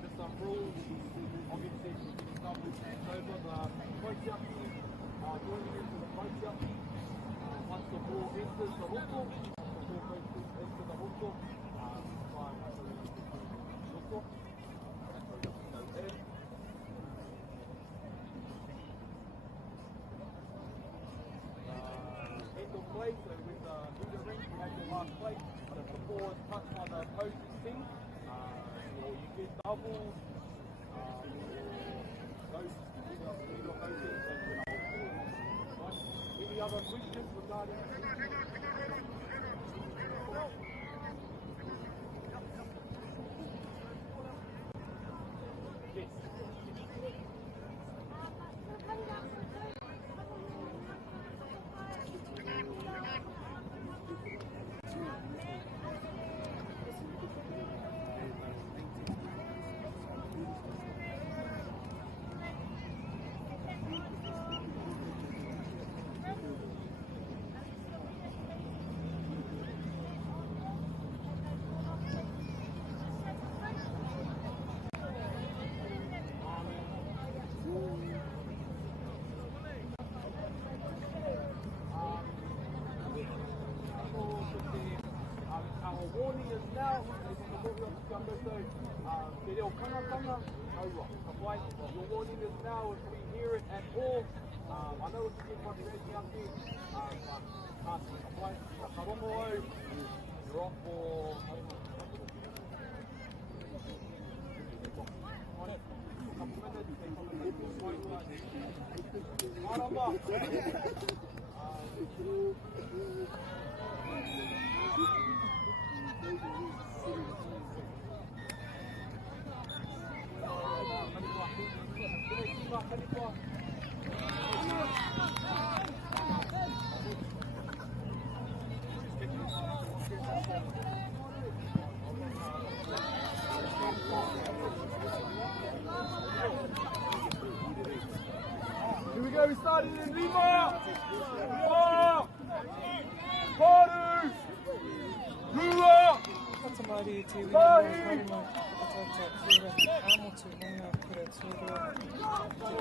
Just some rules, obviously, over the Koitiaki, joining into the Koitiaki. Once the ball enters the huko, the ball goes into the huko, by huko, that's where it goes in. End of play, so with the Buddha ring, you have your last play, but if the ball is touched by the opposing team, or you get doubles, those any other questions regarding yes. Our warning is now, your warning is now if we hear it at all. I know it's a bit frustrating out there, but you're off for... Here we go, we started in Lima! Paru! Lua! Katamari te wina harima katata kura amo te hunga kura tūrua te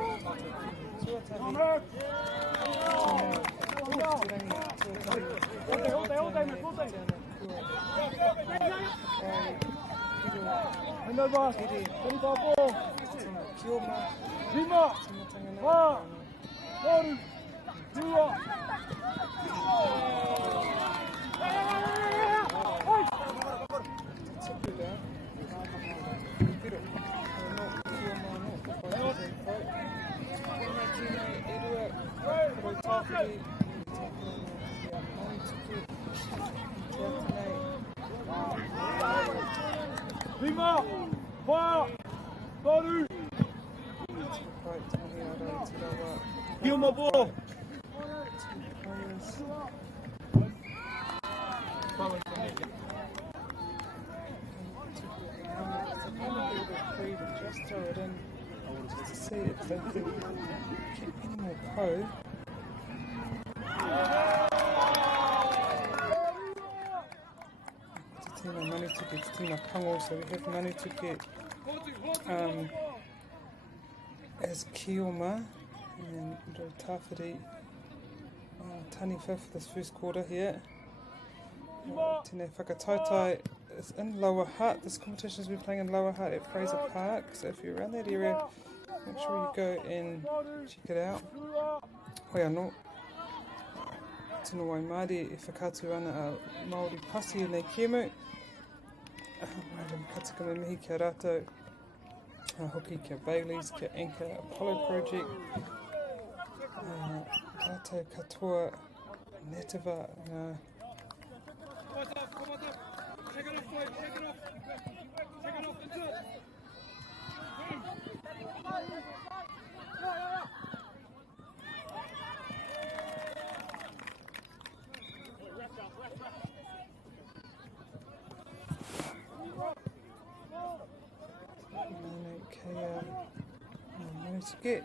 tuatahi Lima! Fire! Toru! Feel my ball! Just throw it in just to see if they can get any more pro. Tina money to get Tina Pango, so we have money to get as Kioma and Rotafiri Tanifa for this first quarter here. Tine Whakataitai is in Lower Hutt. This competition has been playing in Lower Hutt at Fraser Park, so if you're around that area, make sure you go and check it out. Hoi anō. Tino wai Māori e whakatu ana a Māori pasi nei kemu. Māori katika me mihi kia rātou. Hoki kia Baileys, kia Anchor Apollo Project. Rātou katoa Netava. Manutuke,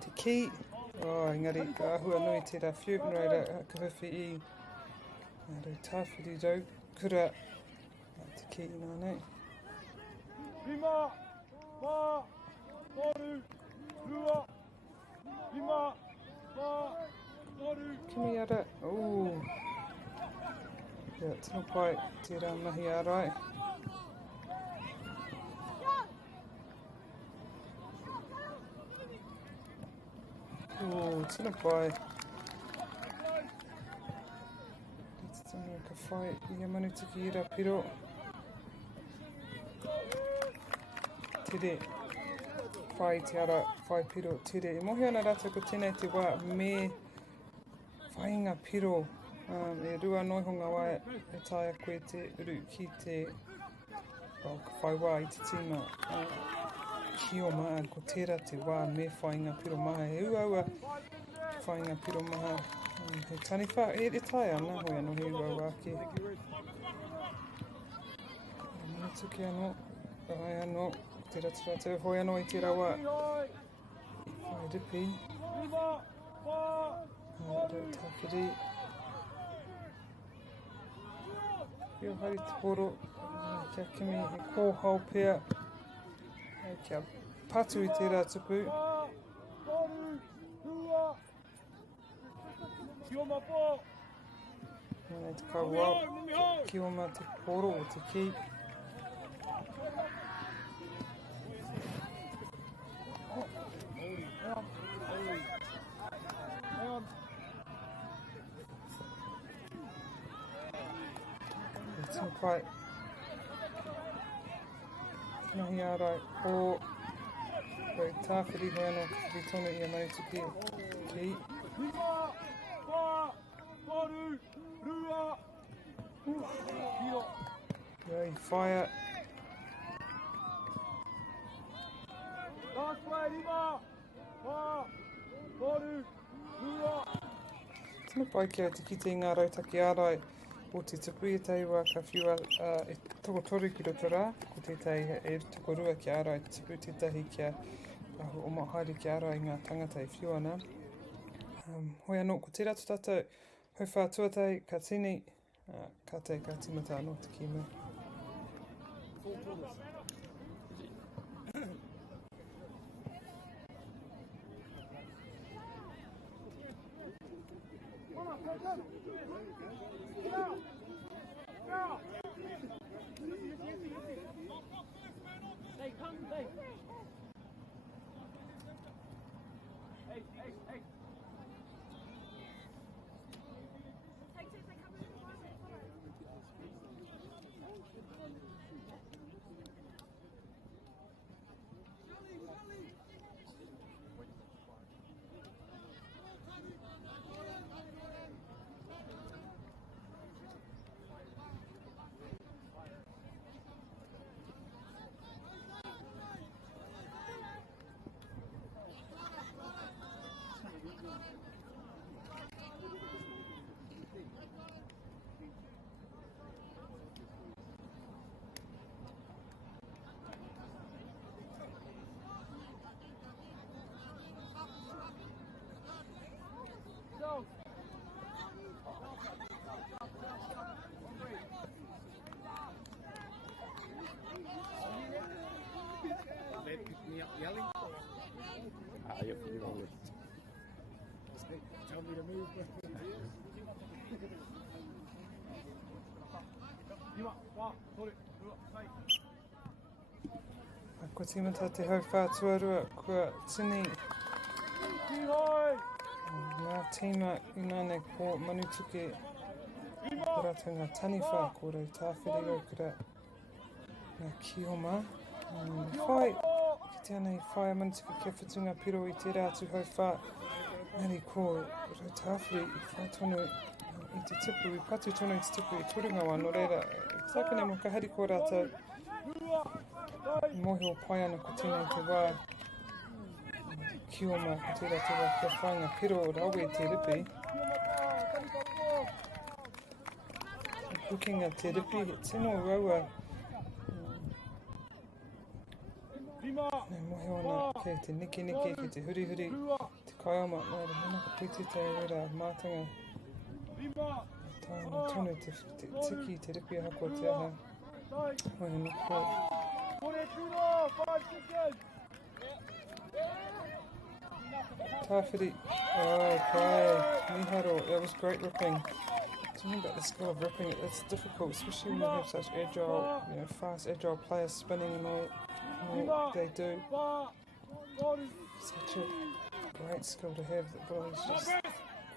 te ki. Engari, ahua nui tērā whiu, reira ka whiwhi I rau tāwhiri rau, kura te ki nānei. 5, 4, 4, 2, 5, 4, 4. Kimi ara, Ia, tino pai, tērā mahi ārai. Tino pai. Tino ka whai, ia Manutuke I rā piro. Tere, whai te ara, whai piro, tere. E mohi ana rata ko tēnei te wā me whainga piro. E rua noihonga wai e tae a koe te uru ki te ka whai wā I te tima kioma, ko tērā te wā me whainga piro maha. He ua whainga piro maha. He taniwha, e tae ana, hoi anō he ua ke. Manutuke anō, ai anō, tērā tērā, hoi anō I tērā wā. Whai ripi. 5, 4, Rau tāwhiri. Kia hari te poro, kia kimi he kōhau pēr. Kia patu I tērā tupu. 4, 2, Kioma po. Nē te kaua, kioma te poro o te ki. Hang on. Tino pai. Nahi ārai o rau tāwhiri hoi anō ki tonu I a Manutuke ki. 5, 4, 4, 2, Kiro. Iai whaia. Last play, 5, 4, 4, 2. Tino pai kia te kite ngā rautaki ārai o te tupu e teiwa ka whiua e toko toru ki roto rā, ko te tei e toko rua ki ārai te tupu tētahi kia o mahaere ki ārai ngā tangata e whiua ana. Hoi anō, ko te rato tātou, hau whā tuatei, ka tini, ka te ka timata anō te ki mua. Hey, come, hey. Hey. Go. They picked me up yelling. Yep, you know it. Tell me to move. Ko timata te hau whā tuarua, kua tini ngā tīma inane ko Manutuke. Korata ngā taniwha, ko rau tāwhiri rau kura ngā kioma. Whai, ki tēnei whai a Manutuke kia whitunga piro I te rātu hau whā. Nari ko rau tāwhiri I whai tonu I te tipu, I patu tonu I te tipu I turunga wā, no reira. Tākane mo ka hari ko rātou. I mohi o pai ana ko tēnei te wā. Kioma, ko tērā te wā kia whainga piro o rawe te ripi. Pukinga te ripi, he tino raua. Nei mohi Hewana, kei te niki niki, ki te huri huri, te kaioma, nā re mena ka puti te rera mātanga. Tāna tonu te tiki, te ripi hako te aha. Hoi anō ko. Tāwhiri, kai, miharo, that was great ripping. Something about the skill of ripping, it's difficult, especially when you have such agile, fast, agile players spinning and all they do. Such a great skill to have that boys just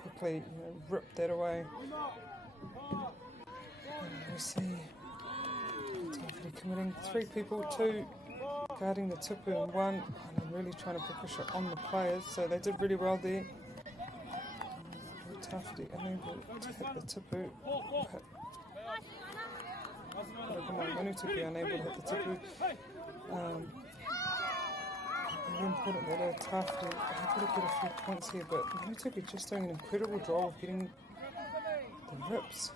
quickly rip that away. And we see Tāwhiri committing 3 people, 2 guarding the tipu and 1 kind of really trying to put pressure on the players, so they did really well there. Tāwhiri unable to hit the tipu. Manutuki unable to hit the tipu. Very important that Tāwhiri able to get a few points here, but Manutuki just doing an incredible job of getting the rips.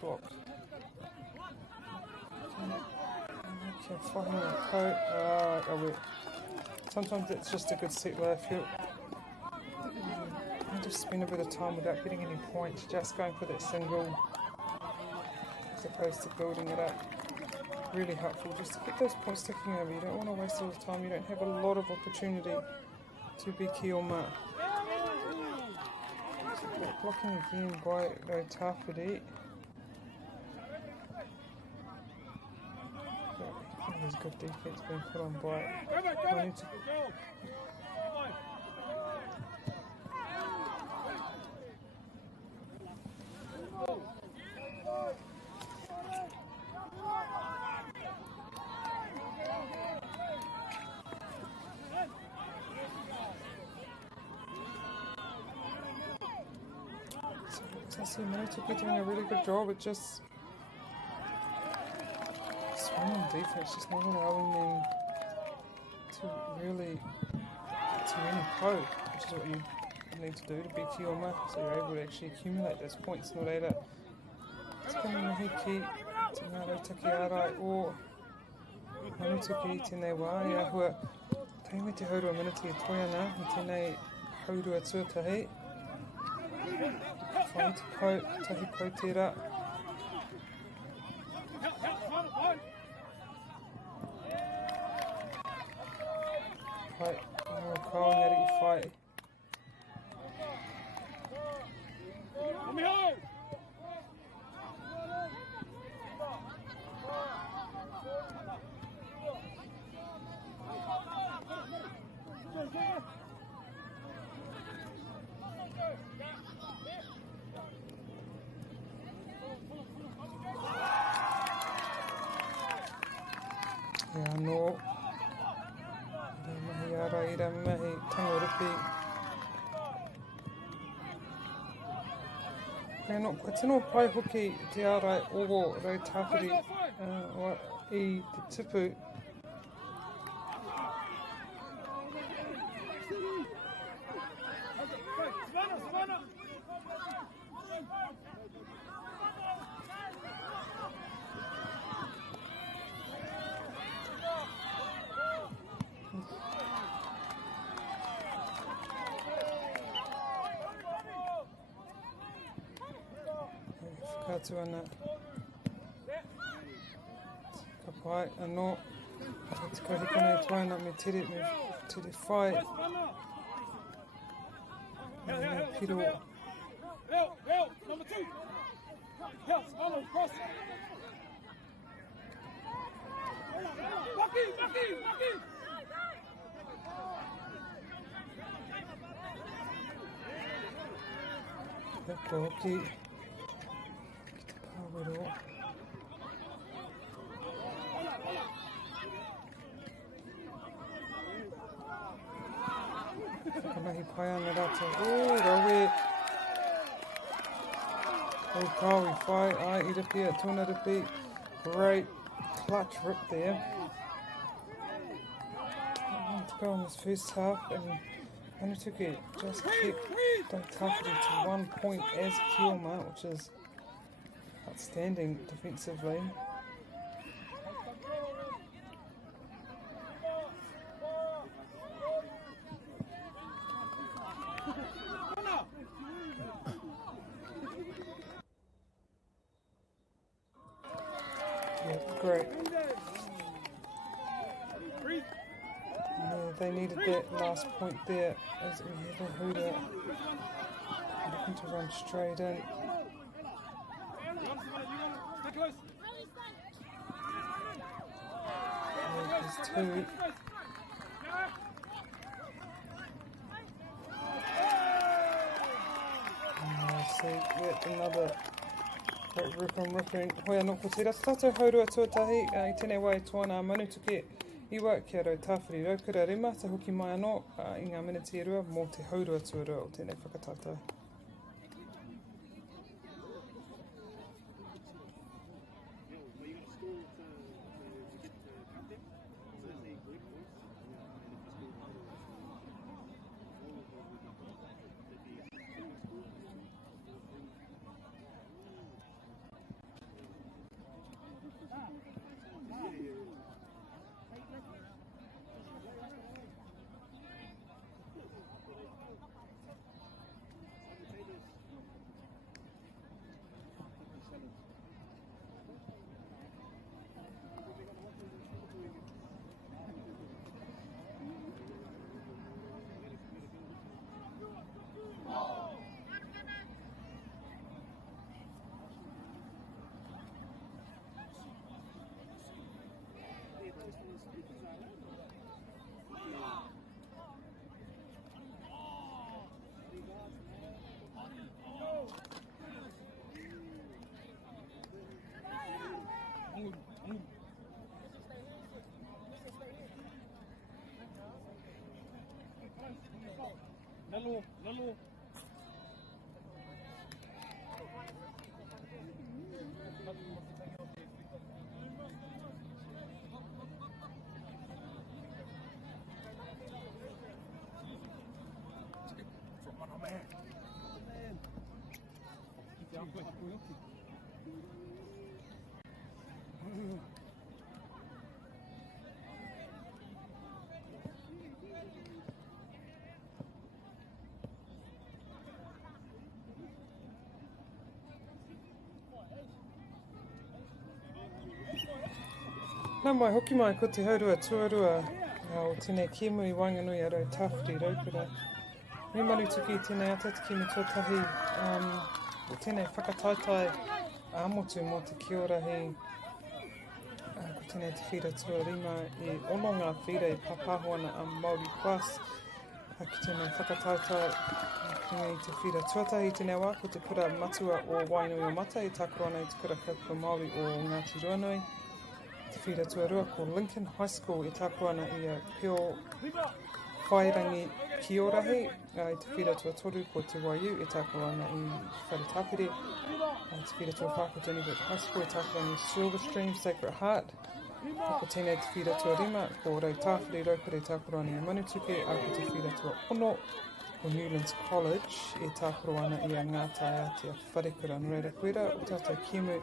Block. Okay, fighting a coat. Sometimes it's just a good set where I feel I just spend a bit of time without getting any points, just going for that single as opposed to building it up. Really helpful just to get those points ticking over. You don't want to waste all the time. You don't have a lot of opportunity to be Kioma. Blocking again by Tāwhiri. There's good defense being put on by Manutuki. So I see Manutuki doing a really good job at just swimming defense, just not allowing them to really get to any pro, which is what you need to do to beat Kioma, so you're able to actually accumulate those points no later. Tēnei hiki, te ngaro taki arai o Manutuki, tēnei wā, i ahua teime te haurua miniti e toi ana, i tēnei haurua tuatahi. Whai te kau, tahi kau tērā. Whai, kau ngari I whai. Anō, ira mahi ara, ira mahi tangoripi. Anō, kua tino pai hoki te arai ogo rei Tāwhiri I te tipu. Whakatu ana. Ka pai, anō. Te kahiko nei toi ana me tere whai. Me nei piro. Help! Number 2! Help! Follow, cross! Bucky! Heko hoki. Ki te pāwero. Whakamahi pai ana rata. Rawe. Oh, kawi whai. Ai, I ripi at tōna ripi. Great clutch rip there. To go on this first half, and Manutuki just kept Tāwhiri to 1 point as Kioma, which is outstanding defensively. Yeah, great. Yeah, they needed that last point there as we had a hooter looking to run straight in. Yeah, there's two. See, yet another great ripping. Hoi anō ko te rata tātou haurua tuatahi, I tēnei wai tōna manutuke iwa kia rau tāwhiri raukura rima, te hoki mai anō i ngā miniti e rua mō te haurua tuarua o tēnei whakatātou. Lalo. Nā mai, hoki mai ko te haurua tuarua o tēnei kiemu I Wainganui a rau tāwhiri raukura. Me manutuki tēnei atatiki me tuatahi o tēnei whakataitai āmotu mō te kiora ko tēnei te whira tuarima I ono ngā whira I papahoana a Māori Plus. Ki tēnei whakataitai I te whira tuatahi tēnei wā ko te kura matua o Wainui o Mata I tākoro ana I te kura kaupapa Māori o Ngāti Ruanui. Te whira tuarua ko Lincoln High School I tākoro ana I a Pio Whairangi Kiorahi. I te whira tuatoru ko te Waiu I tākoro ana I Wharetapere. Te whira tuawha ko Danny Brook High School I tākoro ana I Silverstream Sacred Heart. Ko tēnei te whira tuarima ko rau tāwhiri raukura I tākoro ana I Manutuke. A ko te whira tuaono ko Newlands College I tākoro ana I a Ngātai a te wharekura no reira koera o tātou kiemu.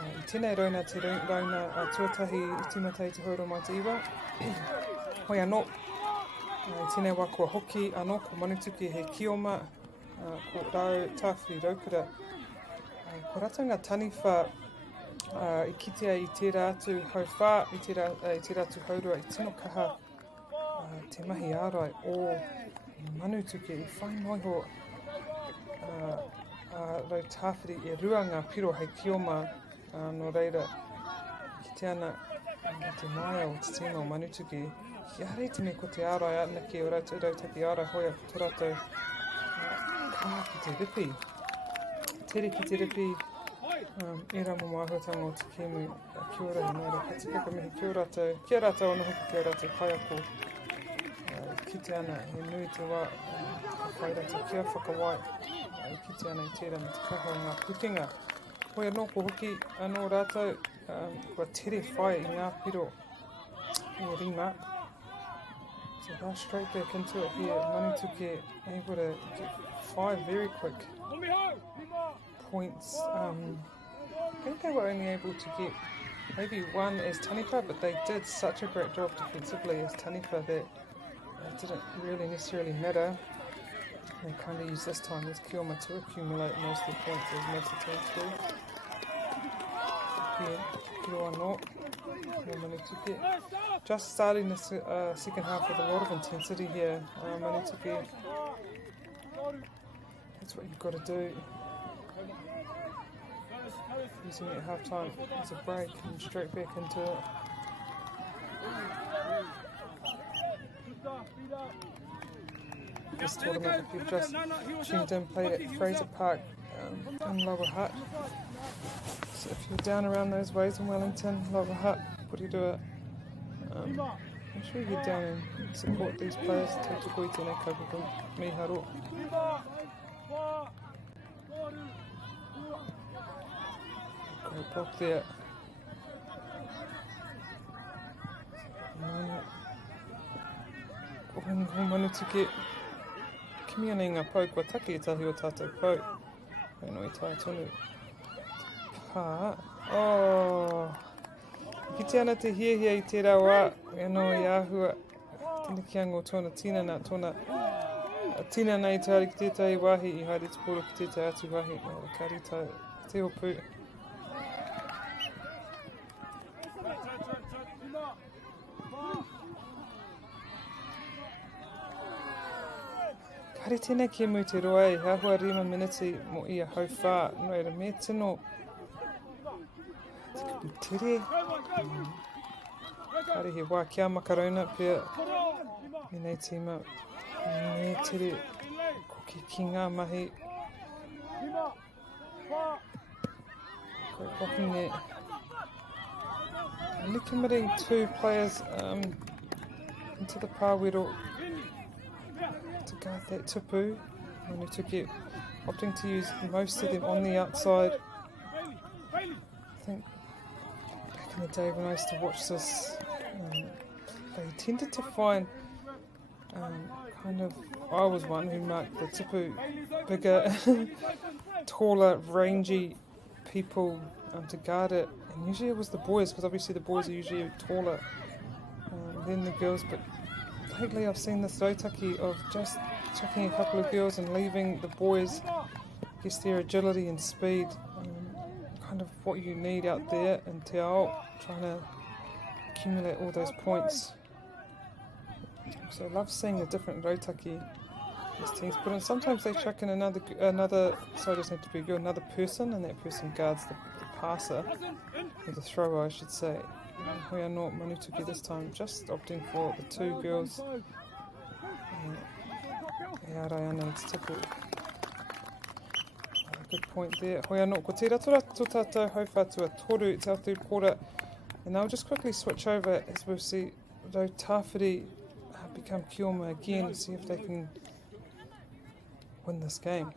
I tēnei rauna te rauna a tuatahi I tīmata I te hauro mai te iwa. Hoi anō, I tēnei wā kua hoki anō ko Manutuke he kioma, ko rau tāwhiri raukura. Ko rata ngā taniwha I kitea I tērā atu hauwhā, I tērā atu haurua I tino kaha te mahi ārai o Manutuke I whai noiho rau tāwhiri E rua ngā piro hei kioma no reira ki te ana te maia o te tino o Manutuke ki hare te me ko te ārai anake o rautaki ārai hoia ko tō rātou kā ki te ripi tere ki te ripi e rā mo māhuatanga o te kiemu kia ora I nāra patikaka mihi kia rātou kia rātou ono hoki kia rātou kai ako ki te ana he nui te wā whai rātou kia whakawai ki te ana I tērā me te kaha o ngā putinga. Hoi anō ko hoki anō rātou kua tere whai I ngā piro e rima. So they're straight back into it here. Manutuke able to get 5 very quick points I think they were only able to get maybe one as Taniwha, but they did such a great job defensively as Taniwha that it didn't really necessarily matter. They kind of used this time as Kioma to accumulate most of the points as most of the teams do. Again, Kiroa no, Manituke. Just starting the second half with a lot of intensity here. Manituke, that's what you've got to do. Using it at half time as a break and straight back into it. This tournament, if you've just tuned in, played at Fraser Park in Lower Hutt. So if you're down around those ways in Wellington, Lower Hutt, Puritua, I'm sure you get down and support these players. Te tukui tēnei kaupapa miharo. Great block there. Ko Manituke. Kimi anei ngā pau kua take e tahi o tātou pau. Hei no i tai tonu. Pā. Oh. Ki te ana te hiahia i te rawa. E no i āhua. Tēnei ki ango tōna tina nā tōna. Tina nei tāri ki tētai wahi i haere te poro ki tētai atu wahi. Nā karita te hopu. Kare tēnei ki mu te roa e hahua rima miniti mo ia hau whā. No era me tino. Te kupu tere. Kare he wā kia makarona pia. Me nei tīma. Me tere. Koki ki ngā mahi. Great blocking there. Only committing 2 players into the pāwero to guard that tupu. Manituke opting to use most of them on the outside. I think back in the day when I used to watch this, they tended to find kind of, I was one who marked the tupu bigger, taller, rangy people to guard it. And usually it was the boys, because obviously the boys are usually taller than the girls, but lately I've seen this rautaki of just chucking a couple of girls and leaving the boys, I guess their agility and speed, kind of what you need out there in te ao, trying to accumulate all those points. So I love seeing the different rautaki these teams put in. Sometimes they chuck in another, so it doesn't have to be a girl, another person, and that person guards the passer, or the thrower I should say. We are not Manituke this time, just opting for the 2 girls. E arai ana i te tipu. Good point there. Hoi anō, ko te raturatu tātou hauwhatua toru te atu kora. And I'll just quickly switch over as we'll see Rau Tāwhiri become Kioma again, see if they can win this game.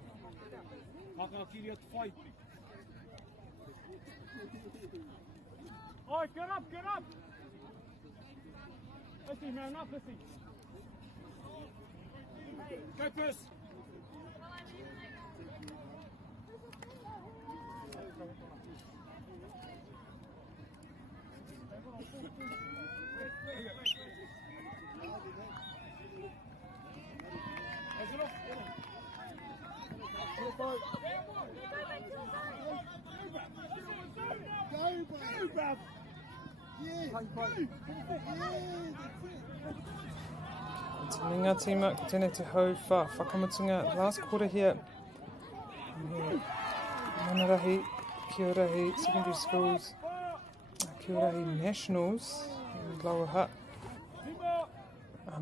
Oi, get up, get up! Lissy, man, up, Lissy. Go, Piss! Continuing our team up, ko tēnei te hau wha whakamatunga. Last quarter here. Manarahi, Kiorahi Secondary Schools, Kiorahi Nationals in Lower Hutt.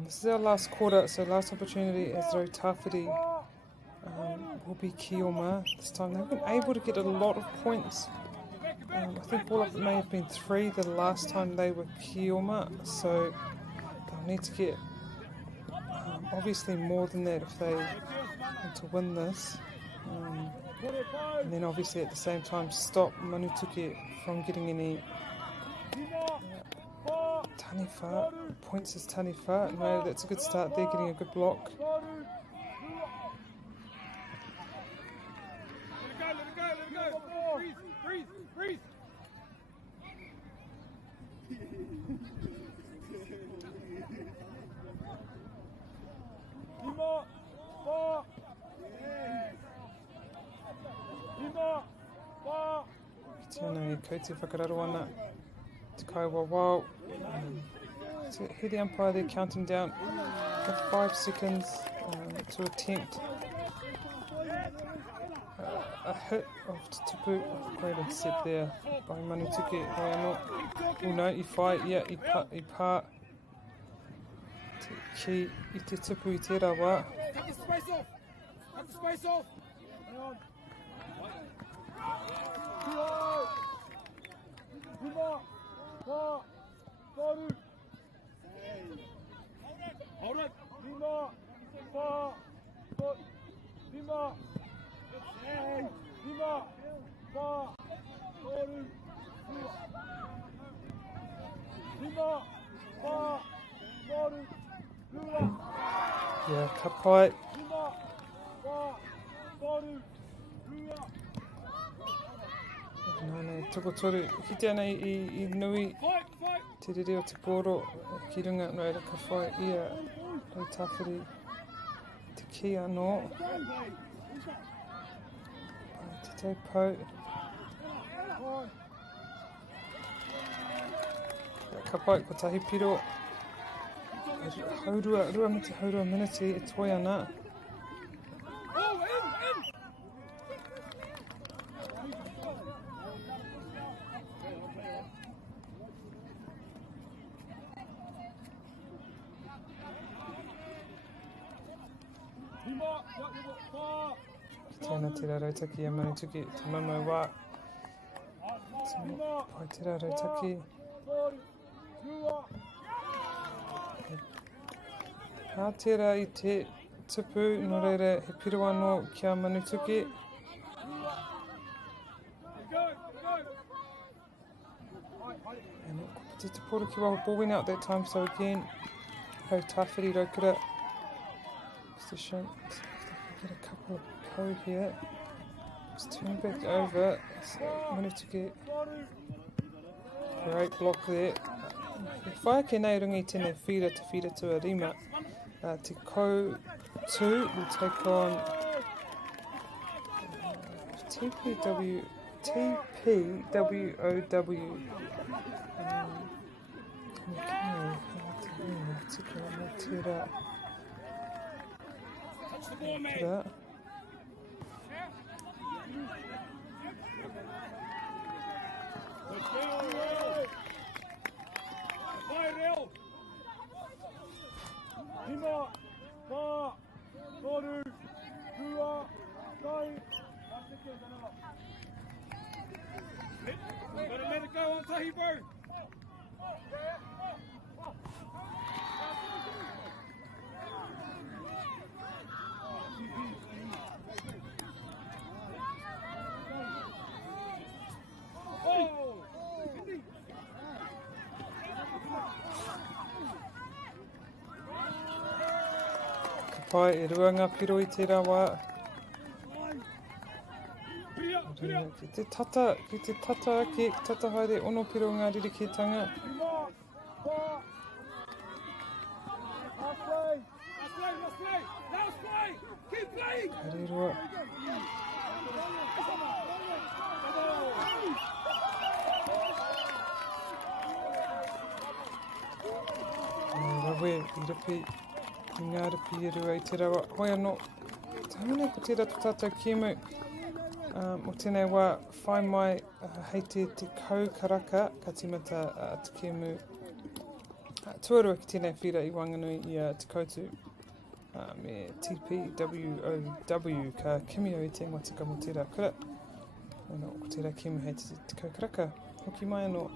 This is our last quarter, so last opportunity as Rau Tāwhiri will be Kioma. This time they've been able to get a lot of points. I think all of it may have been 3 the last time they were Kioma, so they'll need to get obviously more than that if they want to win this. And then obviously at the same time stop Manituke from getting any Taniwha. Points as Taniwha. No, that's a good start there, getting a good block. ko te whakararo ana. Te kaua wao. So here the umpire there counting down for 5 seconds to attempt a hit of Te Tupu. Great intercept there by Manutuke Hoiano. Oh no, I whai, yeah, I pā. Te ki I te tupu I tērā wā. Cut the space off! Cut the space off! Hang on. Hold it! Yeah, ka pai. Nāne, toko toru. Hiti ana I nui te rere o te pōro ki runga no era ka whai ia rei tāwhiri te ki anō. Te tau pau. Ka pai ko tahi piro. Rua me te haurua miniti e toi ana. Tēnā te rautaki a Manutuke, te mamau wā. Pai te rautaki. Pātera I te tupu, no reira he piro anō kia Manutuke. And te poro ki waho ball went out that time, so again, hau tāwhiri raukura. Position, get a couple of po here. Just turn back over, so Manutuke. Great block there. Whaia ke nei rungi tēnei whira te whira tu a rima. Te kou 2 will take on TPWOW. Let it go on Tahi Bro! Pai e ruanga piro I tērā wā. Ki te tata ake, tata haere ono piro ngā ririketanga. Haere roa. Rawe, I rapi. I ngā rapi e rua I te rawa. Hoi anō, taunei ko tērā tō tātou kiemu. O tēnei wā, whai mai hei te kau karaka, ka timata te kiemu. Tuarua ki tēnei whira I wanganui I te koutu. Me TPWOW ka kimio I te matika mo tērā kura. Anō, ko tērā kiemu hei te kau karaka. Hoki mai anō.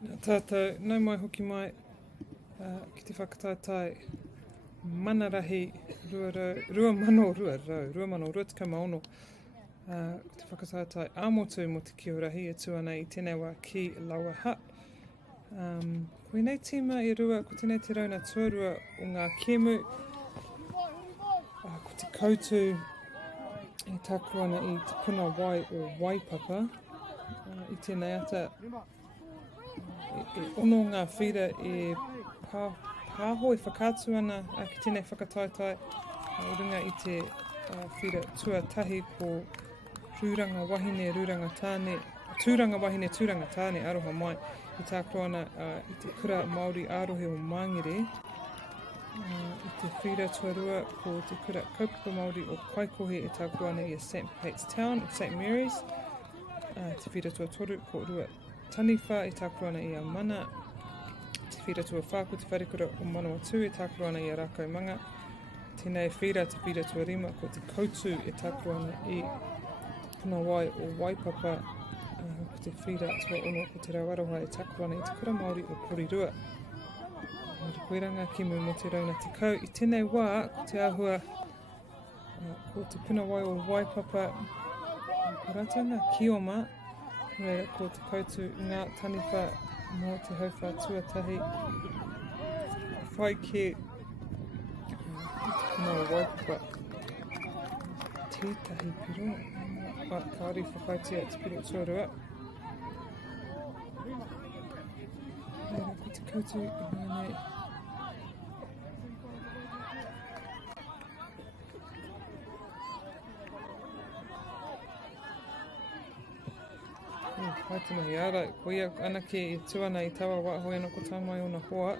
Nā tātou, nau mai hoki mai ki te whakataitai manarahi rua mano tikau maono ki te whakataitai āmotu mo te kiorahi e tuanei I tēnei wā ki Laua Hut. Koe nei tīma I rua, ko tēnei te rauna tuarua o ngā kēmu, ko te koutu I tākuana I te puna wai o waipapa, I tēnei ata e ono ngā whira e pāho e whakātu ana ki tēnei whakataitai o runga I te whira tuatahi ko rūranga wahine, tūranga wahine, tūranga tāne, aroha mai I tākuana I te kura Māori ārohe o Māngere, I te whira tuarua ko te kura kaupapa Māori o Kaikohe e tākuana I a St. Pate's Town, St. Mary's, te whira tuatoru ko rua Taniwha I tākuana I a mana, te whira tua whāko te wharekura o Manawatu e tākuana I a Rakaumanga, tēnei whira te whira tua rima ko te koutu e tākuana I puna wai o waipapa, ko te whira tua ono ko te rauaroha e tākuana I te kura Māori o Porirua. Nō te koiranga ki mo te rauna te kau. I tēnei wā, ko te āhua, ko te puna wai o waipapa, ko ratanga kioma, reira ko te koutu ngā taniwha mō te hauwha tuatahi, whai ke te puna o waipapa, tētahi piro, kāri whakaitia te piro tuarua. Reira ko te koutu I nei. Haitamahi ara, ko ia anake I tuana I tawa wa hoi anoko tamai o na hoa.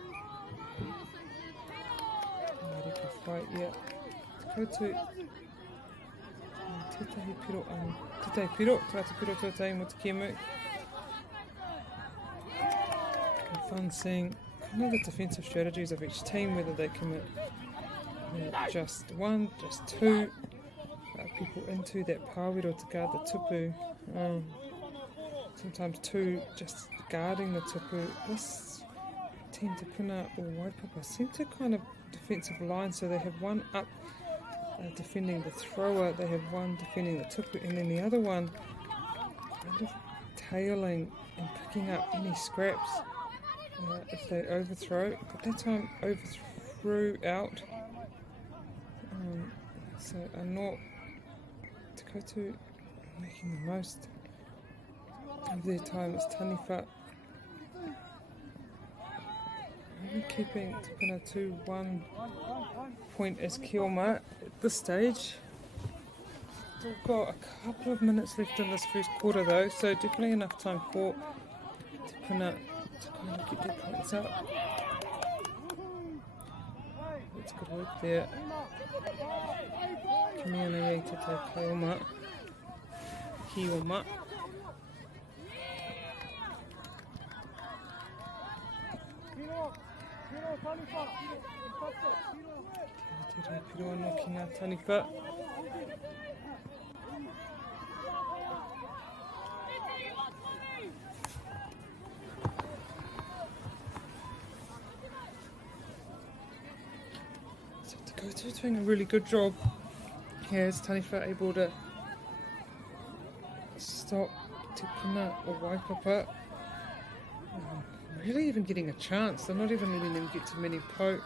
Ngari ka whai ia. Te koutu, tētahi piro anu. Tētahi piro, tātu piro tuatai mo te kēmu. Fun seeing kind of the defensive strategies of each team, whether they commit just one, just two people into that pāwiro to guard the tupu. Sometimes two just guarding the tupu. This team Te Puna or Waipapa seem to kind of defensive line, so they have one up defending the thrower, they have one defending the tupu, and then the other one kind of tailing and picking up any scraps if they overthrow. But that time overthrew out. So Anō Te Koutu making the most of their time as Taniwha. Really keeping Te Puna to 1 point as Kioma at this stage. We've got a couple of minutes left in this first quarter though, so definitely enough time for Te Puna to kind of get their points up. That's good work there. Kimiana e te Kioma. Kioma. Te rei piro anō ki ngā Taniwha. So Te Koutu doing a really good job here as Taniwha able to stop Te Puna or Waipapa. Really even getting a chance. They're not even letting them get to many poke.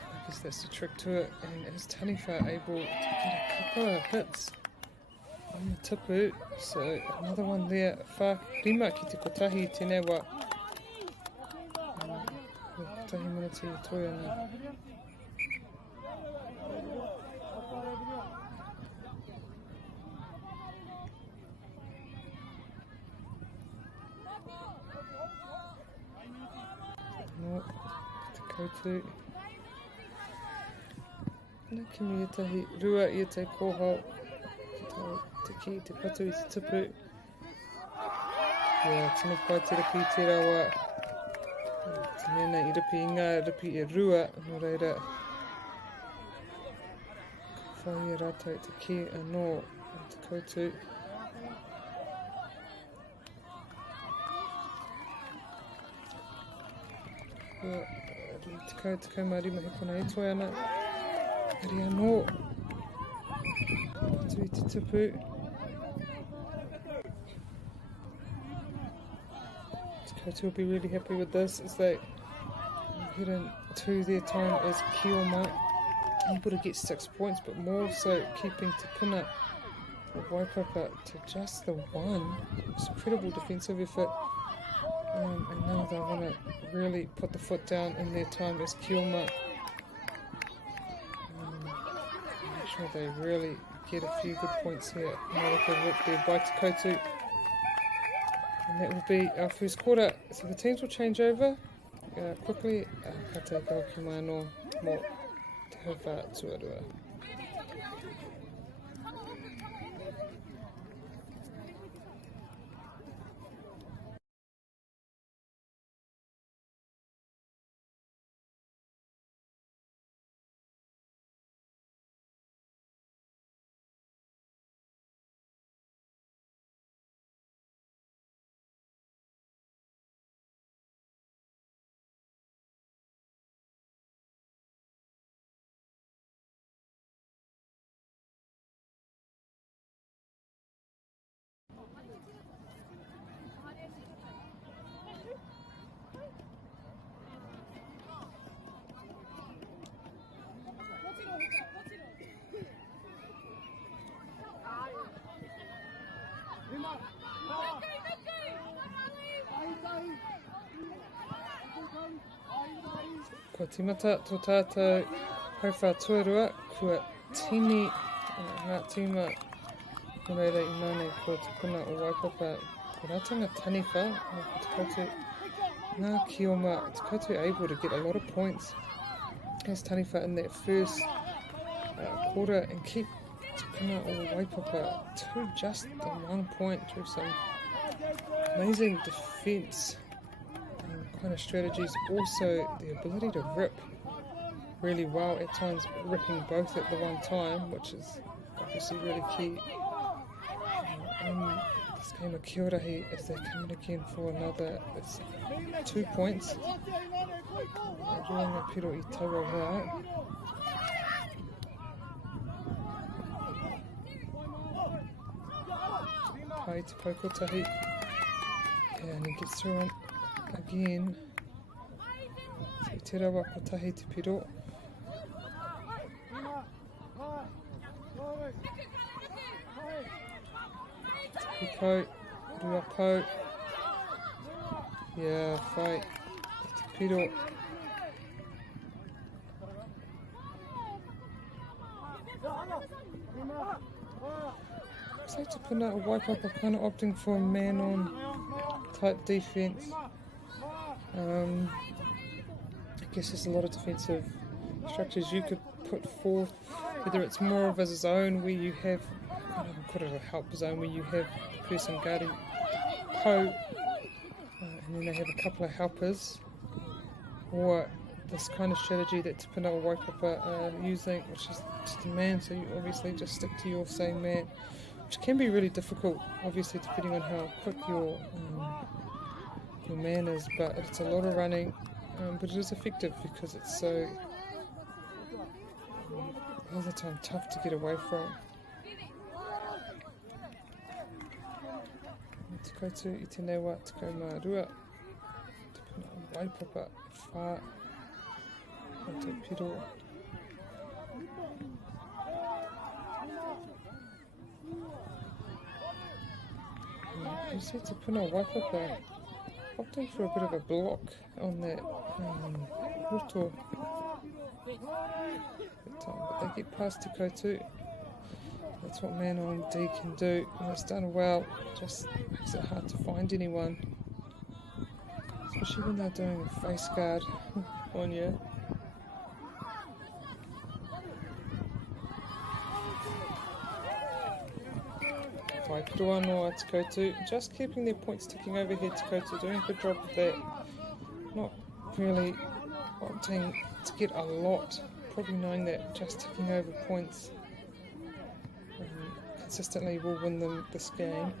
I guess that's the trick to it. And is Taniwha able to get a couple of hits on the tipu, so another one there, wha rima ki te kotahi tēnei wā. Kotahi manati i toi ana. No, te koutu. Nā ki mi etahi rua i te kōhau. Te ki, te patu i te tipu. Tino pai te rapi te rawa. Te mena i rapi inga, rapi e rua, no reira. Ka whai e rātou te ki anō te koutu. Te kaumari mahi kona e toi ana. Eri anō. Patu i te tipu. Koutu will be really happy with this as they head into their time as Kioma, able to get 6 points, but more so keeping Te Puna or Waipapa to just the one. It's an incredible defensive effort, and now they want to really put the foot down in their time as Kioma. Make sure they really get a few good points here. Another good work there by Te Koutu. And that will be our first quarter. So the teams will change over quickly. Ka te kau ki mai anō mō te hauwha tuarua. Ko timata tō tātou hauwha tuarua, kua tini ngā tīma no reira I māne ko Te Puna o Waipapa. Ko rātanga taniwha, ko Te Koutu, ngā Kioma, Te Koutu able to get a lot of points as taniwha in that first quarter and keep Te Puna o Waipapa to just the 1 point through some amazing defence kind of strategies. Also the ability to rip really well at times, ripping both at the one time, which is obviously really key in this game of Kia Orahi as they come in again for another 2 points. Ruanga Piro I taua wā. Pai te paukotahi, and he gets through it again. So te rawa kotahi te piro. Te pau, rua pau. Yeah, whai, te piro. So Te Puna o Waipapa kind of opting for a man-on type defence. I guess there's a lot of defensive structures you could put forth, whether it's more of a zone where you have, I don't call it a help zone, where you have the person guarding Pou, and then they have a couple of helpers, or this kind of strategy that Te Puna o Waipapa are using, which is just a man, so you obviously just stick to your same man, which can be really difficult, obviously depending on how quick your man is, but it's a lot of running, but it is effective because it's so all the time tough to get away from. Te koutu I te newa, te kaumā rua, Te Puna o Waipapa, whā, o te piro. You see Te Puna Waipapa opting for a bit of a block on that roto. But they get past Te Kotu. That's what man on D can do, and it's done well. Just makes it hard to find anyone, especially when they're doing a face guard on you. Waipuroa noa Te Kotu, just keeping their points ticking over here. Te Kotu doing a good job of that. Not really wanting to get a lot, probably knowing that just ticking over points consistently will win them this game.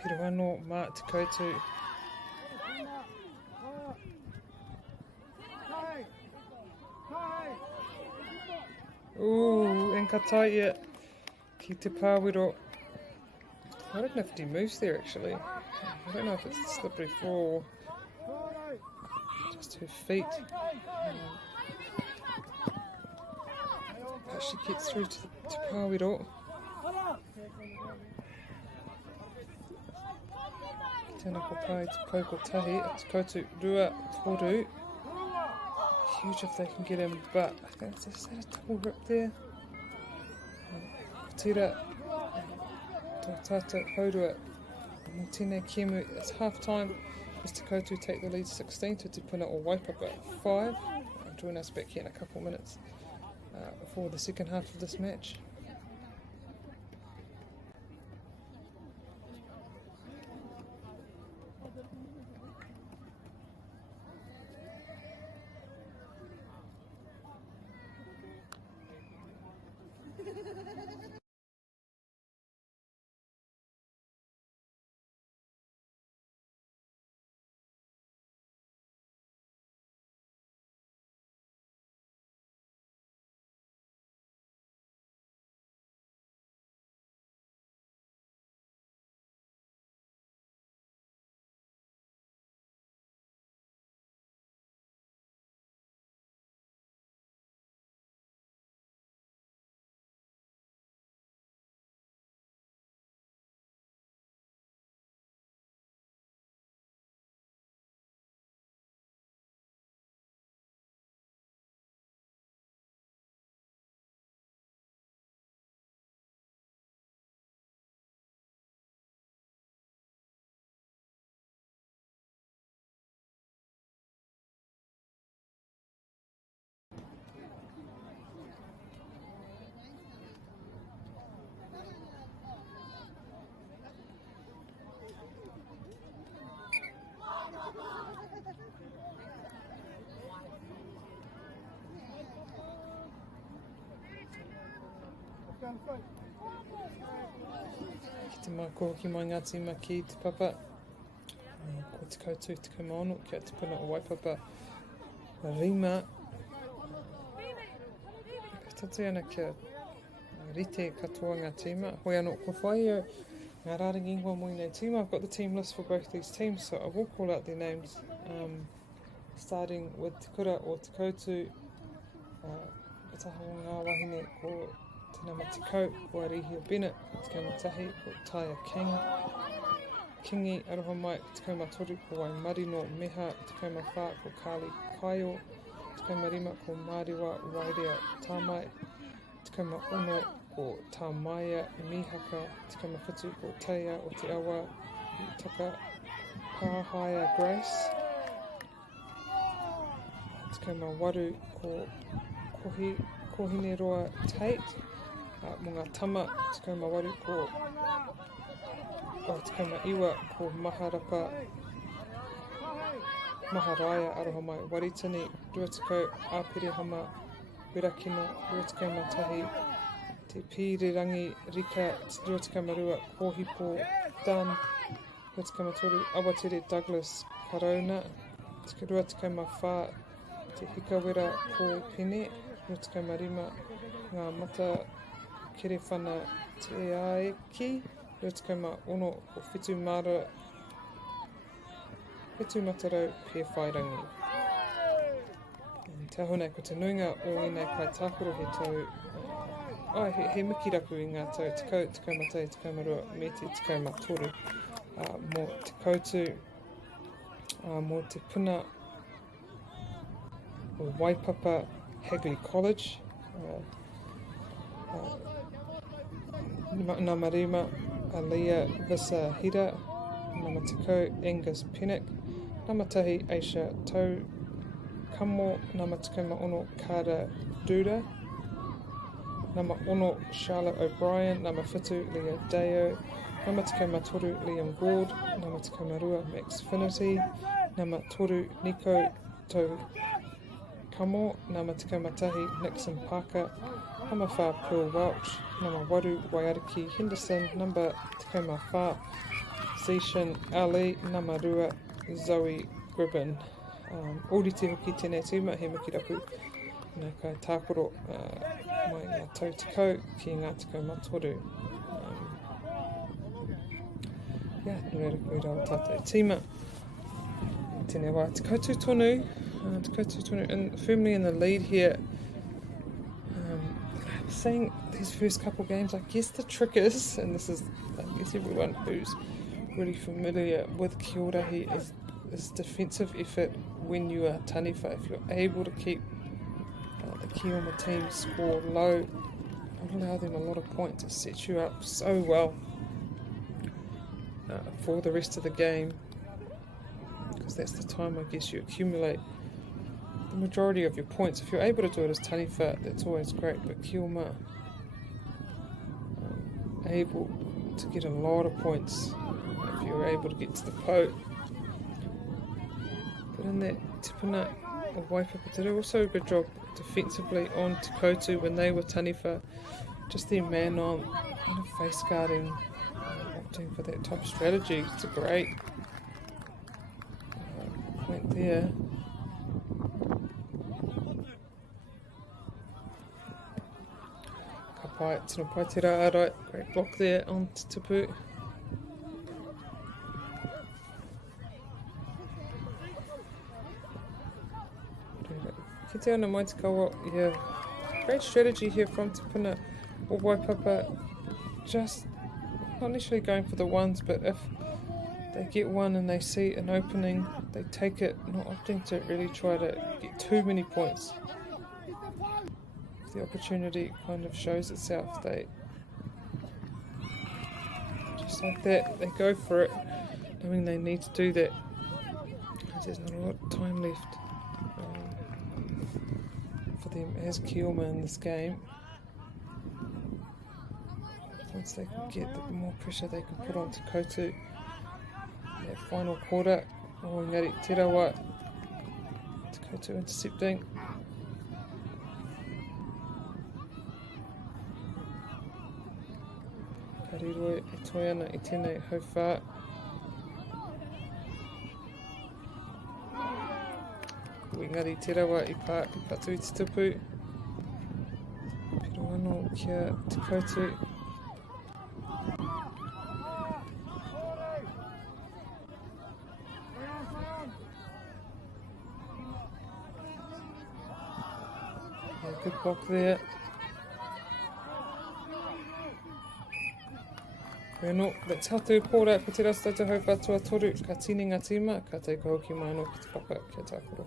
Piruano mā Te Kotu. Ooh, and ka taia ki te pāwiro. I don't know if he moves there actually. I don't know if it's the slippery floor or just her feet. But she gets through to the pāwiro. Tēnā ko pai te koko tahi, Te Kotu rua toru. Huge if they can get him, but I think it's just a double rip there. Tira, Tata Haurua, Tēnā Kemu, it's half time. Te Kotu take the lead 16 to Te Puna o Waipapa 5. Join us back here in a couple minutes for the second half of this match. Ki te mako ki mai ngā tima ki te papa. Ko Te Kotu te kaumaono kia Te Puna o Waipapa. Rima. Ka tatu ana kia rite katoa ngā tima. Hoi anō ko whai o ngā rārangi ingoa moi nei tima. I've got the team list for both these teams, so I will call out their names. Starting with Te Kura o Te Kotu. Ka taha o ngā wahine ko Tēnā Matikau, ko Arihi o Bennett, Te Kaumatahi, ko Taia King. Kingi, aroha mai, Te Kaumatoru, ko Waimari no Meha, Te Kaumawha, ko Kali Kaio, Te Kaumarima, ko Māriwa Wairea Tāmai, Te Kaumaono, ko Tāmaia Mihaka, Te Kaumawhitu, ko Taia o Te Awa, Taka, Pāhaia Grace. Tikau mā waru ko Kohine Roa Tate. Mō ngā tama, tikau mā waru ko tikau mā iwa ko Maharaia aroha mai Waritini, rua tikau āpere hama Wirakino, rua tikau mā tahi te Pīrerangi Rika, rua tikau mā rua Kōhipo Dan, rua tikau mā toru Awatere Douglas Karauna, rua tikau mā whā te Hikawera Ko Pene, rua tikau mā rima ngā mata Kerewhana Te Aeki, rua tikau mā ono o Whetu Matarau Pewhairangi. Te ahonei ko te nuinga o ēnei kai tākoro he tau, he miki rapu i ngā tau, tikau matai, tikau marua, me te tikau matoru. Mō te koutu, mō te puna o Waipapa Hagley College, Ngā marima Alia Visa Hira, Nama Tikau Angus Pennick, Nama Tahi Aisha Tau Kamo, Nama Tikau Ma Ono Kara Duda, Nama Ono Charlotte O'Brien, Nama Whitu Leah Deo, Nama Tikau Ma Toru Liam Gord, Nama Tikau Ma Rua Max Finity, Nama Toru Nico Tau Kamo, Nama Tikau Ma Tahi Nixon Parker, Nama Wha Pearl Welch, Nama Waru Waiariki Henderson, Nama Tikau Ma Wha Zishan Ali, Nama Rua Zoe Gribbin. Ori te hoki tēnei tūma, he miki rapu nā kai tākoro mai ngā tau tikau ki ngā tikau matoru. Nō reira koe rau tātou tīma. Tēnei wā, te koutou tonu, and firmly in the lead here. Saying these first couple games, I guess the trick is, and this is, I guess everyone who's really familiar with Kia ora is defensive effort when you are taniwha. If you're able to keep the Kioma team score low, and allow them a lot of points, it sets you up so well for the rest of the game, because that's the time I guess you accumulate the majority of your points. If you're able to do it as taniwha, that's always great, but Kioma able to get a lot of points if you're able to get to the po. But in that tipuna of Waipapa did also a good job defensively on Te Koutu when they were taniwha, just their man on kind of face guarding, opting for that top strategy. It's a great point there. Ka pai, tino pai te rā arai, great block there on Te Tupu. Ki te ana mai te kawa, great strategy here from Te Puna o Waipapa, just not necessarily going for the ones, but if they get one and they see an opening, they take it, not opting to really try to get too many points. If the opportunity kind of shows itself, they just like that, they go for it, knowing they need to do that. There's not a lot of time left for them as Kioma in this game. Once they can get, the more pressure they can put on Te Koutu. That final quarter, Ngari Te Rawa, Te Koutu intercepting. Kariroi e toi ana I tēnei hauwhā. Ngari Te Rawa I patu I Te Tupu. Pero anō kia Te Koutu. Good block there. Bueno, that's how te pōra ko te rasta te hauwha tua toru. Ka tini ngā tīma, ka te hoki mai anō ki te papa kia tākoro.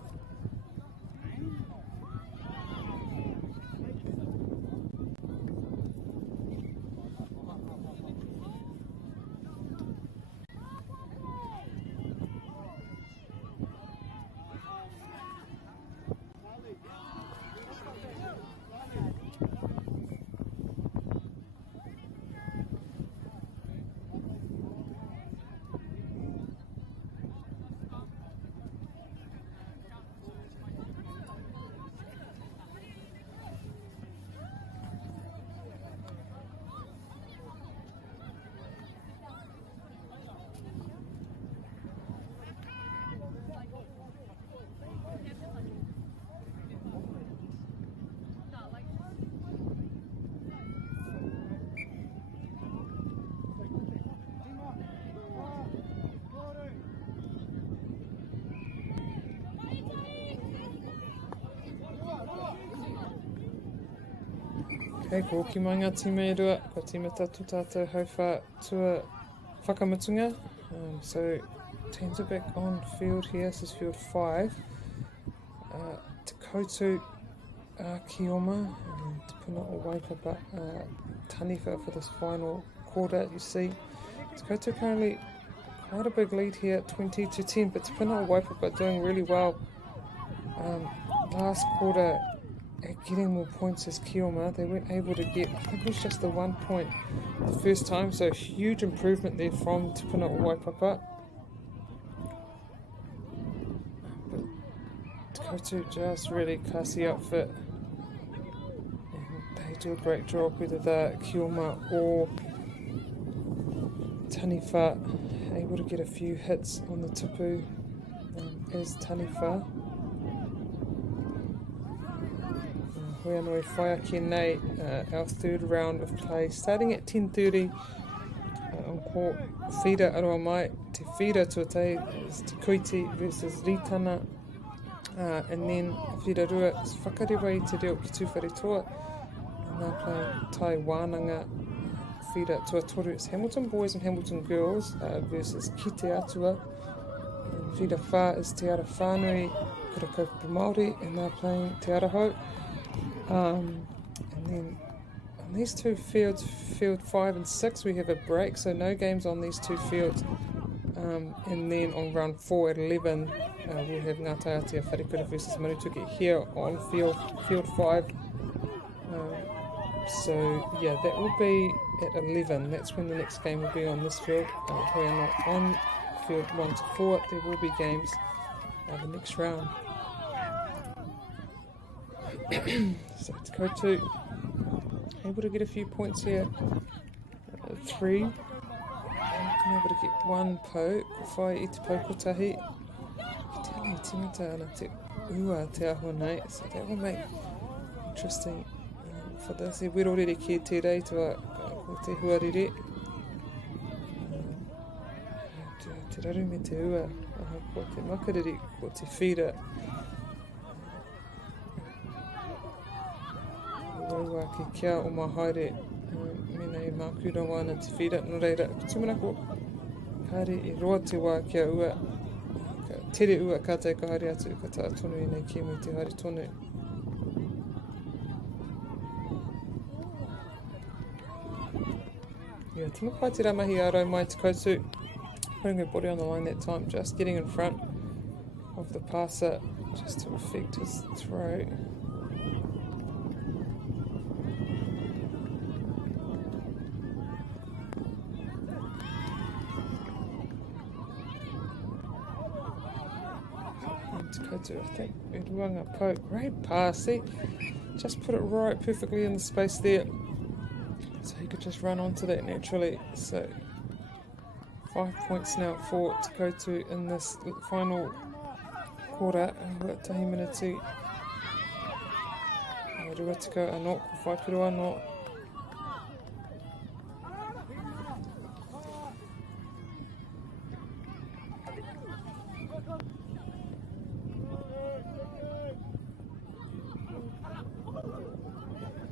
Okay, ko ki mai ngā tīmei rua, ko tīmata tu tātou hauwha tua whakamutunga. So teams are back on field here, this is field 5. Te koutu Kioma, te puna o Waipapa Taniwha for this final quarter, you see. Te koutu currently quite a big lead here, 20-10, but te puna o Waipapa doing really well. Last quarter, at getting more points as Kioma, they weren't able to get, I think it was just the 1 point the first time, so huge improvement there from Te Puna o Waipapa. But Te Koutu just really classy outfit, and they do a great job, whether they're Kioma or Taniwha, able to get a few hits on the tupu as Taniwha. Hoi anō e whai ake nei, our third round of play, starting at 10:30 on ko whira aroa mai. Te whira tuatai is Te Koiti versus Ritana, and then whira rua is whakarewa i te reo ki tūwhare toa, and they're playing Tai Wānanga. Whira tuatoru is Hamilton Boys and Hamilton Girls versus Kite Atua, and whira whā is Te Ara Whānui Kurakaupapa Māori, and they're playing Te Arahau. And then on these two fields, field 5 and 6, we have a break, so no games on these two fields. And then on round 4 at 11, we'll have Ngātai Aotea Wharekura versus Marutuke here on field 5. So yeah, that will be at 11. That's when the next game will be on this field. We are not on field 1 to 4. There will be games the next round. So Te Koutu able to get a few points here. 3. Able to get 1 po. Ko whai I te paukotahi. Tēnei tīmata ana te ua te aho nei. So that will make interesting for this. E wirorere ki te reitua ko te huarere. Te raru me te ua. Ko te makariri, ko te whira. Raua ke kia o mā haere, mena e mākura wana te whira. No reira, ko tumana ko haere e roa te wā kia ua. Ka tere ua kātai ka haere atu, ka tā tonu i nei kia mui te haere tonu. Yeah, tino pai te ramahi aro mai Te Koutu. Putting her body on the line that time, just getting in front of the passer, just to affect his throw. I think Uruanga poke, great pass, see, just put it right perfectly in the space there, so he could just run onto that naturally. So 5 points now for Te Koutu in this final quarter. Tahi minute rua tika anō, ko whaipiro anō.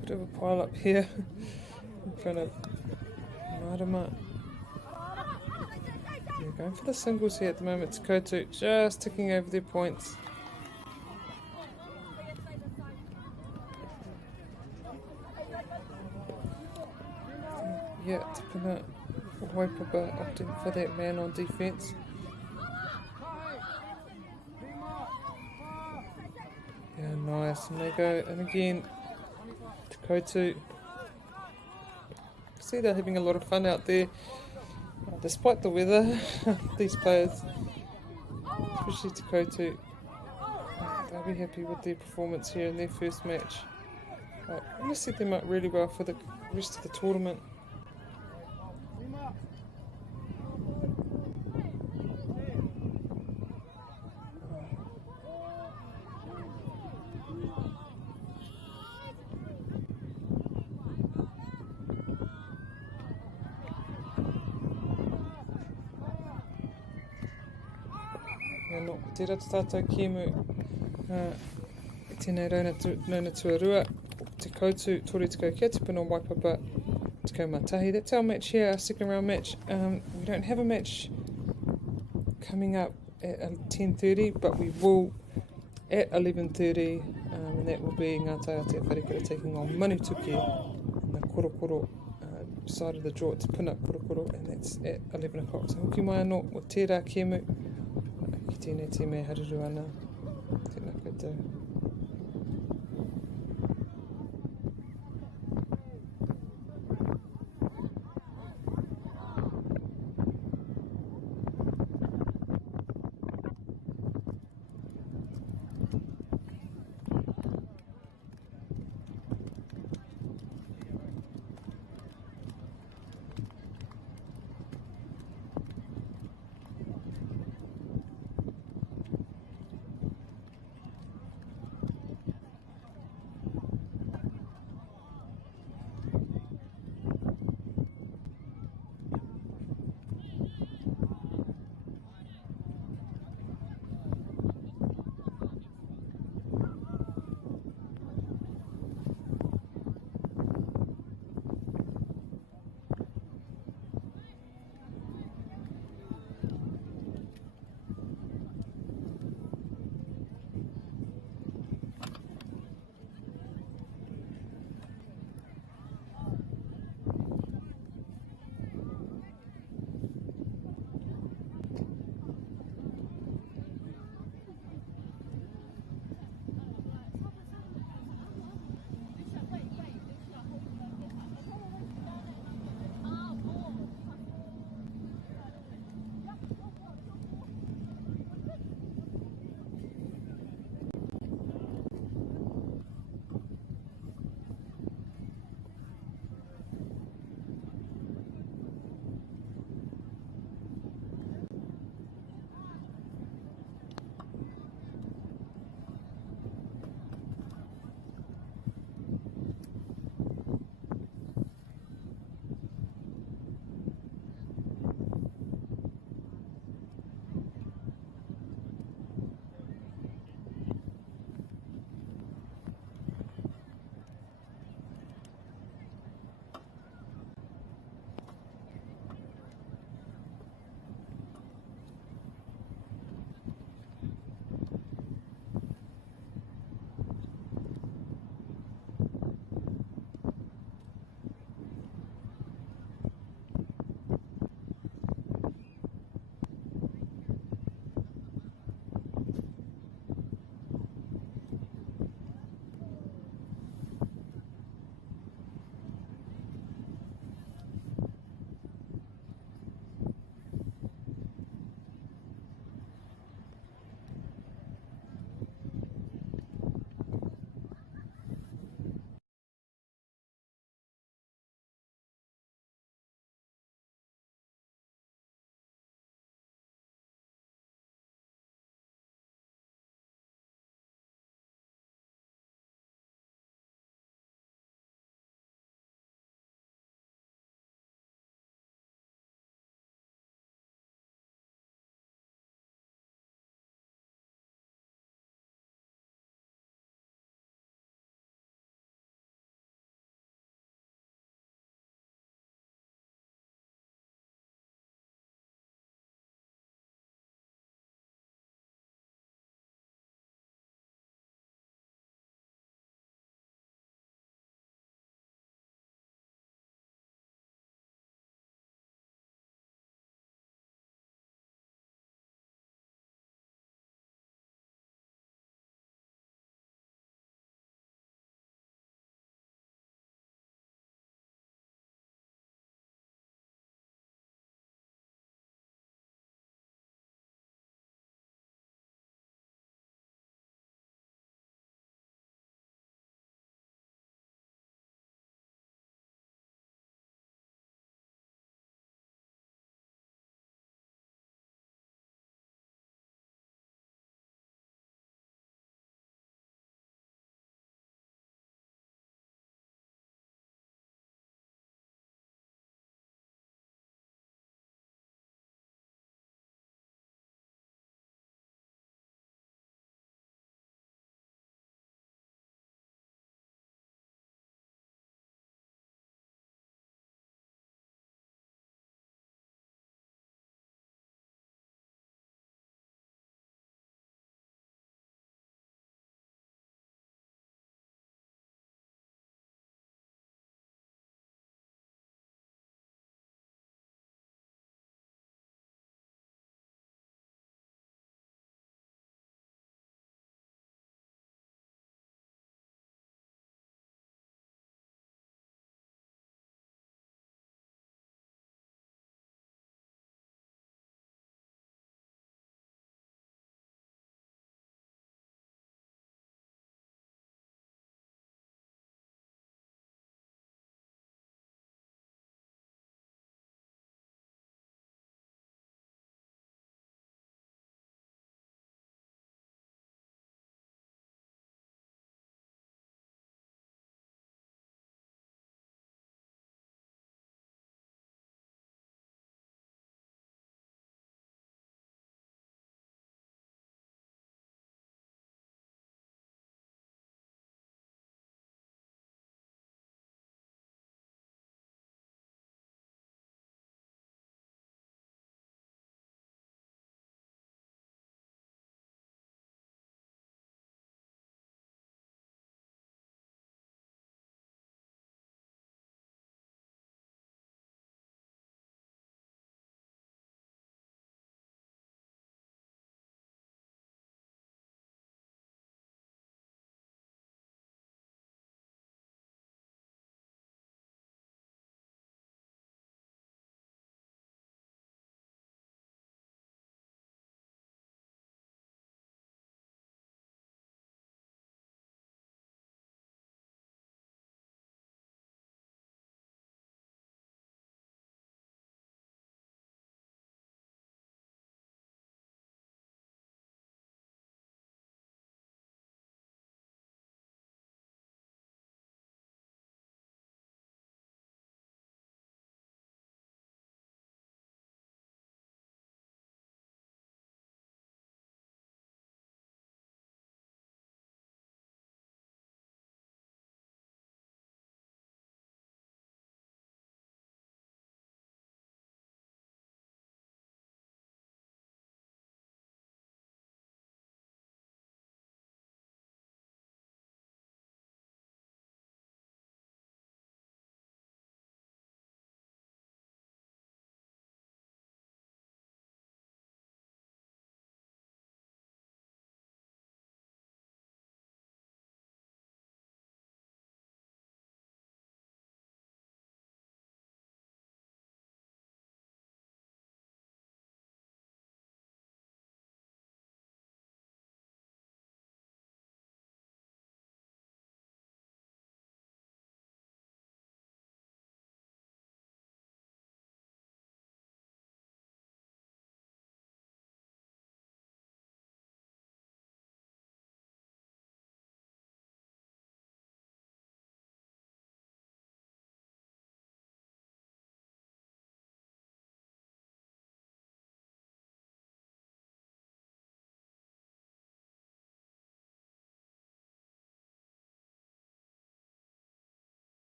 Bit of a pile up here in front of Marama. They're going for the singles here at the moment. Te Koutu just ticking over their points. Yeah, Te Puna o Waipapa opting for that man on defence. Yeah, nice. And they go, and again, Te Koutu. See, they're having a lot of fun out there, despite the weather. These players, especially Te Koutu, they'll be happy with their performance here in their first match. I'm going to set them up really well for the rest of the tournament. No, tērā te tātou kēmu, tēnei rauna tuarua, te koutu, tori te kau kia te puna Waipapa, te kau matahi. That's our match here, our second round match. We don't have a match coming up at 10:30, but we will at 11:30, and that will be Ngā Tai Atea Wharekura taking on Manutuki in the korokoro side of the draw. It's pin-up korokoro, and that's at 11 o'clock. So hoki mai anō, o tērā kēmu, ki tēnei te mea hariru ana. Tēnā koutou.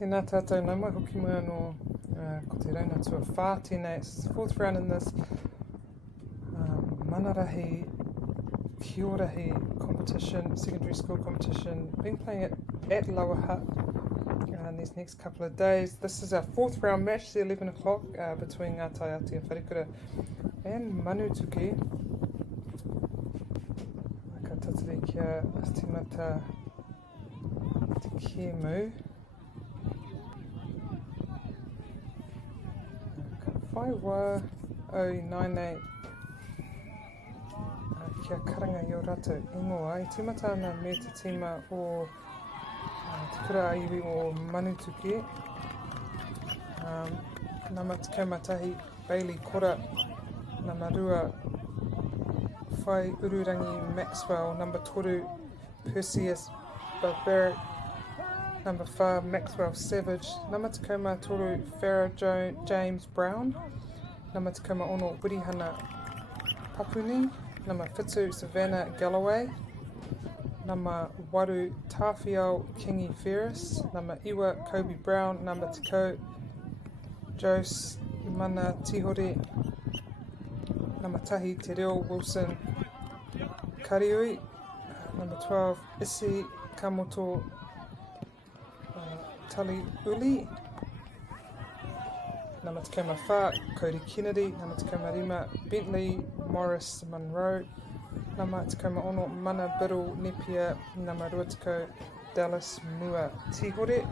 Tēnā tātou nā mai hoki mua no ko te rauna tua whā tēnei. It's the fourth round in this Manarahi Kiorahi competition, secondary school competition. Been playing it at Lower Hutt these next couple of days. This is our fourth round match, the 11 o'clock, between Ngā Tai Atea Wharikura and Manutuki. Ka tatari kia Timata Te Kemu. Ka whai wā o nainei kia karanga i o rātou ingoa. I timata ana me te tima o te kura aiwi o Manutuki. Nama te kaumatahi Bailey Kora, nama rua Whai Ururangi Maxwell, number toru Perseus Barbaric, number 4 Maxwell Savage, nama te kauma toru Farah James Brown, nama te kauma ono Wirihana Papuni, nama whitu Savannah Galloway, nama waru Tawhiao Kingi Ferris, nama iwa Kobe Brown, nama tiko Jose Mana Tihori, nama tahi Te Reo Wilson Kariui, number 12 Isi Kamoto Tali Uli, nama te kauma whā Cody Kennedy, nama te kauma rima Bentley Morris Monroe, nama te kauma ono Mana Biddle Nepia, nama ruatiko Dallas Mua Tihore.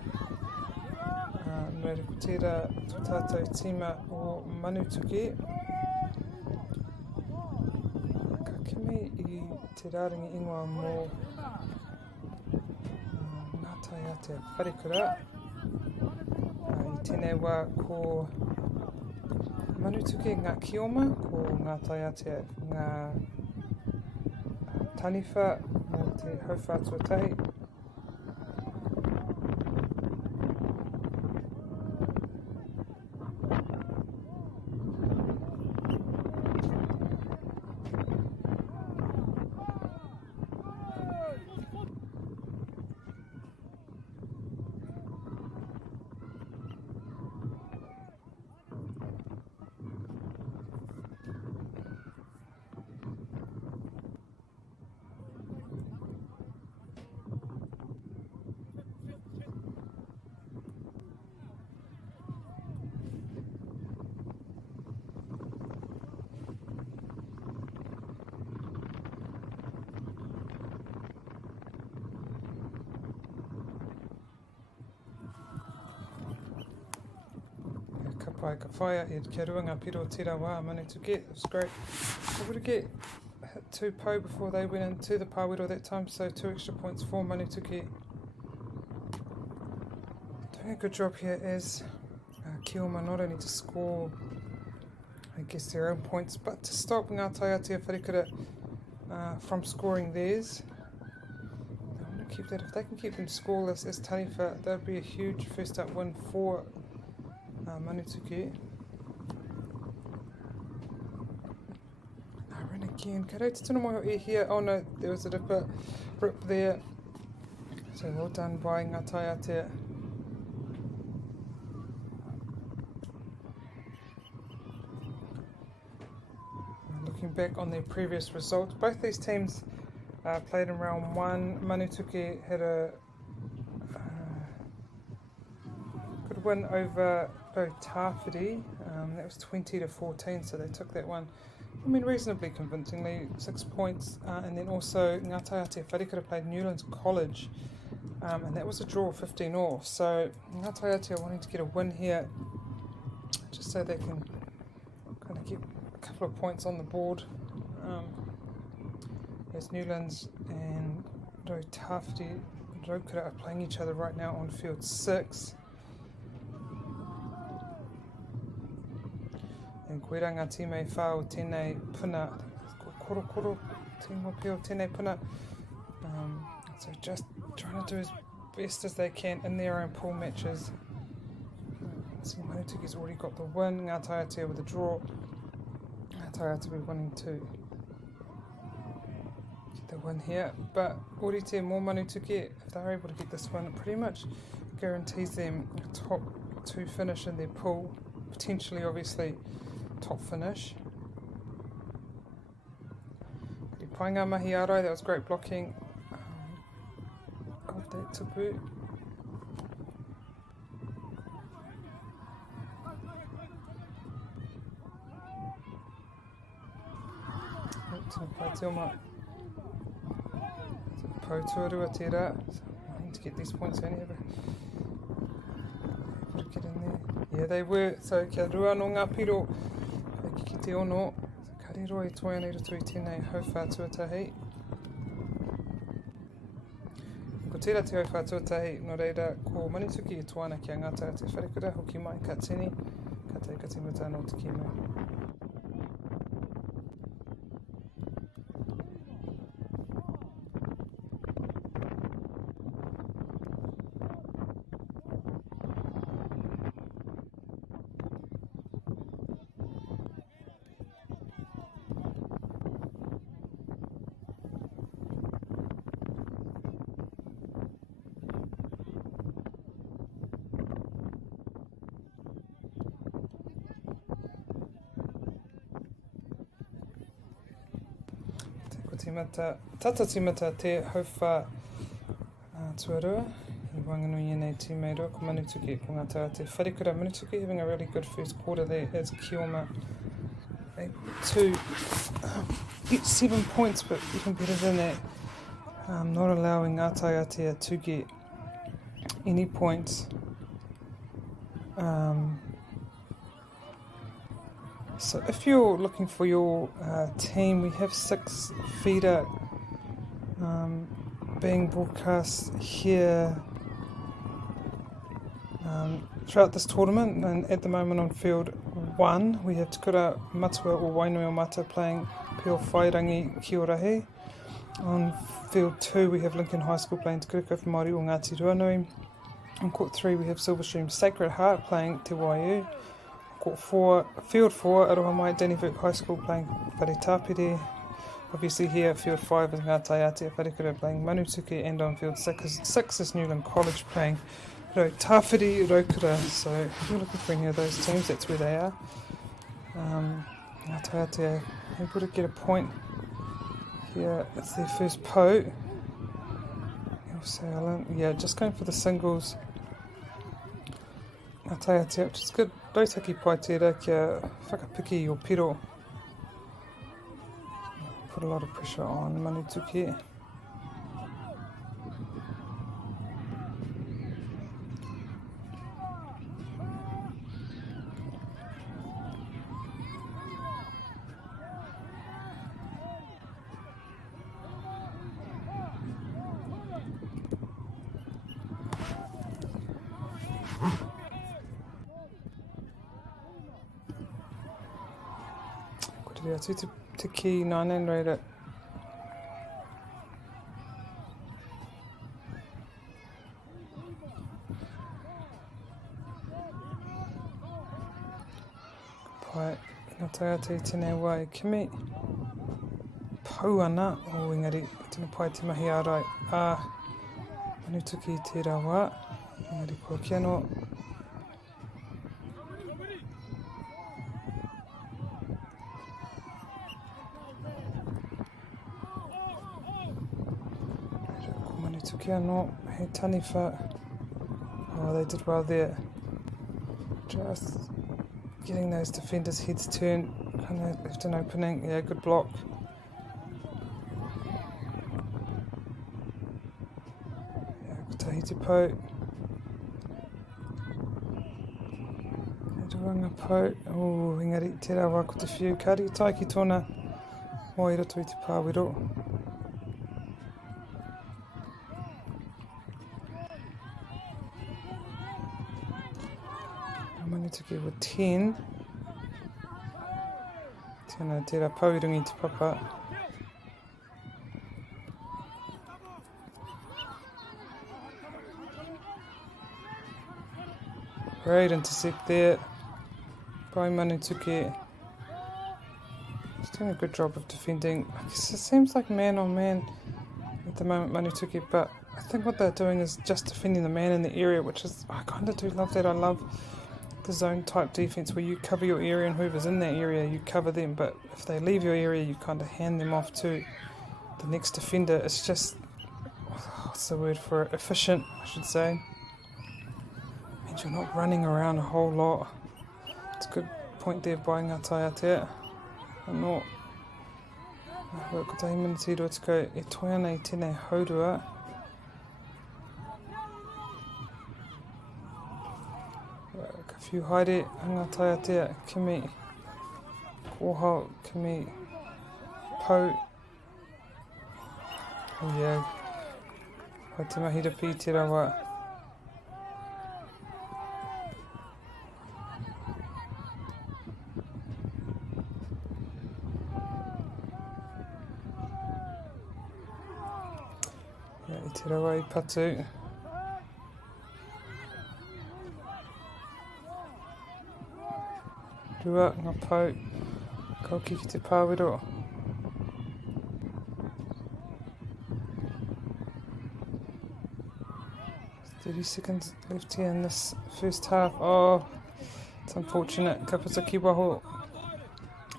Nō reku tērā tō tātou tima o Manutuki. Ka kimi i te rāringi ingoa mō Ngā Tai Atea Wharikura. I tēnei wā ko Manutuki ngā kioma, ko Ngā Tai Atea ngā taniwha mō te hauwhā tuatahi. Ka whaia e kia rua ngā piro tira wā Manutuki. It was great. They would get hit 2 po before they went into the pāwero that time, so 2 extra points for Manutuki. Doing a good job here as Kioma not only to score, I guess, their own points, but to stop Ngā Tai Atea Wharikura from scoring theirs. They want to keep that. If they can keep them scoreless as taniwha, that would be a huge first up win for Manutuki. Run again. Ka rei te tunu moho e here. Oh no, there was a rip there. So well done by Ngā Tai Atea. Looking back on their previous results, both these teams played in round 1. Manutuki had a good win over Tawhiri. That was 20-14, so they took that one, I mean, reasonably convincingly, 6 points. And then also Ngā Tai Atea Wharikura played Newlands College, and that was a draw, 15-all. So Ngā Tai Atea wanting to get a win here, just so they can kind of get a couple of points on the board. As Newlands and Tawhiri Rokura are playing each other right now on field 6. And koera ngā tīmei whāo tēnei puna, ko koro tīmo pio tēnei puna. So just trying to do as best as they can in their own pool matches. See, Manutuki's already got the win, Ngā Tai Atea with a draw. Ngā Tai Atea will be wanting to get the win here. But Orite more Manutuki, if they're able to get this one, it pretty much guarantees them a top 2 finish in their pool, potentially obviously top finish. Painga mahi arai, that was great blocking of that tupu. Pautuarua tērā. So I need to get these points, I only have to get in there. Yeah, they were. So kia rua no ngā piro, ki te ono, ka riro e toi anei roto I tēnei hauwha tuatahi. Ko tērā te hauwha tuatahi, no reira, ko manituki e toana ki a ngata te wharekura, hoki mai ka tini, ka te muta no te kino. Tata timata te hauwha tuarua. I wanganui nei tīmei rua ko Manituki ko ngā taua te wharekura. Manituki having a really good first quarter there as Kioma able to get 7 points, but even better than that, not allowing Ngātai to get any points. So if you're looking for your team, we have 6 feeder being broadcast here throughout this tournament, and at the moment on field 1 we have Te Kura Matua or Wainui o Mata playing Pio Whairangi Kiorahi. On field 2 we have Lincoln High School playing Te Kuriko Māori o Ngāti Ruanui. On court 3 we have Silverstream Sacred Heart playing Te Waiu. Court 4, field 4, Aroha Mai Dannevirke High School playing Whare Tāpiri. Obviously here at field 5 is Ngātai Wharekura playing Manituki, and on field 6 is Newland College playing Rau Tāwhiri Raukura. So if you're looking for any of those teams, that's where they are. Ngātai able to get a point here. It's their first po. Yeah, just going for the singles. Ngātai, which is good. Rautaki pai tērā kia whakapiki o piro. Put a lot of pressure on Manituki. Te ki nānen reira. Pai, Ngātai Āti tēnei wai kimi. Pau ana, o engari, tēnei pai te mahi ārai. Manituki tērā wā. Engari kua ki anō. No, hey Tanifa. Oh, they did well there. Just getting those defenders' heads turned. Kind of left an opening. Yeah, good block. Yeah, Tahiti Po. Ruanga Po. Oh, engari tērā wā ko te whiu. Kāri tai ki tōna. Mo I roto I te pāwiro. Manituki with 10. Tēnā tērā pauirungi te papa. Great intercept there by Manituki. He's doing a good job of defending. It seems like man on man at the moment, Manituki, but I think what they're doing is just defending the man in the area, which is, I kind of do love that. I love the zone type defense where you cover your area and whoever's in that area, you cover them. But if they leave your area, you kind of hand them off to the next defender. It's just, what's the word for it? Efficient, I should say. Means you're not running around a whole lot. It's a good point there by Ngā Taiatea. Anō, hua ko tahi miniti rua tuko e toi ana I tēnei haurua. Ka whiu haere a Ngā Taiatea, kimi kōhau, kimi pau. Oh yeah, hoi te mahi rapi te rawa. I te rawa I patu. Rua, ngā pau, kauki ki te pāwero. There's 30 seconds left here in this first half. Oh, it's unfortunate. Ka pata ki waho.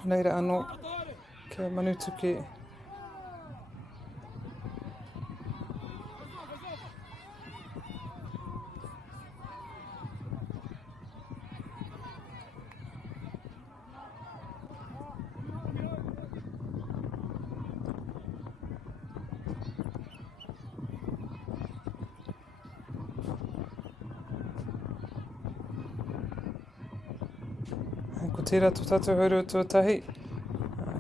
Neira anō, kia manutuke. Ko tērā tō tātou haurua tuatahi,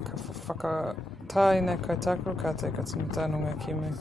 ka whakatā I nei kaitākaro, ka te katimata anō ngā kēmu.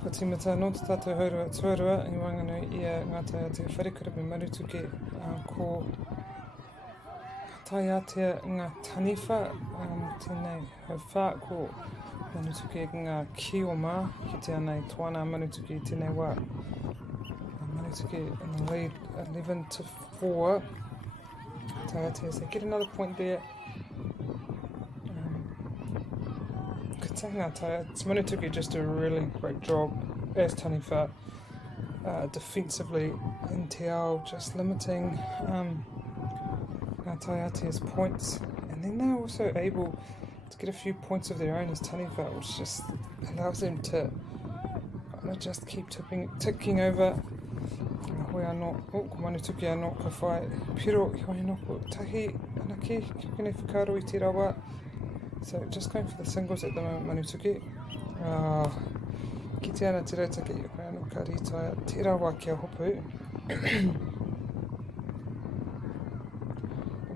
Ko tīmata nō te tātou haurua tuarua I wanganui I a Ngā Taiatea wharekura me marutuke ko Taiatea ngā taniwha tēnei hauwha ko marutuke ngā kioma ki te anei toana marutuke I tēnei wā. Marutuke in the lead 11-4. Taiatea, so get another point there. Ka Te Ngātaia, Te Manituki just do a really great job as taniwha defensively in Te Ao, just limiting Ngā Tai Aotea's points, and then they're also able to get a few points of their own as taniwha, which just allows them to just keep ticking over. Hoi anō, ko Manituki anō ka whai piro i hoi anō ko tahi anake, ki kene whakaro I te rawa. So just going for the singles at the moment, Manituki. Ki te ana te rautaki i hoi anō ka rītaia te rawa kia hopu.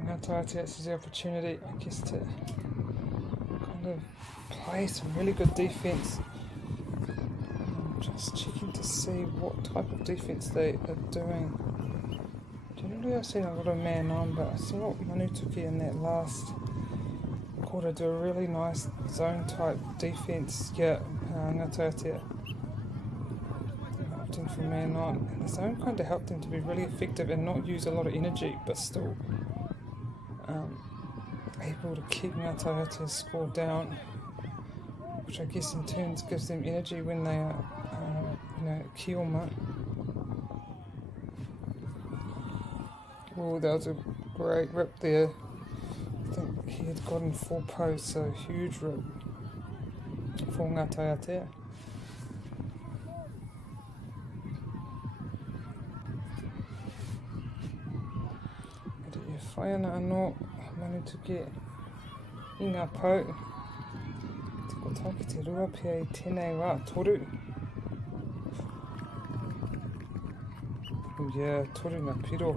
Ngā Tai Aotea, this is the opportunity, I guess, to kind of play some really good defence. Just checking to see what type of defence they are doing. Generally I've seen a lot of man on, but I saw Manituki in that last quarter do a really nice zone type defence. Yeah, Ngā Tai Aotea opting for man on, and the zone kind of helped them to be really effective and not use a lot of energy, but still able to keep Ngā Tai Aotea's score down, which I guess in turn gives them energy when they are Kioma. Oh, that was a great rip there. I think he had gotten 4 posts, so huge rip for Ngā Tai Aotea. Whai ana anō, Manituki I ngā pau. Te kotau ki te rua pia I tēnei wā, toru. Oh yeah, toru ngā piro.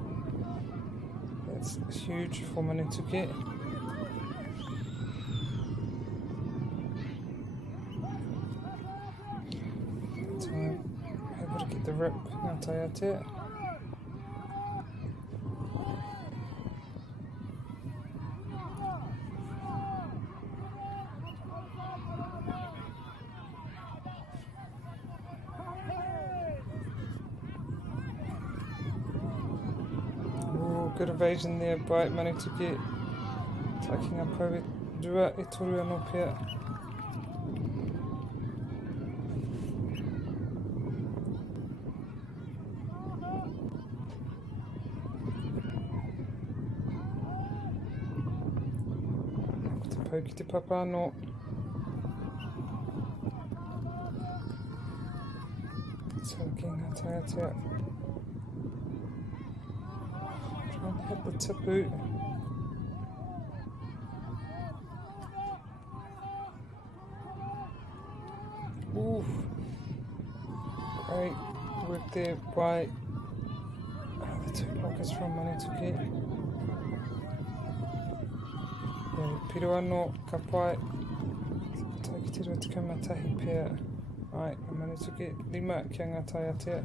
That's huge for Manituki. So, able to get the rip, Ngā Tai Aotea. Good evasion there by Manituki, taking up over Rua e toru anō pia. Te pau ki te papa anō. So again, Ngā Tai Aotea. Hit the tipu. Ooh. Great work there by the 2 blockers from Manituki. Piro anō ka pai. Tau ki te rua tika matahi pia. Ai, Manituki 5 kia Ngā Tai Aotea.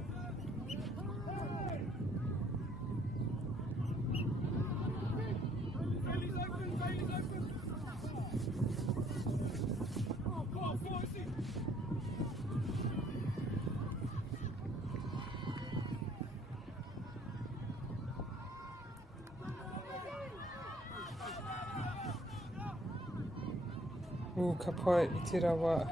Ka pai I te rawa.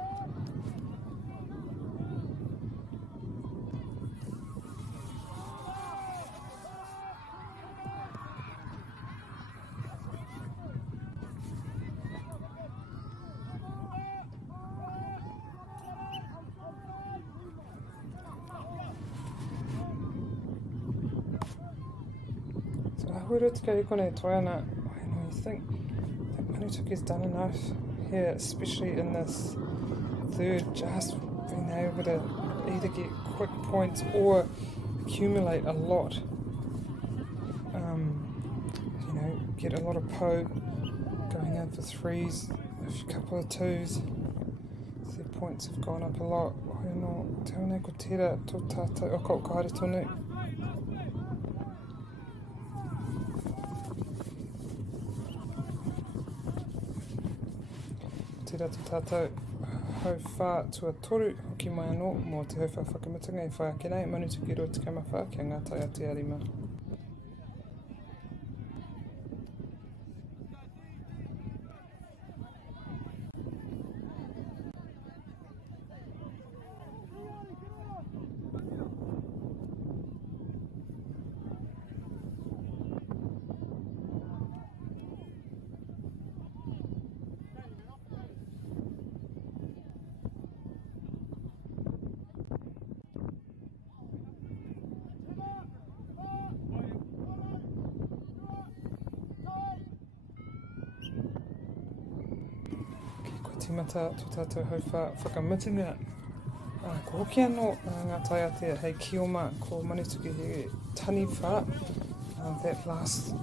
So ahura tika I kone toiana, I think that Manituki's done enough here, especially in this third, just being able to either get quick points or accumulate a lot. Get a lot of po, going in for 3s, a couple of 2s. Their points have gone up a lot. Hoi anō, te hone ko tera, tō tātou, o ka haere tonu. Tērā tō tātou hau whā tua toru hoki mai anō mō te hau whā whakamitunga I whai ake nei Manituki roa tika mawhā kia Ngā Tai Aotea 5. tīmata tō tātou hauwha whakamutunga. Ko hoki anō ngā tai atea hei kioma ko Manituki he tani wha that last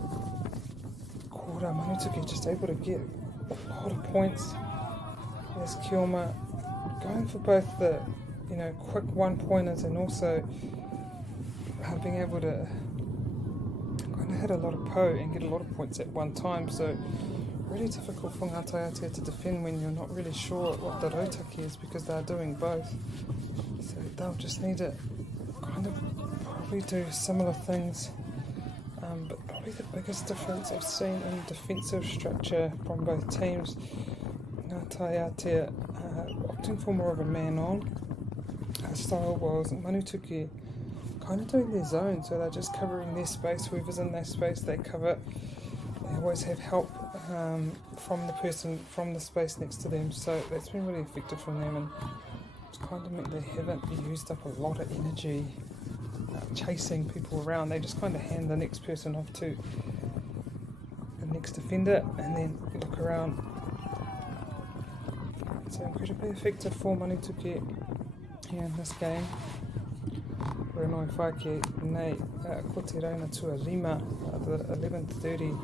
quarter. Manituki just able to get a lot of points as kioma going for both the quick one-pointers and also being able to kind of hit a lot of po and get a lot of points at one time. So really difficult for ngā tai atea to defend when you're not really sure what the rautaki is, because they're doing both. So they'll just need to kind of probably do similar things. But probably the biggest difference I've seen in defensive structure from both teams, ngā tai atea opting for more of a man-on style, whilst Manituki kind of doing their zone, so they're just covering their space. Whoever's in their space, they cover. They always have help from the person from the space next to them, so that's been really effective from them, and it's kind of meant they haven't used up a lot of energy chasing people around. They just kind of hand the next person off to the next defender and then look around. So incredibly effective for Manituki here in this game. Renoi whake nei ko te rauna tua rima, the 11:30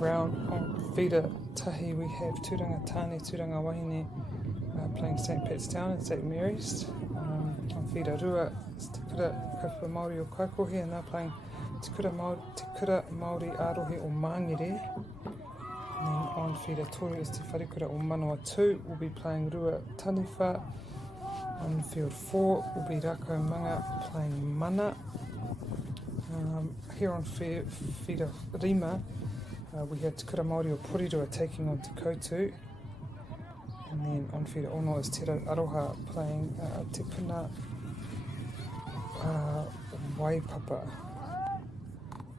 round on Feeder Tahi. We have Tūranga Tāne, Tūranga Wahine playing St. Pat's Town and St. Mary's. On Feeder Rua, it's Te Kura Kaupapa Māori o Kaikohe, and they're playing Te Kura Māori Arohe o Mangere. And then on Feeder Toru is Te Wharekura o Manawatu. We'll be playing Rua Taniwha. On field 4 will be Rako Manga playing Mana. Here on Feeder Rima, we had Te Kura Māori o Porirua taking on Te Koutu. And then on Feeder Ono is Te Aroha playing Te Puna Waipapa.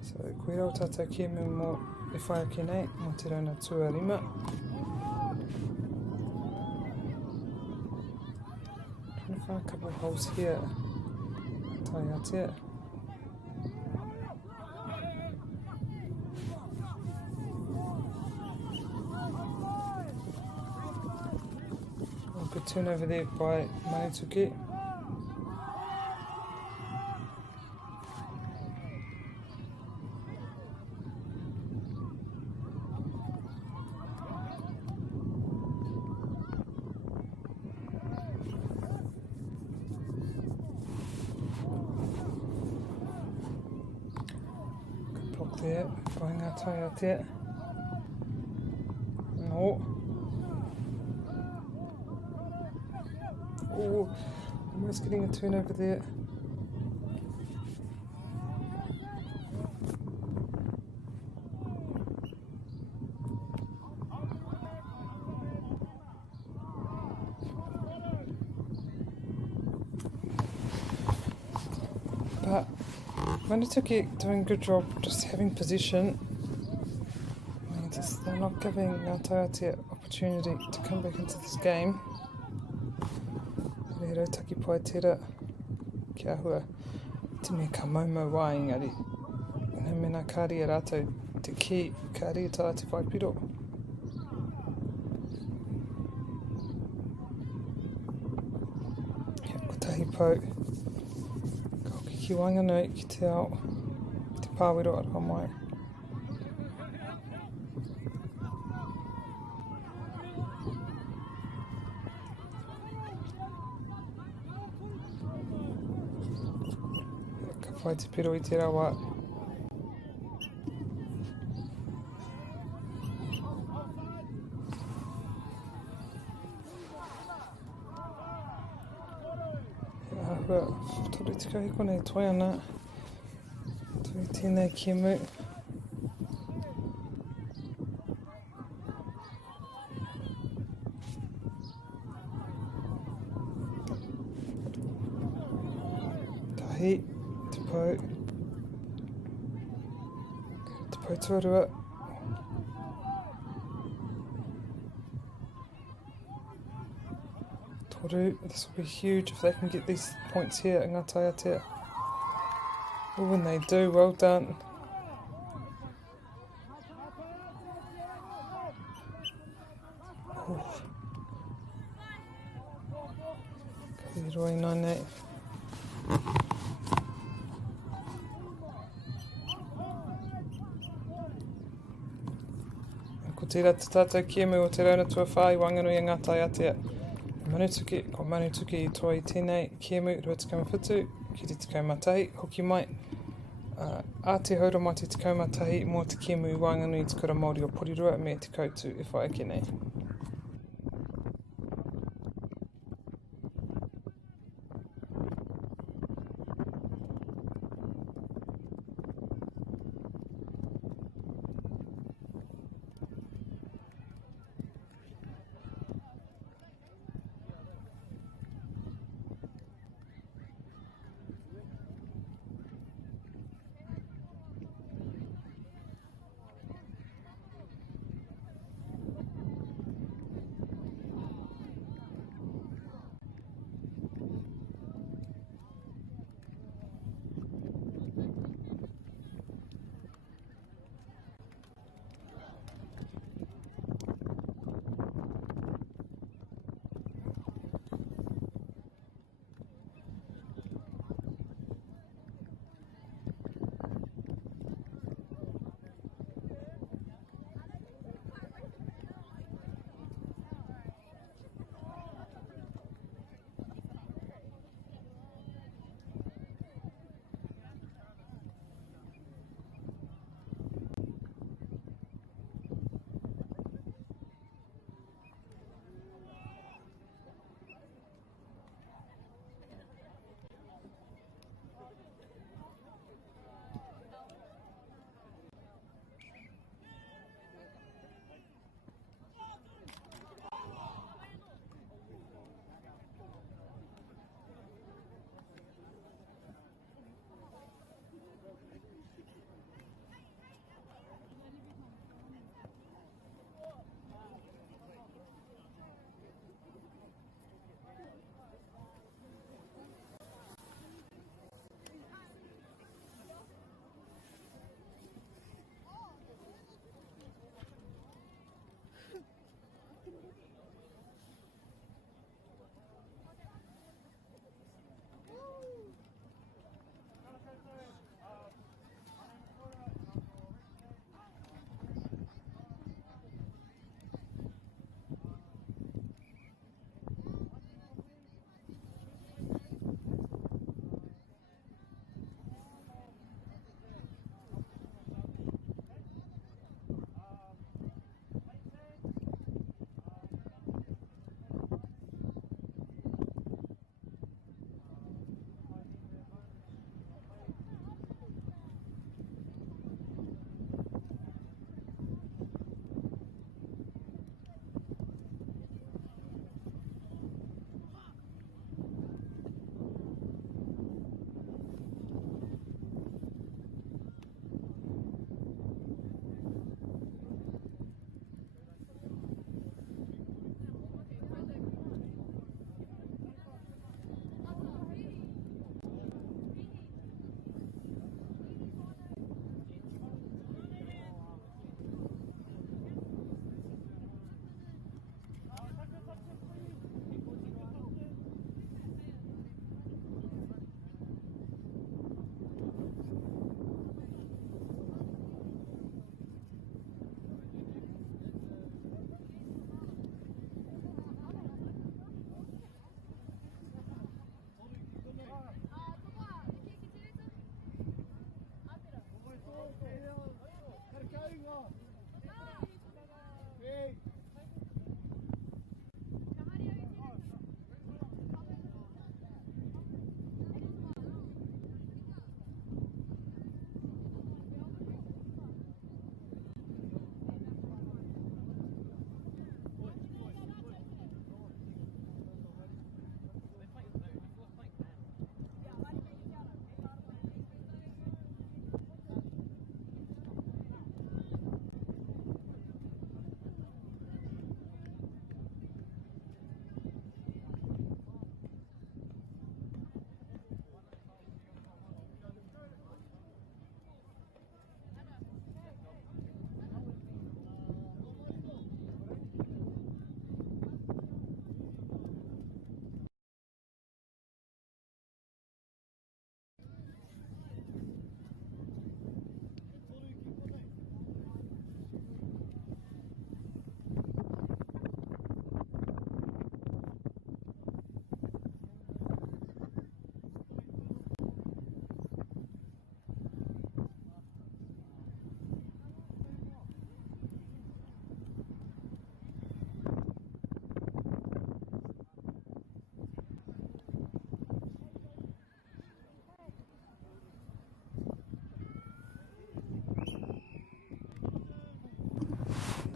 So koe rau tātou kia me mo e whai ake nei, mo te rauna tua rima. Trying to find a couple of holes here. Tai atea. Good turn over there by Manituki. Good block there by ngā tai atea. No. Oh, almost getting a turn over there. But Manituki doing a good job just having possession. They're not giving ngā tai atea opportunity to come back into this game. Rei rautaki pai tera ki ahua te me ka maumau wā engari. Nā mena kāri a rātou te ki, kāri a tā te whaipiro. Ko tahi pau. Ka hoki ki Wanganui ki te ao, te pāwero aroha mai. Whai te pero I te rawa. Ahua, tori tika hiko nei toi ana. Toi tēnei kemu. Tahi. Te pau tuarua. Toru, this will be huge if they can get these points here in ngā tai atea. Oh, when they do, well done. Oh, Roi nai nei. Ko tērā te tātou kiemu o te rauna tua whai wanganui a ngā tai atea. Manutuki, ko manutuki I toa I tēnei kiemu rua tekau mawhitu, ki te tekau matahi, hoki mai. A te haura mai te tekau matahi mō te kiemu I wanganui te kura Māori o Porirua me te koutu e whai ake nei.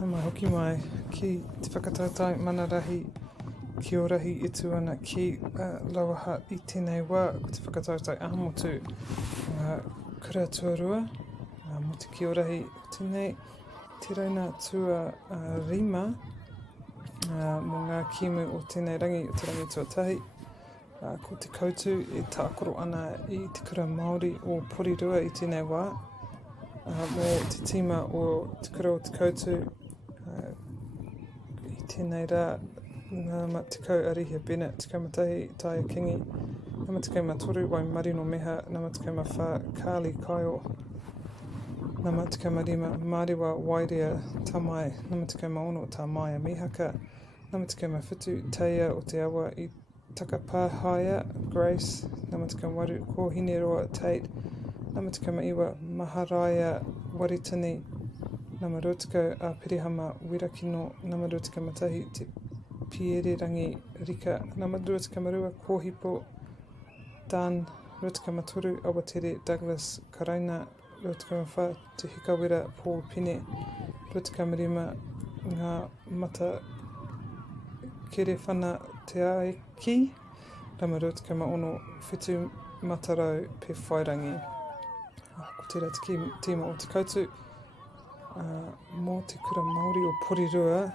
Nā mai hoki mai ki te whakatautai mana rahi ki o rahi i tu ana ki Lauaha i tēnei wā ko te whakatautai ahamotu kura tuarua mo te ki o rahi tēnei te rauna tua rima mo ngā kimu o tēnei rangi o te rangi tuatahi ko te koutu e tākoro ana i te kura Māori o Porirua i tēnei wā mo te tima o te kura o te koutu i tēnei rā ngā matikau arihia Bennett, tikau matahi Taia Kingi, ngā matikau matoru wai Marino Meha, ngā matikau mawha Kāli Kaio, ngā matikau marima Mārewa Wairea Tamai, ngā matikau maono tā Maia Mihaka, ngā matikau mawhitu Teia o te awa i Takapāhaia Grace, ngā matikau waru Kōhineroa Tate, ngā matikau maiwa Maharaia Waritini, ngā marutikau a Pirihama Wirakino, ngā marutikau matahi te Pierre Rangi Rika, ngā marutika marua Kōhipo, Dan, rutika matoru Awatere Douglas Karaina, rutika mawha te Hikawera Paul Pine, rutika marima ngā mata kere whana te aeki, rama rutika maono whitu matarau pe whairangi. Ko tērā te tīma o te koutu, mō te kura Māori o Porirua,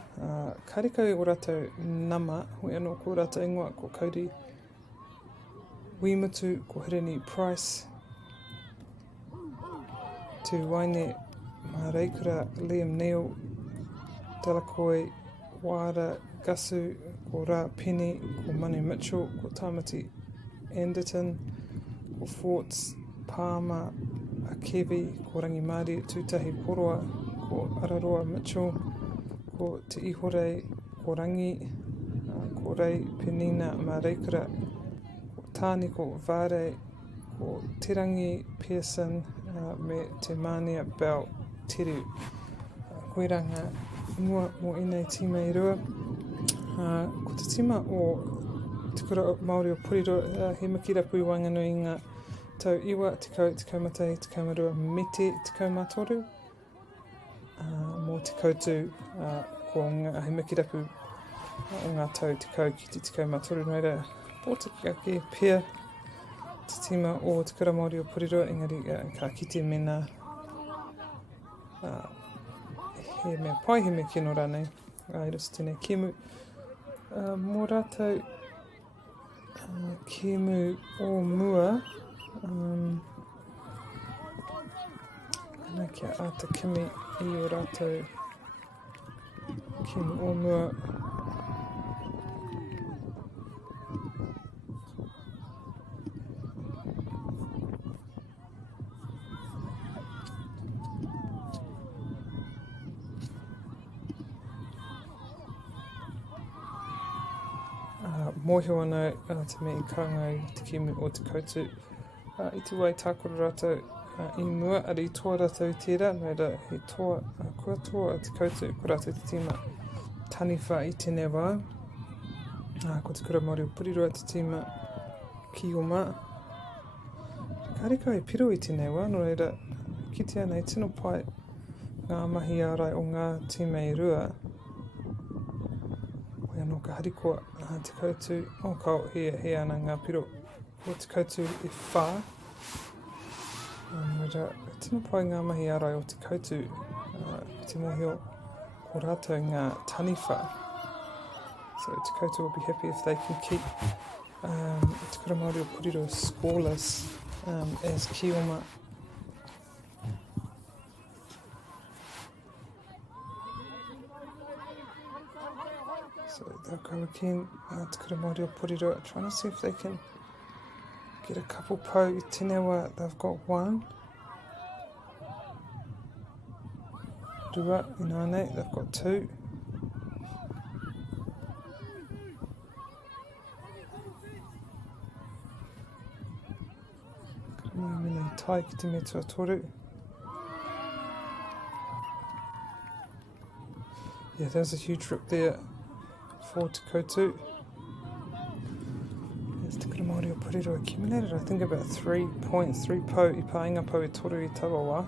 karikau o rātou nama, hoi anō ko rātou ingoa, ko Kauri Wimutu, ko Hirini Price, tu Waine mā reikura Liam Neal, Delakoi, Wāra Gasu, ko Rā Penny, ko Manu Mitchell, ko Tamati Anderton, ko Forts Palmer, Kevi, ko Rangi Māori, Tūtahi Poroa, ko Araroa Mitchell, ko Te Ihorei, ko Rangi, ko Rei Penina mā reikura, ko Tāni, ko Vare, ko Te Rangi Pearson, me Te Mānia Bell Teru. Koe ranga mua mō inei tīma i rua. Ko te tima o te kura Māori o Porirua, he makirapu i wanganui ngā tau iwa, tekau matahi, tekau marua, mete, tekau mātoru. Mō te koutu, ko ngā he makirapu o ngā tau tekau ki te tekau mātoru. Noira, pōtaka ke pia te tima o te kura Māori o Porirua, engari ka kite mena he mea pai, he mea kino rānei. I rasa tēnei kemu. Mō rātou kemu o mua, ana kia ata kimi i o rātou kemu o mua. Mōhio ana te mea I kāngai te kemu o te koutu. I te wai tākoro rātou I mua, ara I toa rātou tērā, noira he toa, kua toa te koutu, ko rātou te tīma taniwha I tēnei wā. Ko te kura Māori o Porirua, te tīma ki o mā. Kareka e piro I tēnei wā, no reira, kitea nei tino pai ngā mahi ārai o ngā tīma I rua. Hoi anō ka harikoa te koutu, kau he ana ngā piro o te koutu e whā. Reira, tino pai ngā mahi ārai o te koutu, te mōhio ko rātou ngā taniwha. So te koutu will be happy if they can keep te kura Māori o Porirua scoreless as Kioma. So they'll go again, te kura Māori o Porirua, trying to see if they can get a couple po I tēnei wā. They've got one. Rua, Inane, they've got two. Mene tai ki te mea tuatoru. Yeah, there's a huge rip there for Te Koutu. There's Te Kura Māori o Porirua accumulated, I think, about 3.3 po I pāinga po I toru I tawa wā.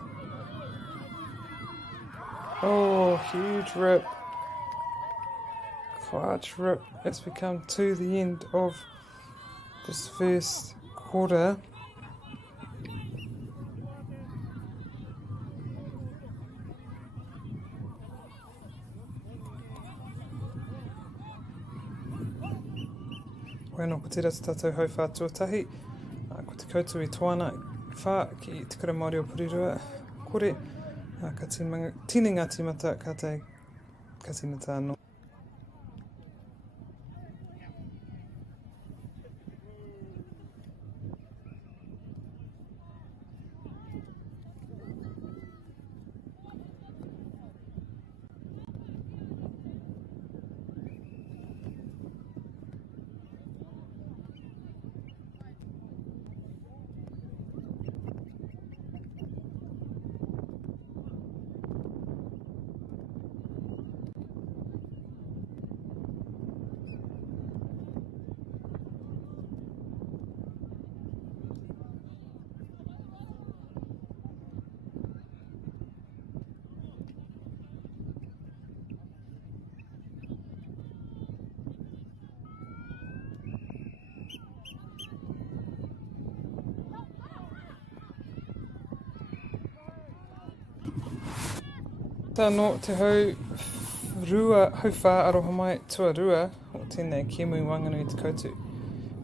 Oh, huge rip. Clutch rip. As we come to the end of this first quarter. Bueno, ko te rata tātou hau whātuatahi. Ko te koutou I toana whā ki te kura Māori o Purirua. Kore, ka tine ngā tīmata ka te tina tāno. Tēnō te hau rua hau whā aroha mai tua rua o tēnei Kēmui Wanganui te koutou.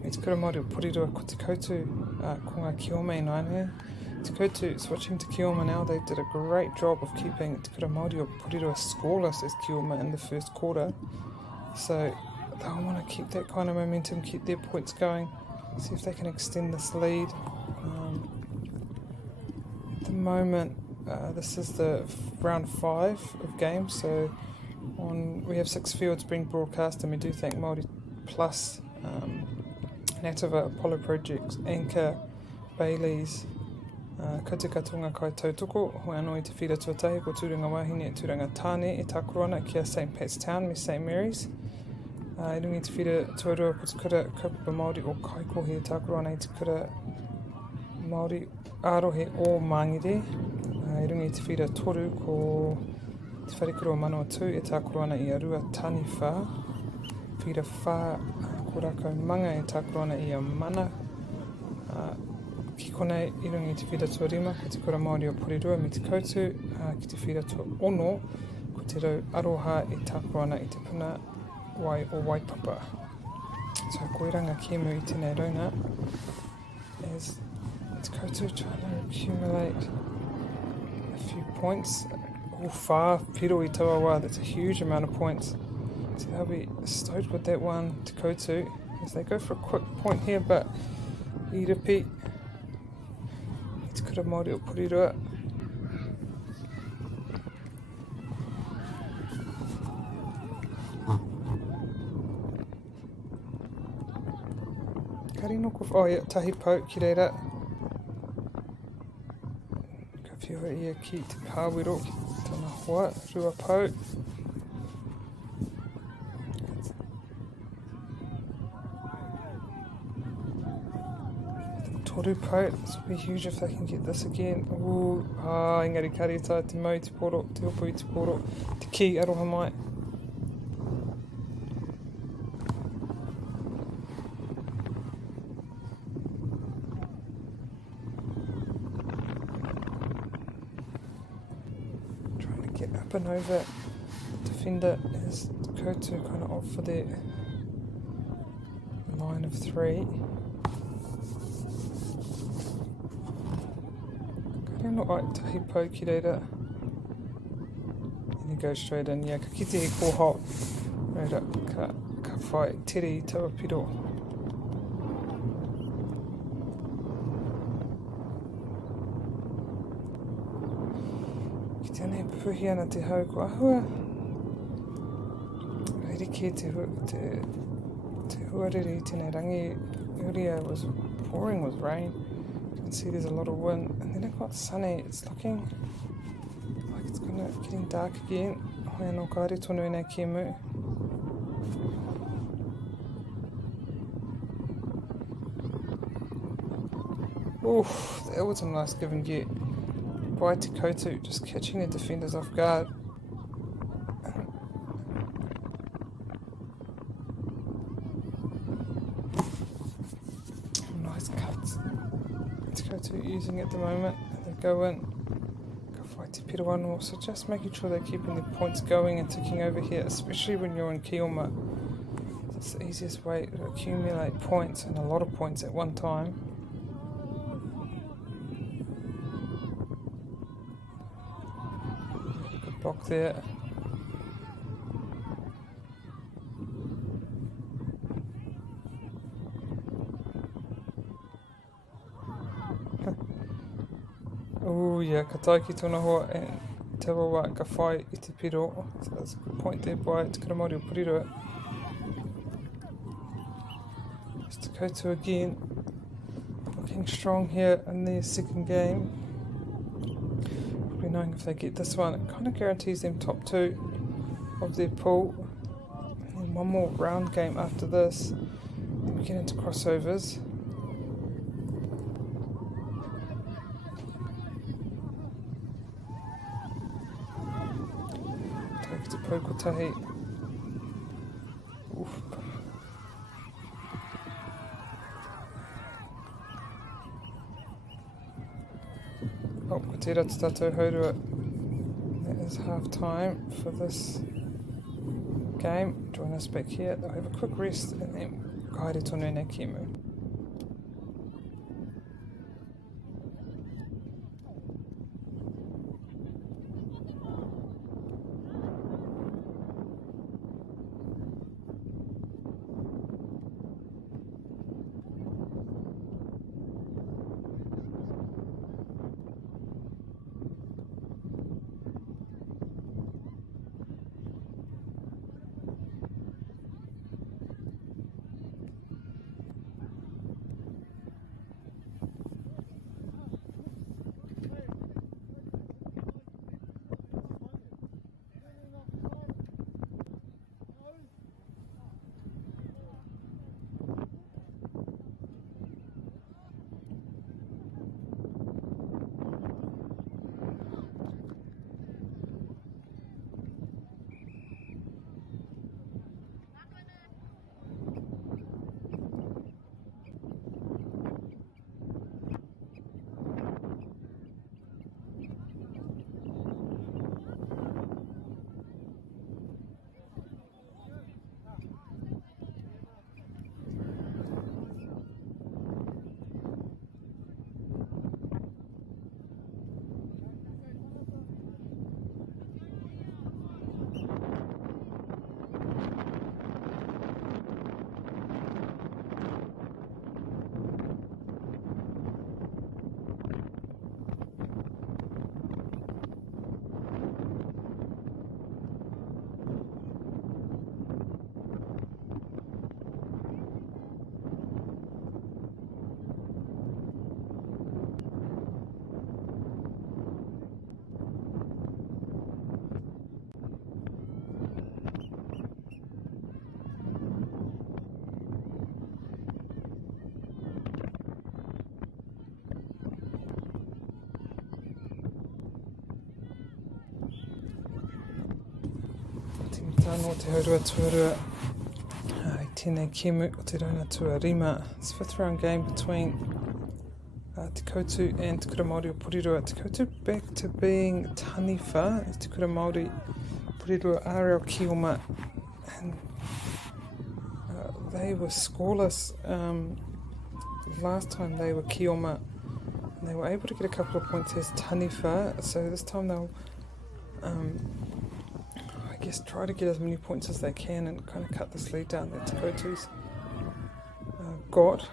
Me te kura Māori o Purirua ko te koutou ko ngā Kioma I Nainea. Te koutou, switching to Kioma now, they did a great job of keeping te kura Māori o Purirua scoreless as Kioma in the first quarter. So they'll want to keep that kind of momentum, keep their points going, see if they can extend this lead. At the moment, this is the round 5 of games, so we have 6 fields being broadcast, and we do thank Māori Plus, Nativa, Apollo Projects, Anchor, Bailey's, Koutou Katonga Kai Tautoko, hoi anō I te whira tuatahi, ko Tūranga Wahine, Tūranga Tāne, E Tākuruana, kia St. Pat's Town, me St. Mary's. I rungi te whira tuarua ko te kura kaupapa Māori o Kaikohe, E Tākuruana, I te kura Māori Arohe o Mangere. I rungi te whira toru ko te wharekura o Manawatu E Tākuruana I Arua Tani Whā. Whira whā ko Rākau Manga E Tākuruana I a Mana. Ki konei I rungi te whira tuarima ko te kura Māori o Purirua me te koutou. Ki te whira tua ono ko te rau aroha E Tākuruana I te puna wai o Waipapa. So koiranga Kēmu I tēnei rauna as te koutou trying to accumulate a few points. Ko whā piro I Tawawa, that's a huge amount of points. So they'll be stoked with that one, te koutou, as they go for a quick point here, but I repeat, te kura Māori o Purirua. Karino ko, oh yeah, tahi pau, ki reira. Ka whiua ia ki te pāwiro, ki tana hoa, rua pau. Toru pau, this will be huge if they can get this again. Ooh, engari kariata, te mau, te poro, te hopu I te poro, te ki aroha mai. Get up and over defender as koutou kind of off for the line of 3. Kare no ai tahi pau ki reira. And he goes straight in. Yeah, ka kite he koho. Reira, ka whai tere I taua piro. Tēnei puhi ana te hau ko ahua. Reiri ki te huarere I tēnei rangi. Earlier was pouring with rain. You can see there's a lot of wind. And then it got sunny. It's looking like it's getting dark again. Hoi anō kāre tonu I nei Kēmu. Oof, that was a nice give and get. By te koutou, just catching the defenders off guard. Nice cuts. Let's go to using at the moment. They go in. Go fight Te Pirawanua. So just making sure they're keeping the points going and ticking over here, especially when you're in Kioma. It's the easiest way to accumulate points, and a lot of points at one time. Good block there. Oh yeah, ka taiki tōna hoa and te wawa ka whai I te piro. So that's a good point there by Te Kura Māori o Porirua. Just to go to again, looking strong here in their second game. Probably knowing if they get this one, it kind of guarantees them top 2 of their pool. And then one more round game after this, then we get into crossovers. To Poukotahi. Oof. Oh, ko te rata tātou haurua. That is half time for this game. Join us back here. They'll have a quick rest and then kaere tonu nei kemu. Tēnā te haurua tuarua I tēnei kemu o te rauna tuarima. It's a 5th round game between Te Koutu and Te Kura Māori o Porirua. Te Koutu back to being taniwha. Te Kura Māori Porirua are our Kioma, and they were scoreless last time they were Kioma, and they were able to get a couple of points as taniwha, so this time they'll I guess try to get as many points as they can and kind of cut this lead down that Te Koutu's got.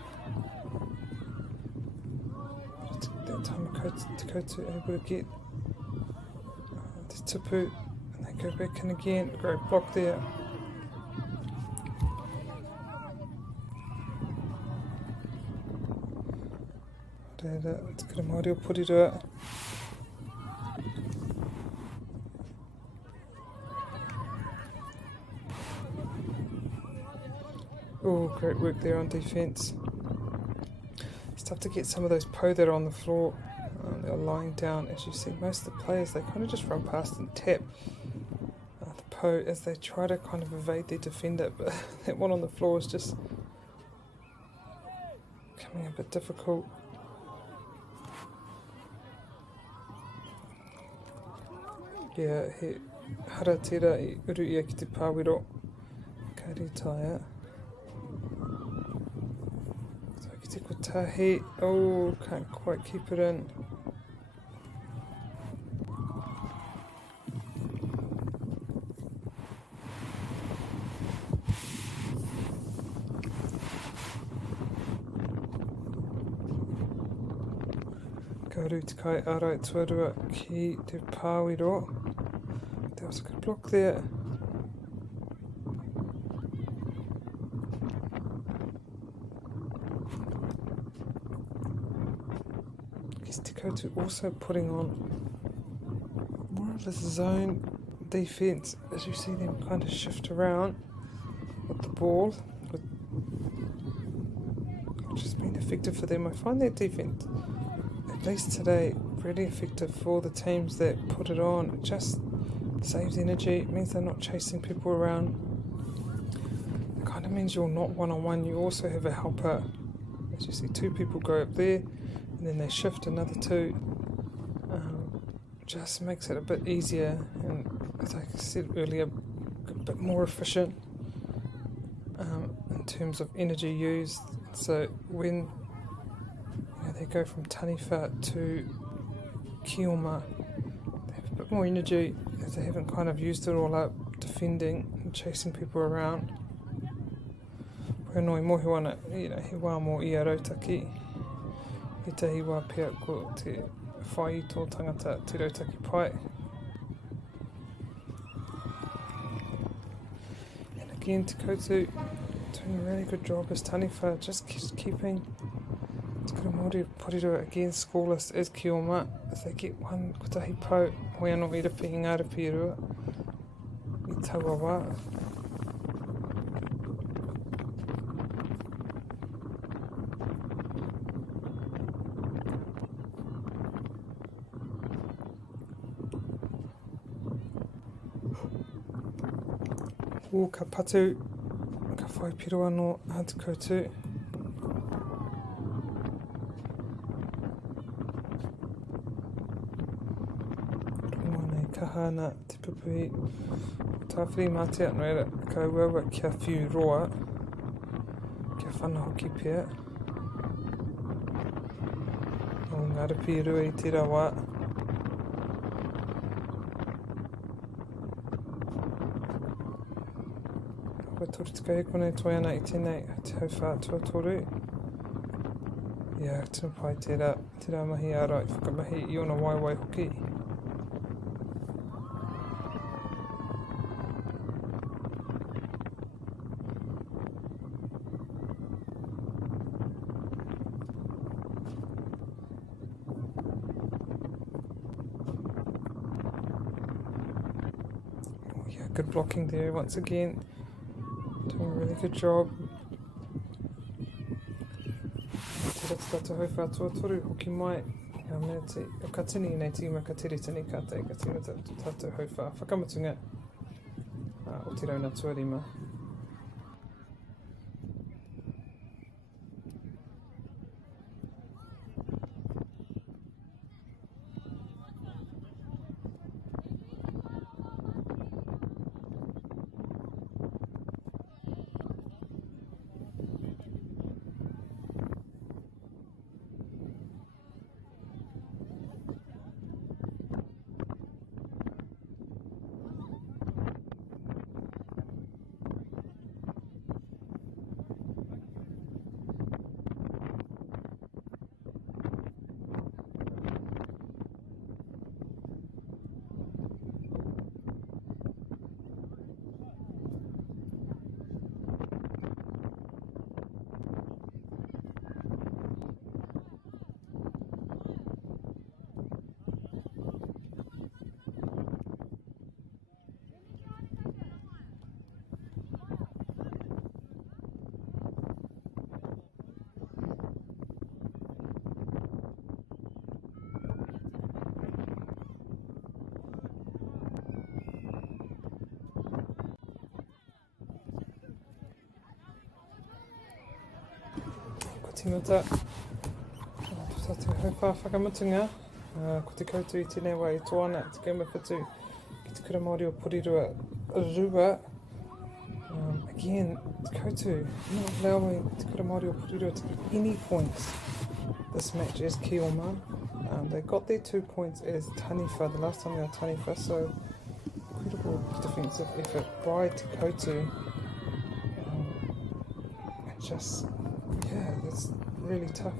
That time Te Koutu able to get Te Tupu, and they go back in again. Great block there. Te Kura Māori o Porirua. Oh, great work there on defence. It's tough to get some of those po that are on the floor. They're lying down, as you see. Most of the players, they kind of just run past and tap the po as they try to kind of evade their defender. But that one on the floor is just becoming a bit difficult. Yeah, he hara tira I uru ia ki te pāwiro. Ka retaia. So ki te kotahi. Oh, can't quite keep it in. Ka ruti kai arai tuarua ki te pāwiro. There was a good block there. Te Koutou also putting on more of a zone defence as you see them kind of shift around with the ball, which has been effective for them. I find their defence, at least today, really effective for the teams that put it on. It just saves energy. It means they're not chasing people around. It kind of means you're not one-on-one. You also have a helper. As you see, two people go up there and then they shift another two. Just makes it a bit easier and, as I said earlier, a bit more efficient in terms of energy used. So when they go from Taniwha to Kioma, they have a bit more energy as they haven't kind of used it all up defending and chasing people around. Pēnoi mohi wana, he wā mō ia rautaki. He tahi wā pia ko te whai I tō tangata te rautaki pai. And again, Te Koutou doing a really good job as Taniwha, just keeping Te Kura Māori Porirua again scoreless as Kioma as they get one kotahi pau hoi anō I rapi I ngā rapi I rua I taua wā. O ka patu, ka whai piro anō a Te Koutou. Rongoa nei kahana te pupuhi. Tāwhiri mātea no era ka uaua kia whiu roa. Kia whana hoki pia. O ngā rapi I rua I tērā wā. Tōru te kahe konei toi ana I tēnei te hauwha tuatoru. Ia, tino pai tērā mahi ārai, whakamahi I ona waiwai hoki. Oh yeah, good blocking there once again. Doing a really good job. Te rata hauwha tuatoru hoki mai. Ngā mea te o ka tini nei tīma ka tere tini ka te ka tīma tātou hauwha whakamatunga o te rauna tuarima. tīmata. Tātou haupā whakamutunga. Ko te koutou I tēnei wā I tōana, te kaumawhitu ki te kura Māori o Porirua Rua. Again, te koutou, not allowing te kura Māori o Porirua to get any points this match as Kioma. They got their 2 points as Taniwha, the last time they were Taniwha, so incredible defensive effort by Te Koutou. Just, yeah, it's really tough.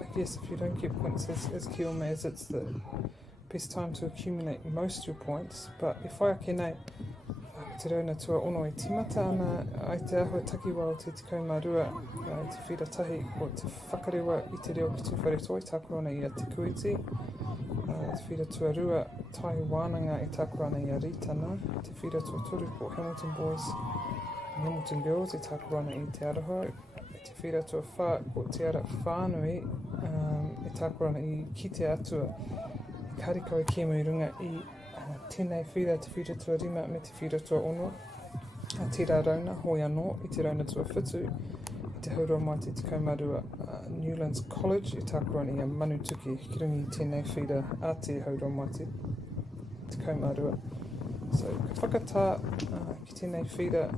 I guess if you don't get points as Kioma, as it's the best time to accumulate most of your points. But e whai ake nei, te rauna tua ono I timata ana ai te ahua takiwa o te tikau marua I te whira tahi o te whakarewa I te reo ki tu whare toi tākurana I a te kuiti. Te whira tua rua tai wānanga I tākurana I a Ritana. Te whira tua toru ko Hamilton Boys Hamilton Girls I tākurana I te Araho. Te whira tua whā ko te ara whānui I tākurana I ki te atua I karikau I kēmu I runga I tēnei whira te whira tua rima me te whira tua ono. A te rā rauna hoi anō I te rauna tua whitu I te haurua mai te kaumarua Newlands College I tākurana I a Manutuki ki rungi I tēnei whira a te haurua mai te kaumarua. So ka whakatā ki tēnei whira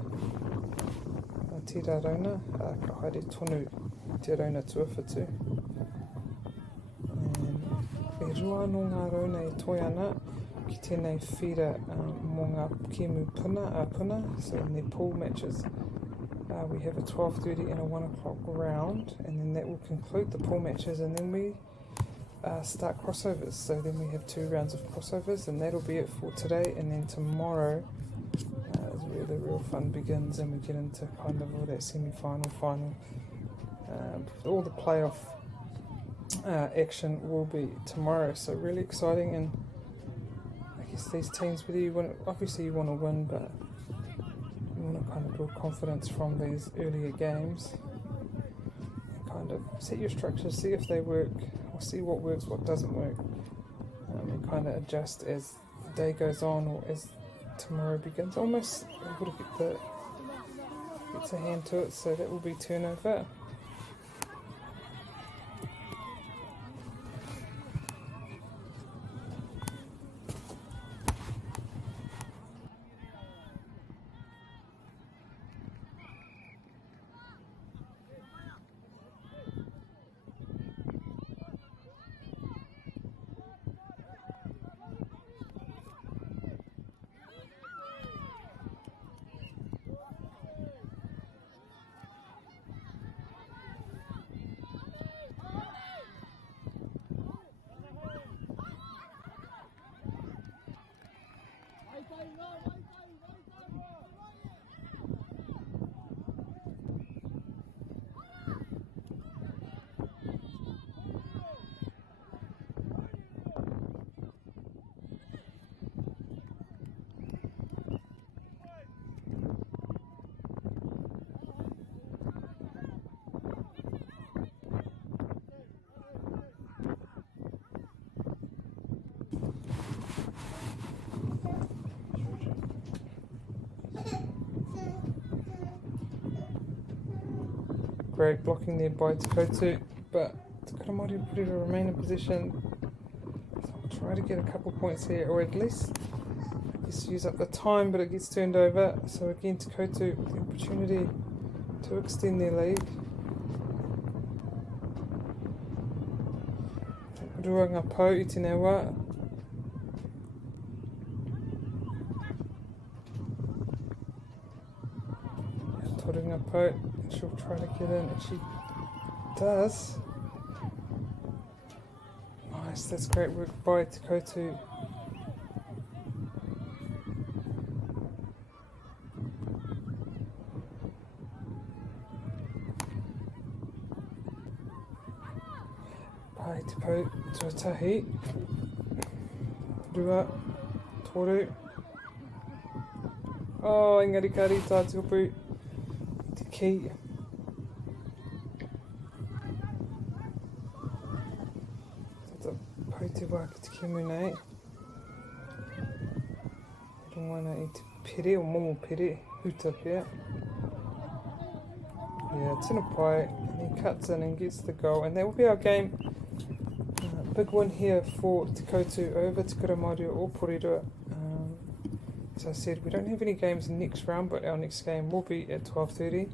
te rā rauna ka haere tonu I te rauna tua whitu. E rua no ngā rauna E toi ana ki tēnei whira mō ngā kēmu puna, so in their pool matches. We have a 12:30 and a 1 o'clock round, and then that will conclude the pool matches, and then we start crossovers. So then we have 2 rounds of crossovers, and that'll be it for today. And then tomorrow is where the real fun begins, and we get into kind of all that semi-final, final. All the playoff action will be tomorrow, so really exciting. And I guess these teams, whether you want, obviously you want to win, but you want to kind of build confidence from these earlier games and kind of set your structures, see if they work, or see what works, what doesn't work, and kind of adjust as the day goes on or as tomorrow begins. Almost able to get a hand to it, so that will be turnover. Great blocking there by Te Koutou, but Te Kura Māori o Porirua remain in position. So I'll try to get a couple points here, or at least just use up the time, but it gets turned over. So again, Te Koutou with the opportunity to extend their lead. Rua ngā pau I tēnei wā. Toru ngā pau. She'll try to get in, and she does. Nice, that's great work by Te Koutou. Pai Te Pou Tuatahi. Rua, Toru. Oh, engari ka rita te hopu. Te ki. Te wā ki te kemu nei. Rungwana I te pere o momo pere, huta pia. Yeah, Tinapai, and he cuts in and gets the goal, and that will be our game. Big win here for Te Kotu over Te Kura-Mario or Porirua. As I said, we don't have any games next round, but our next game will be at 12:30,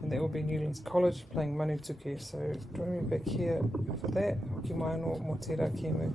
and that will be Newlands College playing Manutuke. So join me back here for that. Hoki mai anō mō tērā kēmu.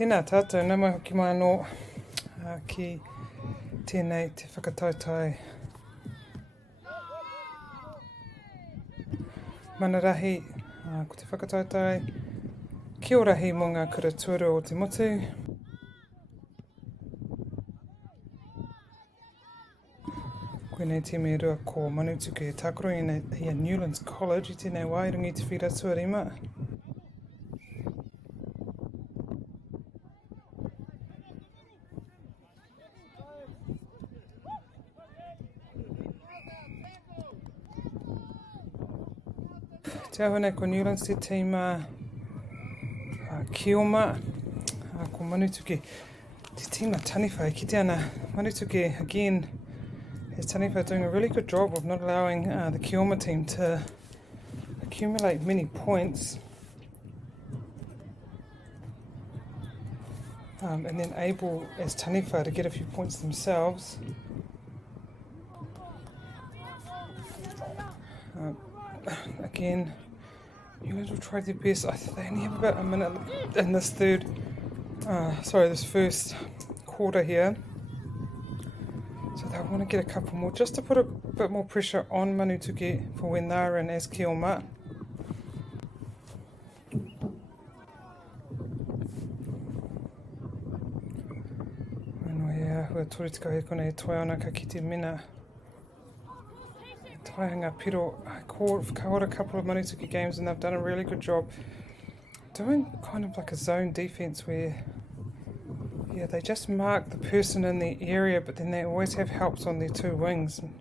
Tēnā tātou, nā mai hoki mai anō ki tēnei te whakatautai. Mana rahi, ko te whakatautai, kia ora hi mō ngā kura tuara o te motu. Koenei te me rua ko Manutuke Takoro i a Newlands College i tēnei wairangi te whira tuarima. Te ahone ko Newlands te tīma Kioma, ko Manutuke. Te tīma Taniwhai ki te ana. Manutuke, again, is Taniwhai doing a really good job of not allowing the Kioma team to accumulate many points. And then able, as Taniwhai, to get a few points themselves. Again, Newlands will try their best. They only have about a minute in this this first quarter here. So they'll want to get a couple more, just to put a bit more pressure on Manutuke for when they're in as Kioma. Anoia, hua toritiko he kone toi ana ka ki te mina. Taihanga Piro, I caught a couple of Manutuke games and they've done a really good job doing kind of like a zone defense where they just mark the person in the area, but then they always have helps on their two wings. And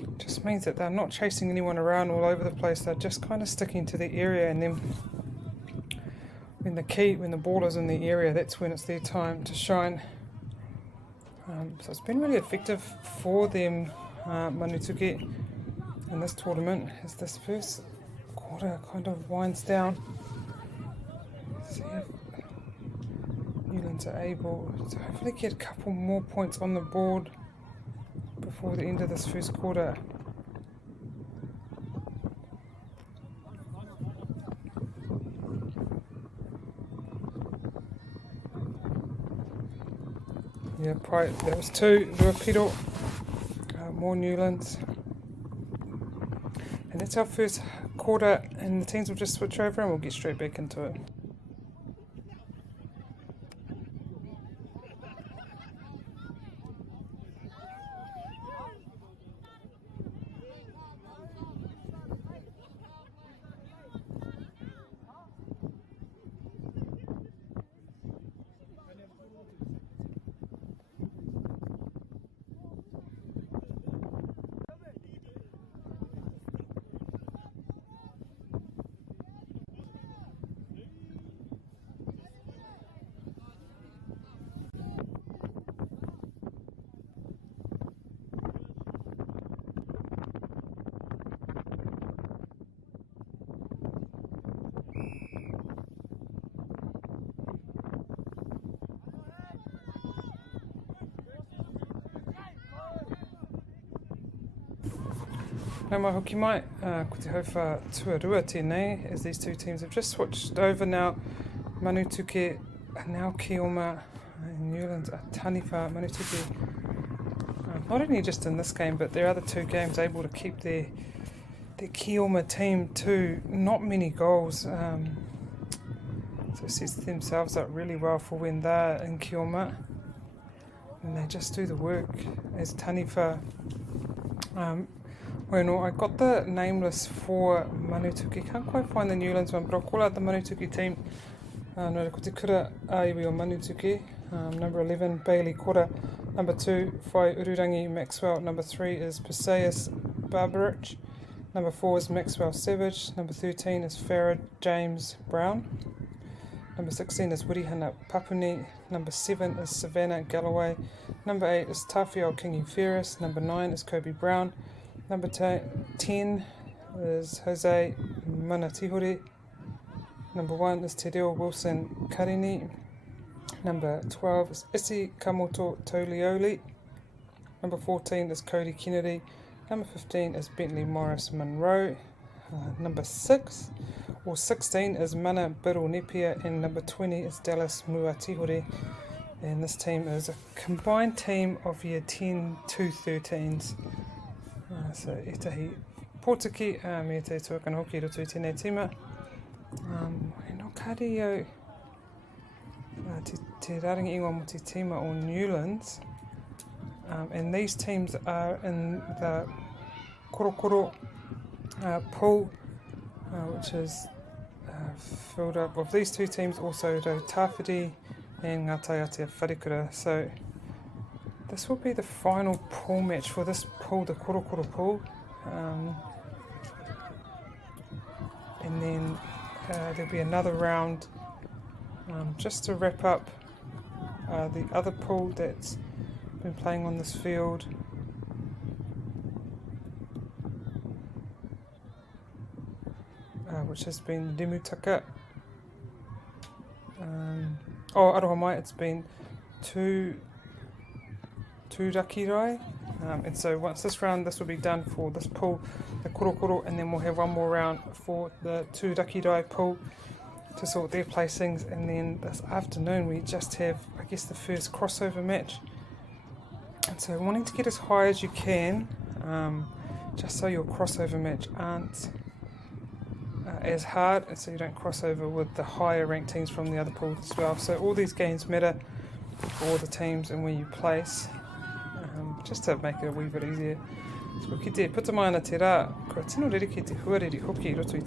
it just means that they're not chasing anyone around all over the place, they're just kind of sticking to the area, and then when the ball is in the area, that's when it's their time to shine. So it's been really effective for them, Manutuke, in this tournament, as this first quarter kind of winds down. See if Newlands are able to hopefully get a couple more points on the board before the end of this first quarter. Yeah, there was two, Ruapiro, more Newlands. And that's our first quarter, and the teams will just switch over and we'll get straight back into it. Nau mai hoki mai, ko te hauwha tuarua tēnei, as these two teams have just switched over now. Manutuke are now Kioma, and Newlands are Taniwha. Manutuke, not only just in this game, but their other two games, able to keep their Kioma team to not many goals. So it sets themselves up really well for when they're in Kioma. And they just do the work as Taniwha. Bueno, I got the name list for Manutuke. Can't quite find the Newlands one, but I'll call out the Manutuke team. No, ko te kura aiwi o Manutuke. Number 11, Bailey Kora. Number 2, Whai Ururangi Maxwell. Number 3 is Perseus Barbarich. Number 4 is Maxwell Savage. Number 13 is Farah James Brown. Number 16 is Wirihana Papuni. Number 7 is Savannah Galloway. Number 8 is Tawhio Kingi Ferris. Number 9 is Kobe Brown. Number 10 is Jose Manatihore. Number 1 is Te Reo Wilson Karini. Number 12 is Isi Kamoto Tolioli. Number 14 is Cody Kennedy. Number 15 is Bentley Morris Monroe. Number 6 or 16 is Mana Bironepia, and number 20 is Dallas Muatihore. And this team is a combined team of year 10 to 13s. So etahi Pōtiki, me te tuakana hoki roto I tēnei tima. E no kari au te raringi ingoa mo te tima o Newlands. And these teams are in the Korokoro pool, which is filled up of these two teams, also Rau Tawhiti and Ngā Taiatea Wharikura. So this will be the final pool match for this pool, the Korokoro pool. And then there'll be another round just to wrap up the other pool that's been playing on this field. Which has been Rimutaka. Aroha mai, it's been two Rakirai. And so once this round, this will be done for this pool, the Korokoro, and then we'll have one more round for the two Rakirai pool to sort their placings. And then this afternoon we just have, I guess, the first crossover match. And so wanting to get as high as you can, just so your crossover match aren't as hard, and so you don't cross over with the higher ranked teams from the other pools as well. So all these games matter for the teams and where you place, just to make it a wee bit easier. So ki te puta mai ana te rā, kua tino rere te huarere hoki roto I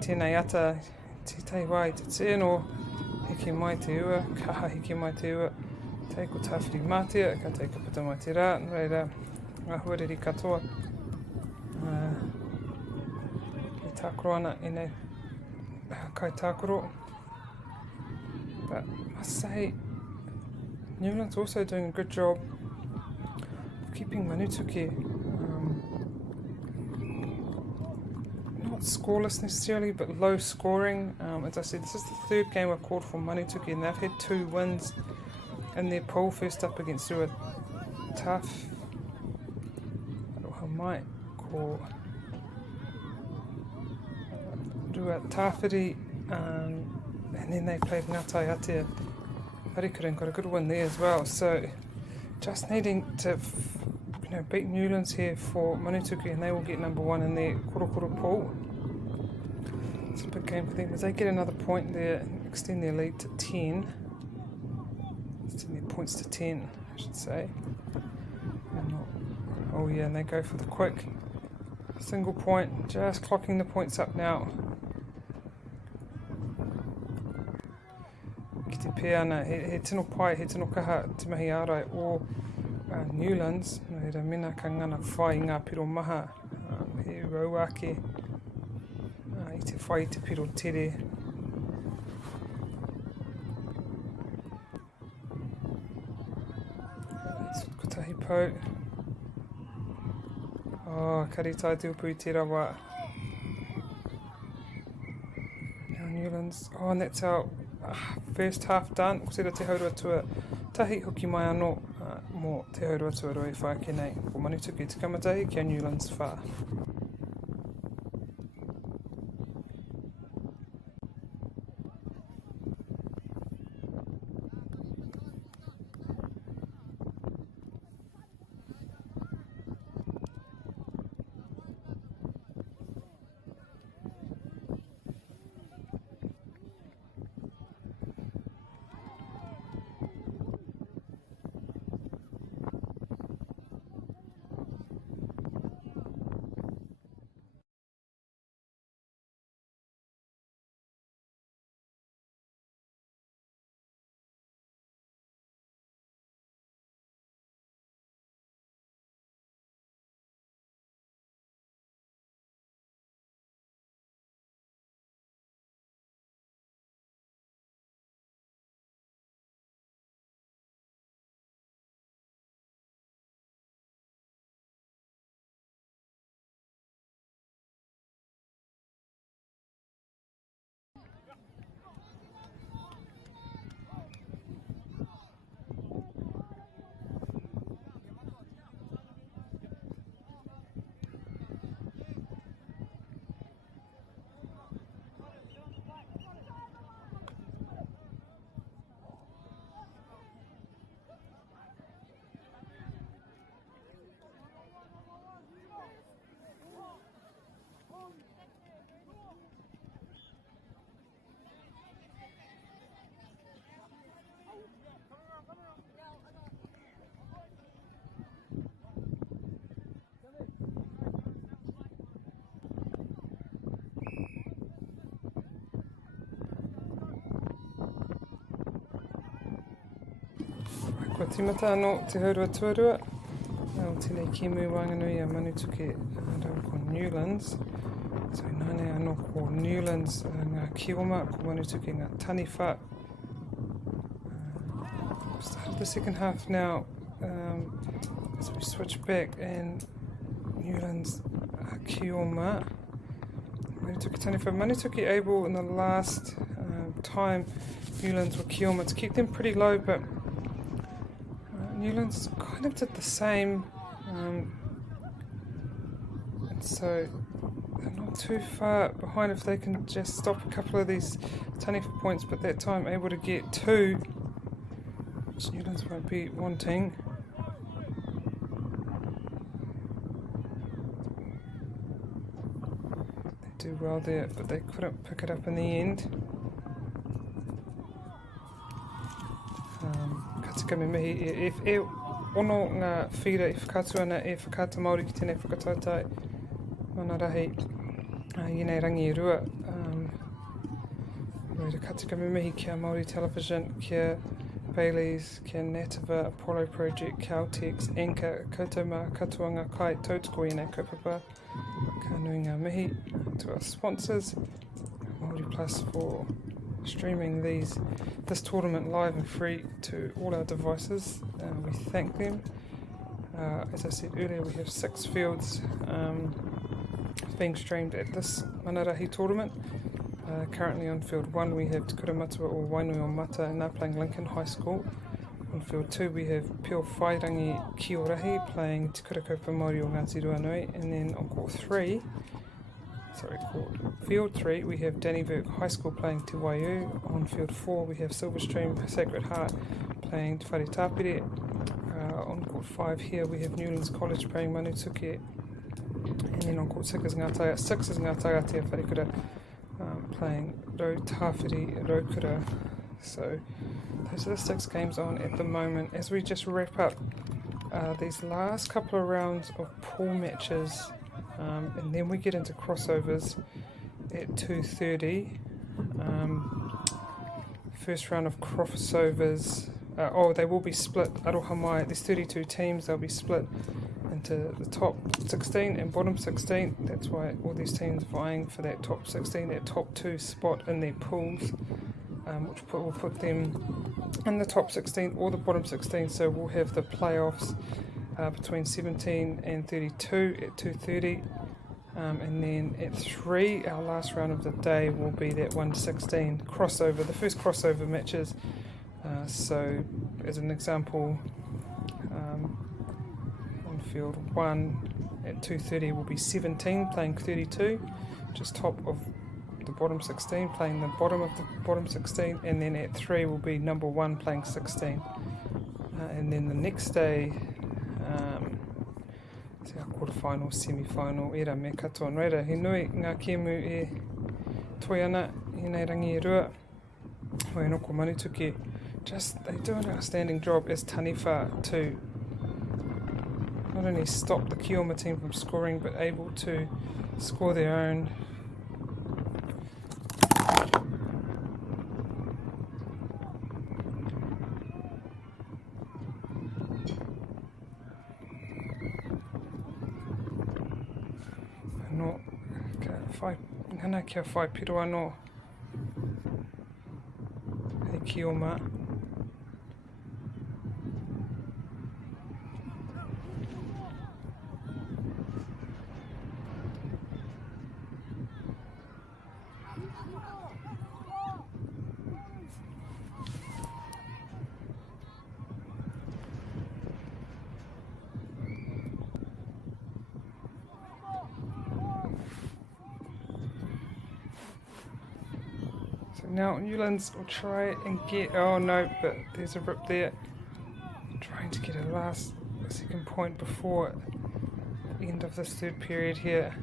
tēnei ata, te tei wai te tēno, heke mai te ua, kaha heke mai te ua, tei ko Tawhiti mātia, ka tei ka puta mai te rā, reira, ngā huarere katoa. Tākoro ana I nei kai tākoro. But I must say, Newland's also doing a good job of keeping Manutuke not scoreless necessarily, but low scoring. As I said, this is the third game I've called for Manutuke, and they've had 2 wins in their pool. First up against Rua Tawhiti, and then they played Ngā Taiatea Wharikura and got a good win there as well. So just needing to beat Newlands here for Manutuke, and they will get number 1 in their Korokoro pool. It's a big game for them as they get another point there and extend their lead to 10. Extend their points to 10, I should say. And they go for the quick single point, just clocking the points up now. Ki te pēr ana, he tino pai, he tino kaha te mahi ārai o Newlands, no reira mena ka ngana whai I ngā piro maha, he rauake I te whai I te piro tere. Kotahi pou. Kari tai te upu I te rawa. Now Newlands. And that's our first half done. Ko tera te haurua tua tahi hoki mai anō mō te haurua tua roi whake nei. Ko Manutuke te kamatahi kia Newlands wha. timata anō te haurua tuarua. O tēnei kēmu wanganui a Manutuke rau ko Newlands. So nāne anō ko Newlands ngā kioma, ko Manutuke ngā taniwha. Started the second half now as we switch back, and Newlands kioma. Manutuke taniwha. Manutuke able in the last time Newlands were kioma to keep them pretty low, but Newlands kind of did the same, and so they're not too far behind if they can just stop a couple of these taniwha points, but that time able to get 2, which Newlands won't be wanting. They do well there, but they couldn't pick it up in the end. Katika me mihi, e ono ngā whira I whakatu ana e whakata Māori ki tēnei whakatautai mana rahi I nei rangi e rua. Reira katika me mihi kia Māori Television, kia Baileys, kia Nativa, Apollo Project, Caltex, Anchor, koutou mā katoa ngā kai tautoko I nei kaupapa. Ka nui ngā mihi to our sponsors, Māori Plus for streaming this tournament live and free to all our devices. We thank them. As I said earlier, we have 6 fields being streamed at this Manarahi tournament. Currently on field 1 we have Te Kuramatua o Wainui-o-Mata, and they're playing Lincoln High School. On field 2 we have Pio Whairangi Kiorahi playing Te Kurakaupa Māori o Ngāti Ruanui, and then on field 3 we have Dannyburg High School playing Te Waiu. On field 4 we have Silverstream Sacred Heart playing Te Whare Tāpiri. On court 5 here we have Newlands College playing Manutuke, and then on court 6 is Ngā Taiatea Wharekura playing Rau Tāwhiri Raukura. So those are the 6 games on at the moment. As we just wrap up these last couple of rounds of pool matches, and then we get into crossovers at 2:30. First round of crossovers, they will be split. Aroha mai, there's 32 teams, they'll be split into the top 16 and bottom 16. That's why all these teams vying for that top 16, that top 2 spot in their pools, which will put them in the top 16 or the bottom 16. So we'll have the playoffs between 17 and 32 at 2:30, and then at 3 our last round of the day will be that 1-16 crossover, the first crossover matches. So as an example, on field 1 at 2:30 will be 17 playing 32, just top of the bottom 16 playing the bottom of the bottom 16, and then at 3 will be number 1 playing 16, and then the next day quarterfinal, semi-final, era me katoa. Reira, he nui ngā kēmu e toi ana I nei rangi e rua. Hoi anō ko Manutuke. Just, they do an outstanding job as taniwha to not only stop the Kioma team from scoring, but able to score their own. Ngana kia whai piro anō hei Kioma. Now Newlands will try and get, oh no, but there's a rip there. Trying to get a second point before the end of this third period here.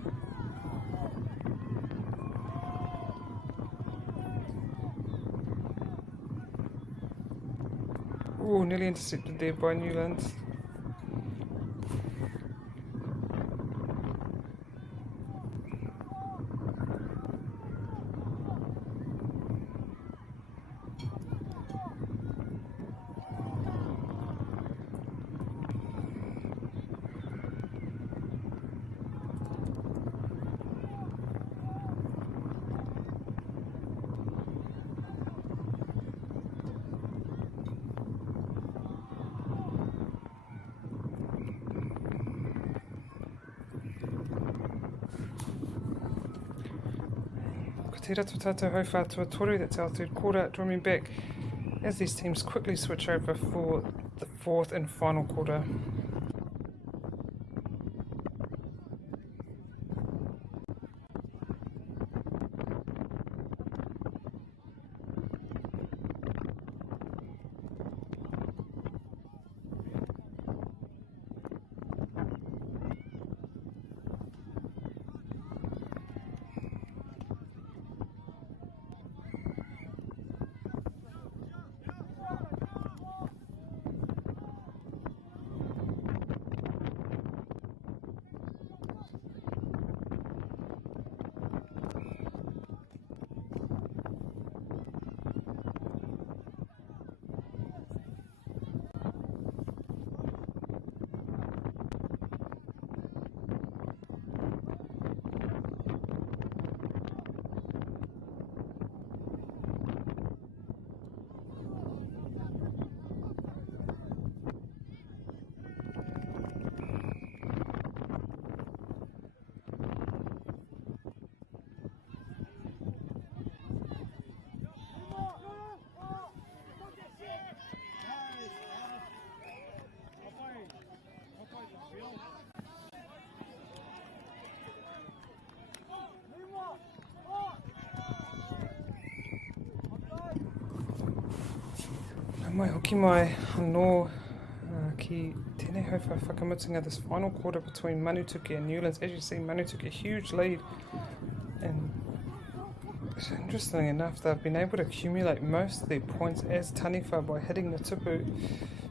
Oh, nearly intercepted there by Newlands. tērā tō tātou hau whātua toru, that's our third quarter, drawing back as these teams quickly switch over for the fourth and final quarter. Mai hoki mai anō ki tēnei hau whakamutunga this final quarter between Manutuki and Newlands. As you see, Manutuki a huge lead, and interestingly enough they've been able to accumulate most of their points as Taniwha by hitting the tupu,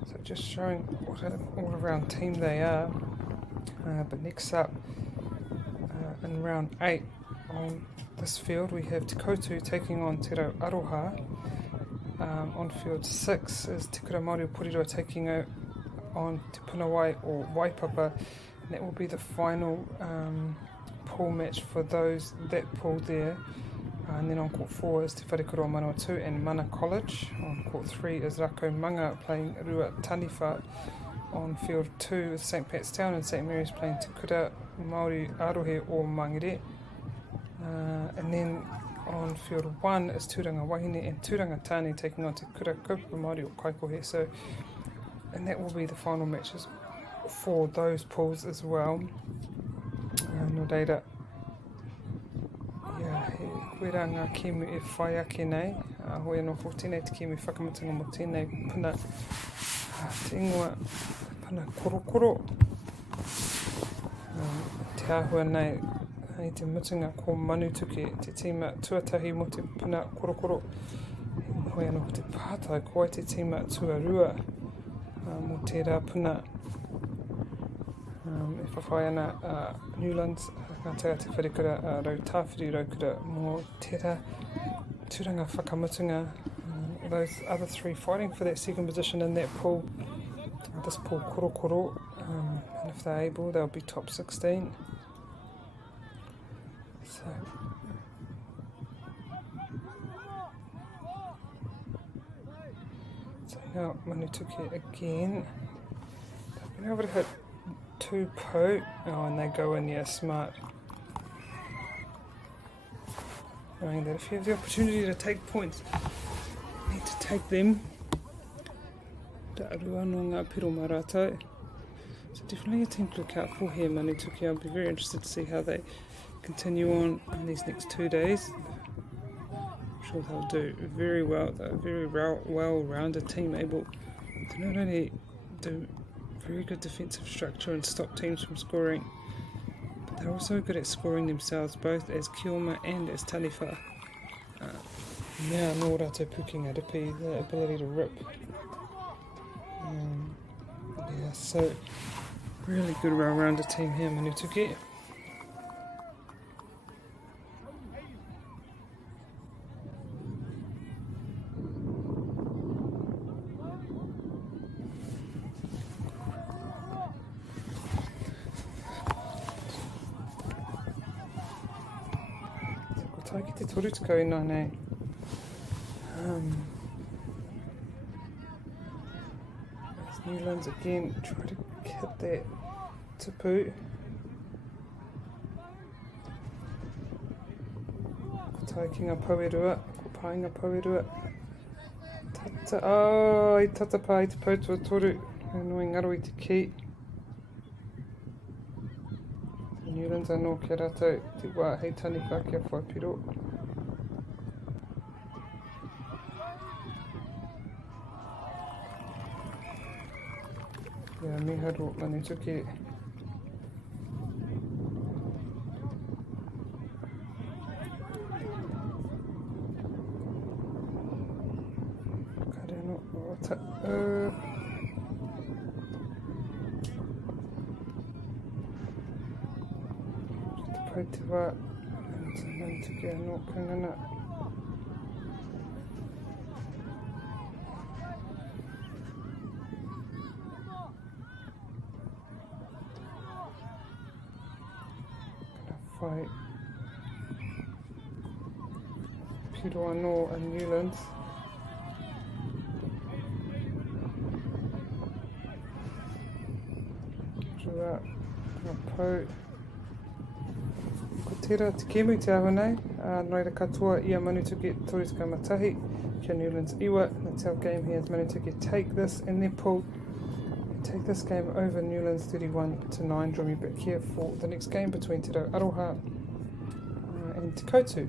so just showing what an all-around team they are. But next up in round 8 on this field we have Te Koutu taking on Te Rau Aroha. On field 6 is Te Kura Māori o Poriroa taking out on Te Punawai or Waipapa, and that will be the final pool match for those that pool there. And then on court 4 is Te Wharekura o Manawatu and Mana College. On court 3 is Rako Manga playing Rua Taniwha. On field 2 is St Pat's Town and St Mary's playing Te Kura Māori Arohe o Mangere. And then on field 1 is Tūranga Wahine and Tūranga Tāne taking on Te Kura Kaupapa Māori o Kaikohe. So, and that will be the final matches for those pools as well. No reira, he koera ngā kēmu e whai ake nei. Hoi anō ko tēnei te kēmu whakamutunga mo tēnei puna te ingoa, puna korokoro. Te āhua nei i te mutunga ko Manutuki, te tīma tuatahi mo te puna korokoro. Hoi anō ko te pātai, ko ai te tīma tuarua mo tērā puna. E whawhai ana Newlands, ka taia te wharekura rau tāwhiri raukura mō tērā tūranga whakamutunga. Those other three fighting for that second position in that pool, this pool korokoro, and if they're able they'll be top 16. So now Manutuki again, they've been able to hit 2 po, and they go in, yeah, smart. Knowing that if you have the opportunity to take points, you need to take them. Ra'arua no ngā piro mā rātou. So definitely a team to look out for here, Manutuki. I'll be very interested to see how they continue on in these next 2 days. I'm sure they'll do very well. They're a very well-rounded team, able to not only do very good defensive structure and stop teams from scoring, but they're also good at scoring themselves, both as Kioma and as Taniwha. Now no rātou pukinga ripi, the ability to rip. Yeah, so really good well-rounded team here, Manutuki. Taiki te torutuko ina nei. Newlands again, try to hit that tipu. Tai ki ngā pauerua, ko pāinga pauerua. Oh, I tata pā i te pautua toru. E nui ngaro i te ki. Newlands anō kia rātou te wā hei tani whākia whaipiro. Ia miharo Manituke. Kare anō o ta... Pai te wā, Manituke anō kangana. Whai piro anō a Newlands. Rua ngā pau. Ko tērā te kēmu te aho nei. Noira katoa ia Manituke torutika matahi. Kia Newlands iwa. That's our game here as Manituke take this and then pull. Take this game over Newlands 31-9. Draw me back here for the next game between Te Rau Aroha and Te Koutu.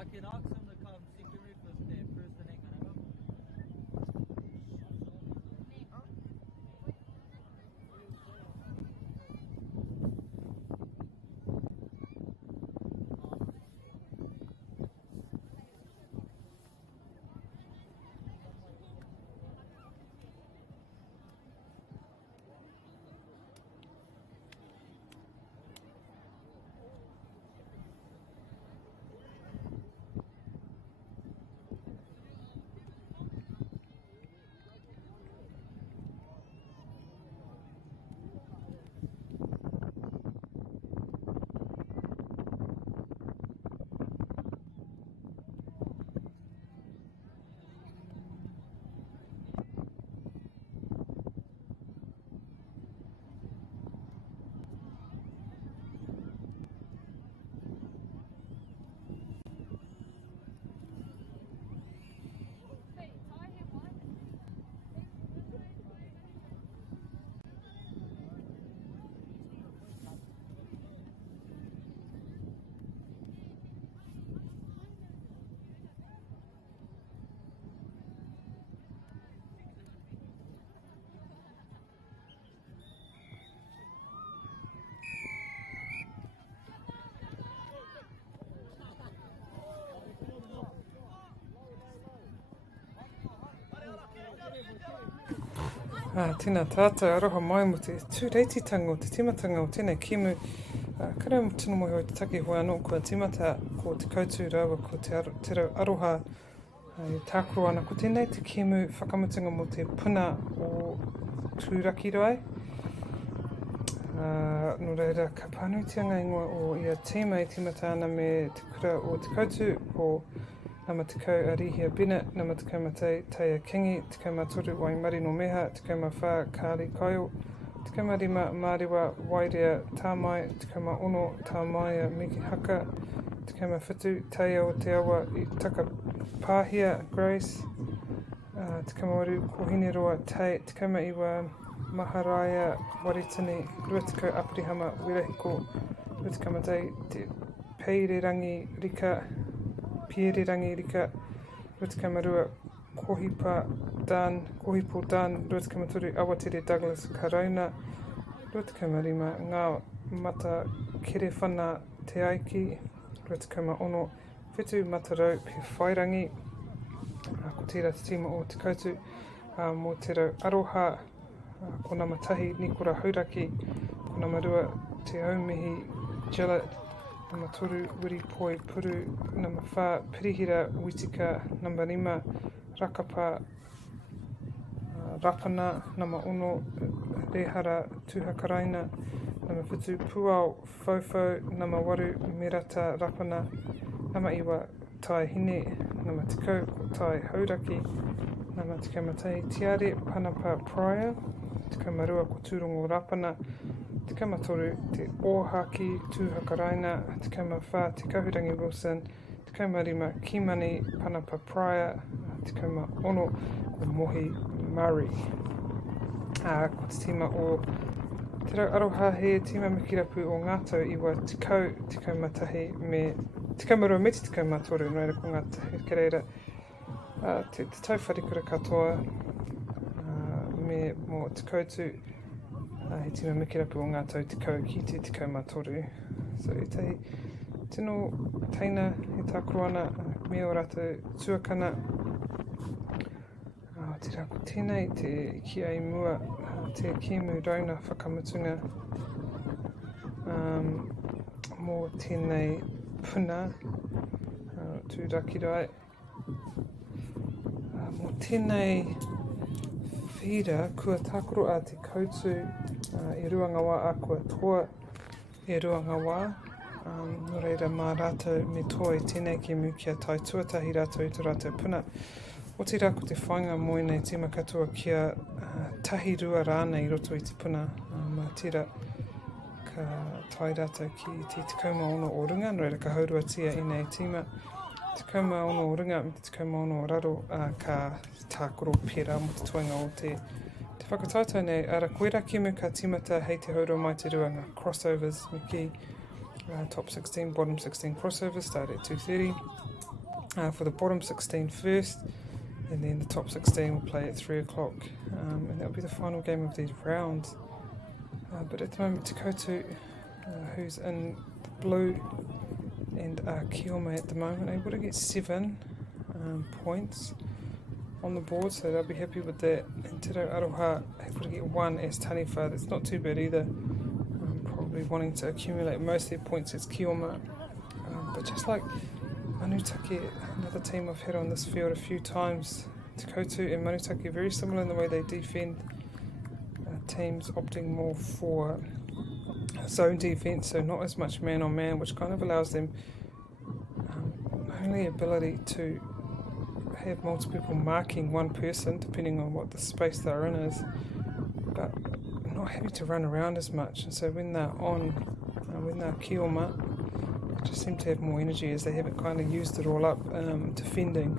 I can ask him to come security first there, first and ain't gonna help. Tēnā tātou aroha mai mo te tūreitinga o te timatanga o tēnei kimu. Kare mo tino mohi o te take hoa anō kua timata ko te koutu rawa ko te aroha i tākoro ana ko tēnei te kimu whakamutunga mo te puna o tūraki rai. No reira ka pānuitianga ingoa o ia tīma i timata ana me te kura o te koutu o Nama tekau arihia bina, nama tekau matei Teia Kingi, tekau matoru Waimari no Meha, tekau mawha Kāli Kaio, tekau marima Mārewa Wairea Tāmai, tekau ma ono Tāmaia Miki Haka, tekau mawhitu Teia o te awa I taka pāhia Grace, tekau mawaru Kohine roa Tei, tekau ma iwa Maharaya Waritini, rua tekau Apirihama Wirehiko, rua tekau matei te Peirerangi Rika, Piererangi Rika, Rutika Marua, Kohipa Dan, Kohipo Dan, Rutika Maturu, Awatere Douglas Karauna, Rutika Marima, Ngā Mata Kerewhana Te Aiki, Rutika Ma Ono, Whitu Matarau Pe Whairangi, ko tērā te tīma o te koutu, mō te rau aroha, ko nama tahi Nikora Hauraki, ko nama rua te aumihi Gillett, nama toru Wiri Poi Puru, nama wha Pirihira Witika, nama 5 Rakapa Rapana, nama ono Rehara Tuhakaraina, nama whitu Puao Fofo, nama 8 Merata Rapana, nama iwa Tai Hine, nama tekau ko Tai Hauraki, nama tekau matai Tiare Panapa Prior, tekau marua ko Tūrongo Rapana, tekau matoru te Ōhaki Tuhakaraina, tekau mawha te Kahurangi Wilson, tekau marima Kimani Panapa Prior, tekau ma ono ko Mohi Murray. Ko te tima o te rau aroha he tima mikirapu o ngātau iwa tekau matahi me tekau marua me te tekau matoru no reira ko ngātahi ke reira te tau wharikura katoa me mo te koutu he tima mikirapu o ngātau tekau ki te tekau matoru. So e tehi tino teina he tākoro ana me o rātou tuakana te rā ko tēnei te ki ai mua te kimu rauna whakamutunga mō tēnei puna tūraki rai mō tēnei whira kua tākoro a te koutu e ruangawa a kua toa e ruangawa no reira mā rātou me toa i tēnei kimu kia tai tuatahi rātou i tō rātou puna. O te rā ko te whainga moe nei tīma katoa kia tahi rua rānei i roto i te puna. Mā tira ka tai rātou ki te tikauma ono o runga, no reira ka haurua tia i nei tīma. Tikauma ono o runga, me te tikauma ono o raro, ka tākoro pera mo te toinga o te whakatautau nei. Ara koera kimu ka timata hei te haurua mai te ruanga. Crossovers, me ki top 16, bottom 16 crossovers, start at 2:30. for the bottom 16 first, and then the top 16 will play at 3 o'clock, and that'll be the final game of these rounds. But at the moment, Te Kotu, who's in the blue, and Kioma at the moment, able to get 7 points on the board, so they'll be happy with that. And Te Reo Aroha able to get 1 as Taniwha. That's not too bad either. Probably wanting to accumulate most of their points as Kioma. But just like Manutake, another team I've had on this field a few times, Te Kotu and Manutake are very similar in the way they defend. Teams opting more for zone defense, so not as much man on man, which kind of allows them not only ability to have multiple people marking one person depending on what the space they're in is, but not having to run around as much. And so when they're on, when they're Kioma, they just seem to have more energy as they haven't kind of used it all up defending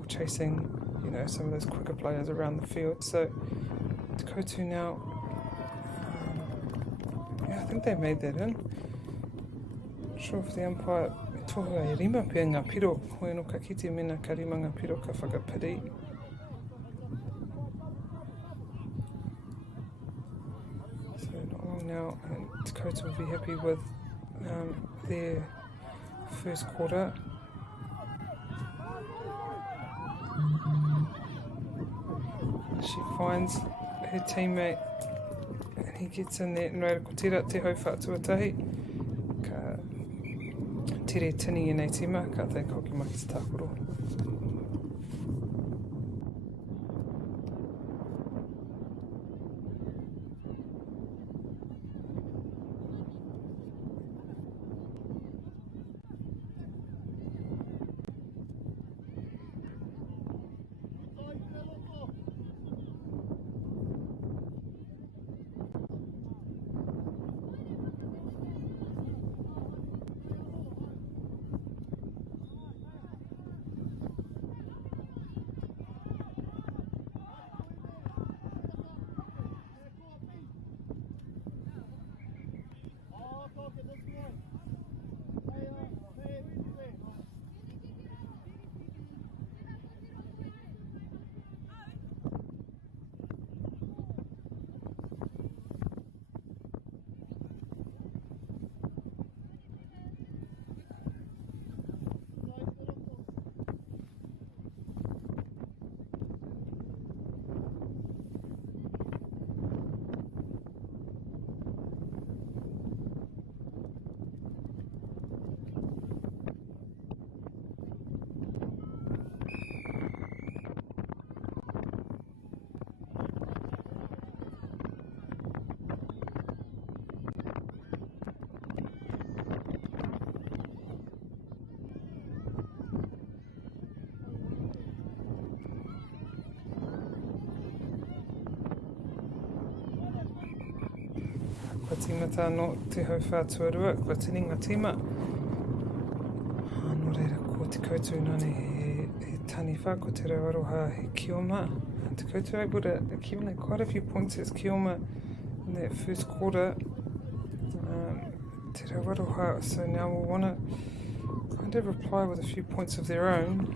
or chasing, some of those quicker players around the field. So Te Kotu now, I think they made that in. Not sure if the umpire tohua e rima pia ngā piro, hoi no ka kite mena ka rima ngā piro ka whakapiri. So not long now, and Te Kotu will be happy with their first quarter. She finds her teammate, and he gets in there, and reira ko tira te hau whaatuatahi, ka tere tini e nei tima, ka te koki mai ki te tākoro. Kua tīmata no te hau whātuarua, kua tini ngā tīma. Nō reira, ko Te Kotu nane he Taniwha, ko Te Reo Aroha he Kioma. Te Kotu able to accumulate quite a few points as Kioma in that first quarter. Te Reo Aroha, so now we'll want to kind of reply with a few points of their own.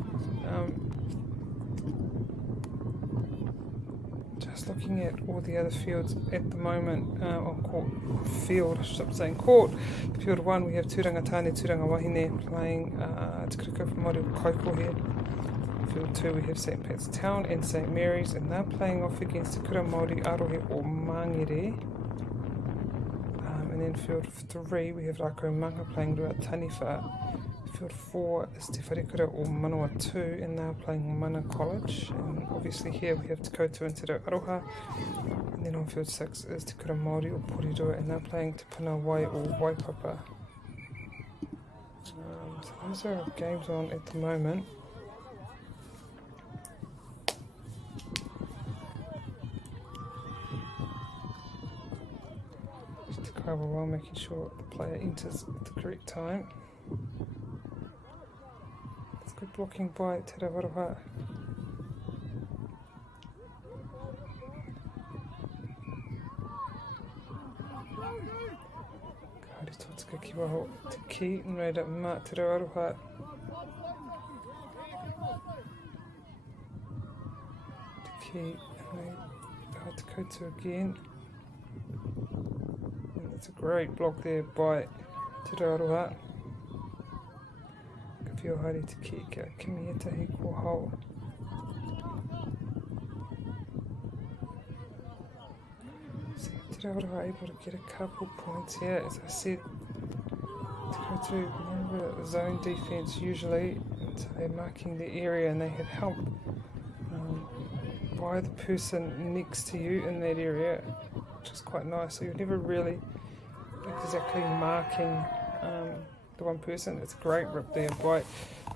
Looking at all the other fields at the moment, on court field, I should stop saying court. Field 1, we have Tūranga Tāne, Tūranga Wahine playing Te Kuruka from Māori Kaiko here. Field 2, we have St. Pat's Town and St. Mary's, and they're playing off against Te Kura Māori Arohe o Mangere. And then field 3, we have Rako Manga playing Rua Taniwha. Field 4 is Te Wharekura o Manawatu, and they're playing Mana College. And obviously here we have Te Kotu and Te Reo Aroha. And then on field 6 is Te Kura Māori o Porirua, and they're playing Te Punawai o Waipapa. So those are our games on at the moment. Just to cover well, making sure the player enters at the correct time. Good blocking by Te Reo Aroha. Kāre tōtika ki waho te ki, nreira mā Te Reo Aroha. Ki Te Kotu again. And it's a great block there by Te Raroha. Ka whio haere te ki kia kimietahi ko hau. So Te Raroha able to get a couple points here. As I said, Te Kotu more of a zone defence usually. So they're marking the area and they have help by the person next to you in that area, which is quite nice. So you're never really exactly marking the one person. It's a great rip there by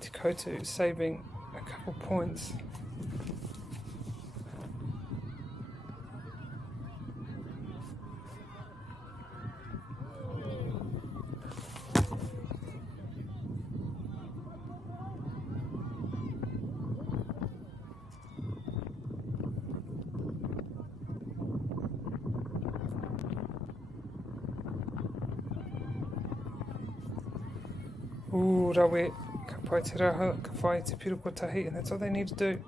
Te Kotu, saving a couple points. Rawe, ka pai te raha, ka whai te piroko tahi, and that's all they need to do.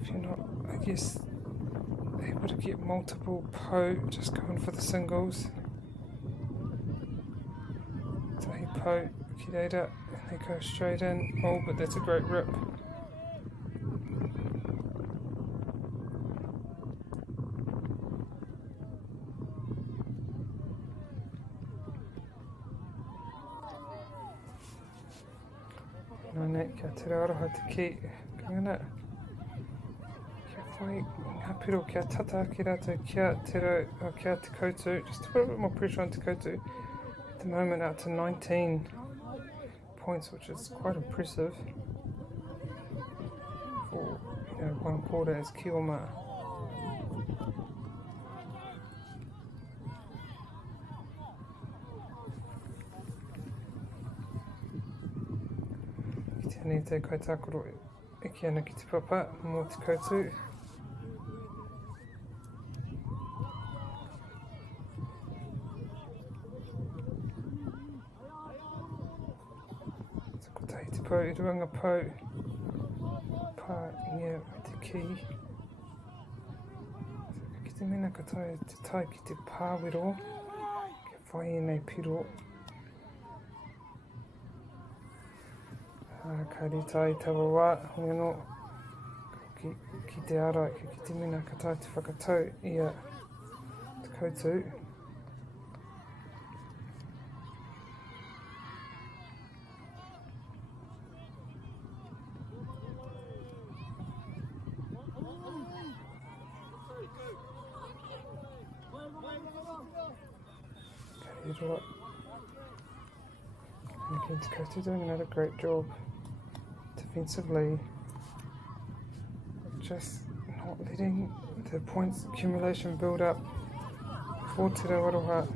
If you're not, I guess, able to get multiple po, just going for the singles. Tahi po, ki reira, and they go straight in. Oh, but that's a great rip. Nō kia te raroha te ki, kangana. Kia whai ngā piro kia tata ki rātou kia Te Kotu. Just to put a bit more pressure on Te Kotu. At the moment out to 19 points, which is quite impressive for one quarter as Kioma. Nei te kaitākoro e ki ana ki te papa mō Te Kotu. So ko tahi te pau, I ruanga pau, pā ingia te ki. So ki te mena ka te tai ki te pāwero, kia whai e nei piro. Ka rita I tawa wā, honga no, ki te ara, ki te mena ka tai te whakatau I a Te Kotu. Ka riro. And again, Te Kotu doing another great job. Defensively, just not letting the points accumulation build up for Te Raroha.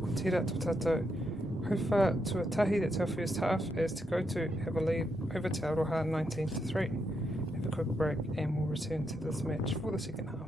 Ko tērā tō tātou. Hauwha tuatahi, that's our first half, as Te Kotu have a lead over Te Aroha 19-3. Have a quick break and we'll return to this match for the second half.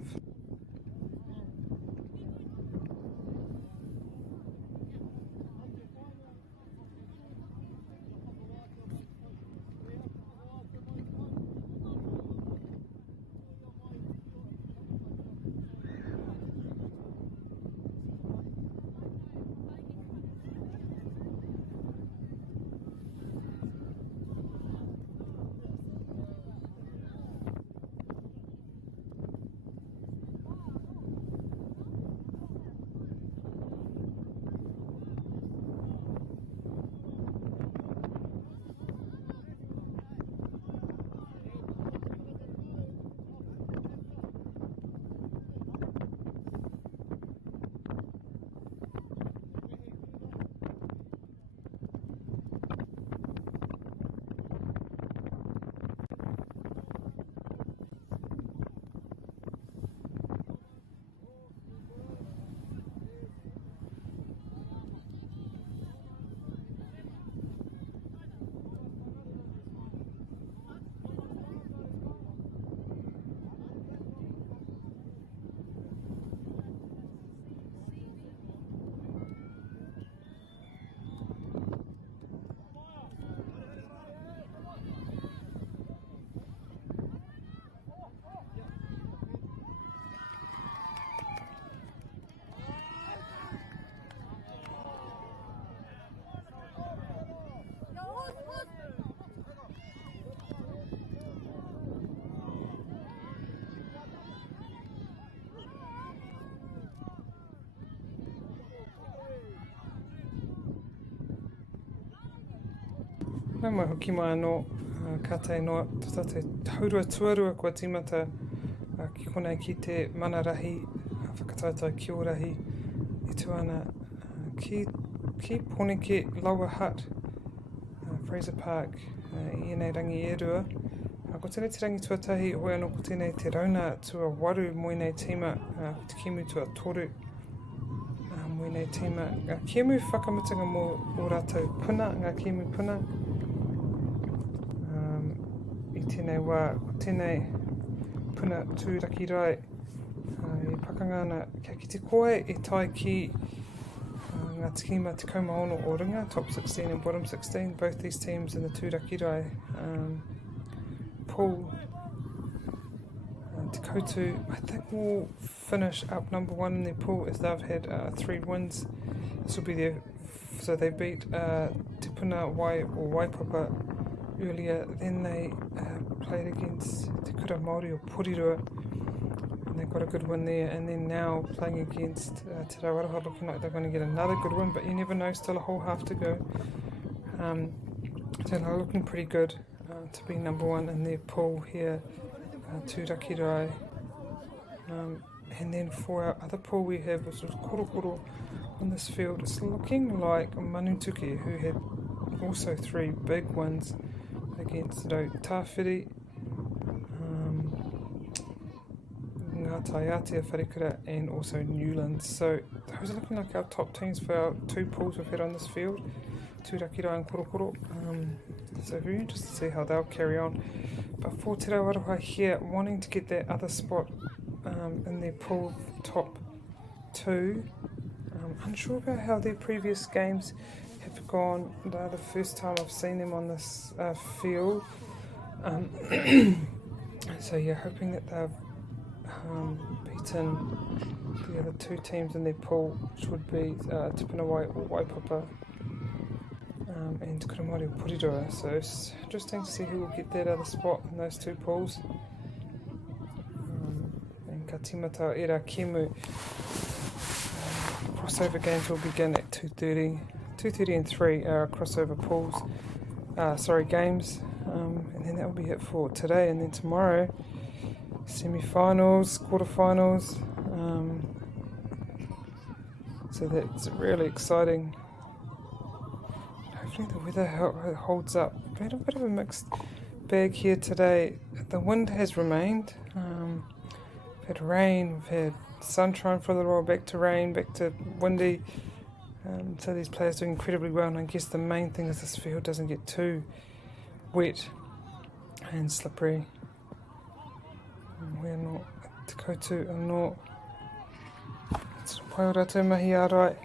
Nā mai hoki mai anō, ka te noa, tata te taurua tuarua kua tīmata ki konei ki te mana rahi, whakatautai ki o rahi, e tuana ki Poneke Lower Hutt, Fraser Park, I enei rangi e rua. Ko tēnei te rangi tuatahi, hoi anō ko tēnei te rauna tua waru moi nei tīma, te kimu tua toru moi nei tīma. Ngā kimu whakamutinga mō o rātou puna, ngā kimu puna. I tēnei wā, ko tēnei puna tūraki rai, I pakangana kia ki te koe, e tai ki ngā tikima te kaumaono o ringa, top 16 and bottom 16, both these teams in the tūraki rai pool. Te Koutu, I think will finish up number 1 in their pool as they've had 3 wins. This will be their, so they beat Te Puna Waipapa earlier, then they played against Te Kura Māori or Porirua, and they got a good win there, and then now playing against Te Rawaroha, looking like they're going to get another good win, but you never know, still a whole half to go. So they're looking pretty good to be number 1 in their pool here, tūraki rai. And then for our other pool we have, which was Korokoro on this field, it's looking like Manutuke, who had also 3 big wins against Tāwhiri, Ngātai Aotea Wharikura, and also Newlands. So those are looking like our top teams for our 2 pools we've had on this field, tūraki rai and Korokoro. So very interested to see how they'll carry on. But for Te Rawaroha here, wanting to get that other spot in their pool top 2, unsure about how their previous games have gone. The first time I've seen them on this field. So yeah, hoping that they've beaten the other 2 teams in their pool, which would be Te Puna Waipapa and Te Kura Māori o Porirua. So it's interesting to see who will get that other spot in those 2 pools. And ka tīmata e rā Kemu. Crossover games will begin at 2:30. 2:30 and 3 are crossover pools. Games. And then that will be it for today. And then tomorrow, semi-finals, quarterfinals. So that's really exciting. Hopefully the weather holds up. We've had a bit of a mixed bag here today. The wind has remained. We've had rain, we've had sunshine for a little while, back to rain, back to windy. So these players doing incredibly well, and I guess the main thing is this field doesn't get too wet and slippery. We're not Te Koutu anō. It's pai o rātou mahi ārai.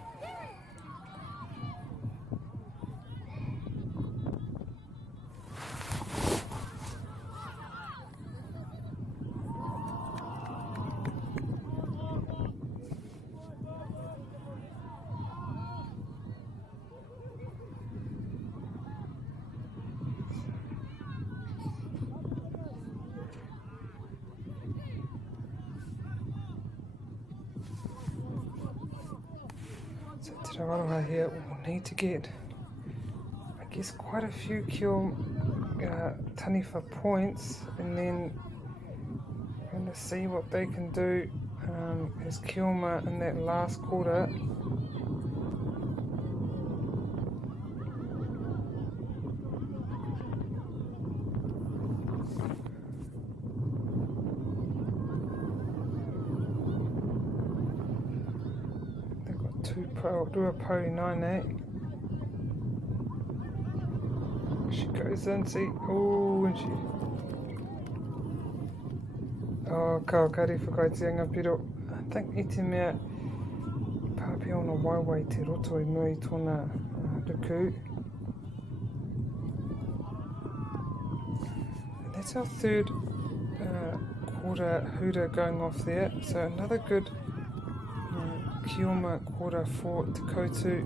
So Te Rawaroha here will need to get, I guess, quite a few Taniwha points, and then we're going to see what they can do as Kioma in that last quarter. Ruapou 9-8. She goes in, see, and she... Kaukari whakaitia piro. I think I te mea pāpia ona waiwai te roto I nui tōna ruku. And that's our 3rd quarter hooter going off there. So another good Kioma quarter for Te Koutu,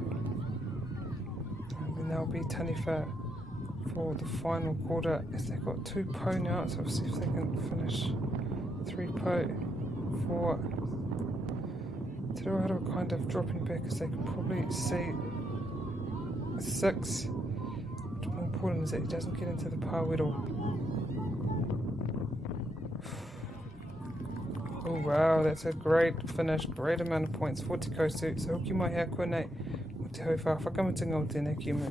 and then there'll be Taniwha for the final quarter, as they've got 2 po now, so we'll see if they can finish 3 po. 4 Te Rawaroha kind of dropping back, as they can probably see 6 more important is that he doesn't get into the pāwero. Oh wow, that's a great finish, great amount of points for Te Kotu. So hoki mai hea koenei o te hau whakamutunga o tēnei ki mu.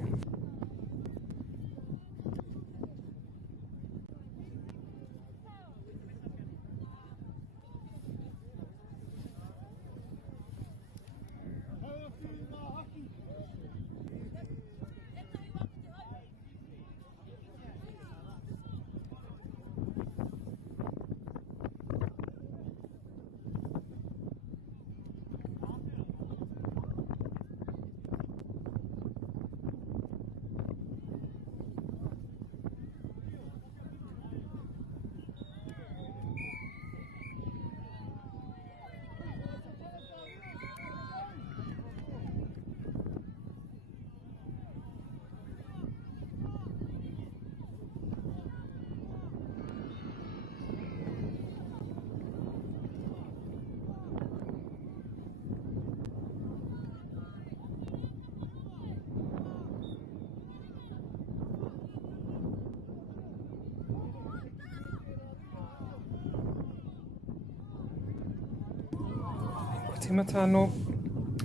Te mata anō,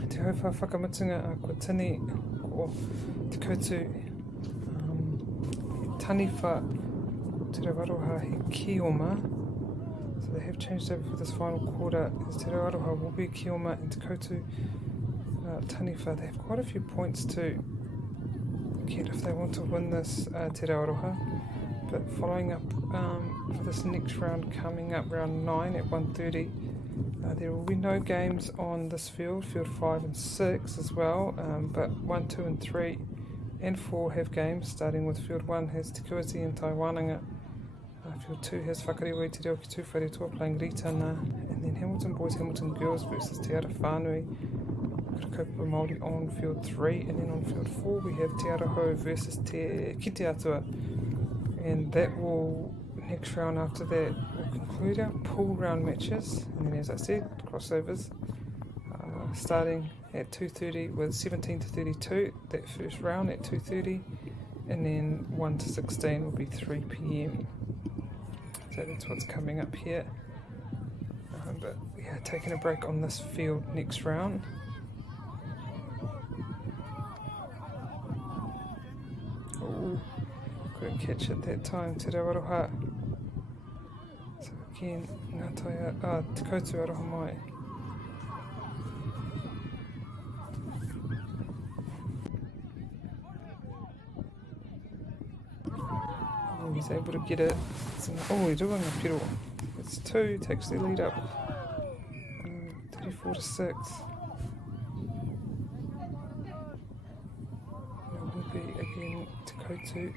te hauwha whakamutunga a kua tini ko Te Kotu taniwha Te Rawaroha he Kioma. So they have changed over for this final quarter. Te Rawaroha will be Kioma and Te Kotu taniwha. They have quite a few points to get if they want to win this Te Rawaroha. But following up for this next round coming up, round 9 at 1:30, there will be no games on this field 5 and 6 as well, but 1, 2 and 3 and 4 have games, starting with field 1 has Te Kuiti and Taiwananga, field 2 has Whakariwa Te Reo ki Tūwharetua playing Ritana, and then Hamilton Boys, Hamilton Girls versus Te Ara Whānui, Kaupapa Māori on field 3, and then on field 4 we have Te Araho versus Te Kiteatua, and that will, next round after that, will conclude our pool round matches, and then as I said, crossovers, starting at 2:30 with 17 to 32, that first round at 2:30, and then 1 to 16 will be 3 PM. So that's what's coming up here. But yeah, taking a break on this field next round. Oh, couldn't catch it that time, Te Rawaroha. So again, ngā taia, Te Kotu aroha mai. Oh, he's able to get it. Oh, he's doing a piro. It's 2, takes the lead up. 34 to 6. It will be again Te Kotu.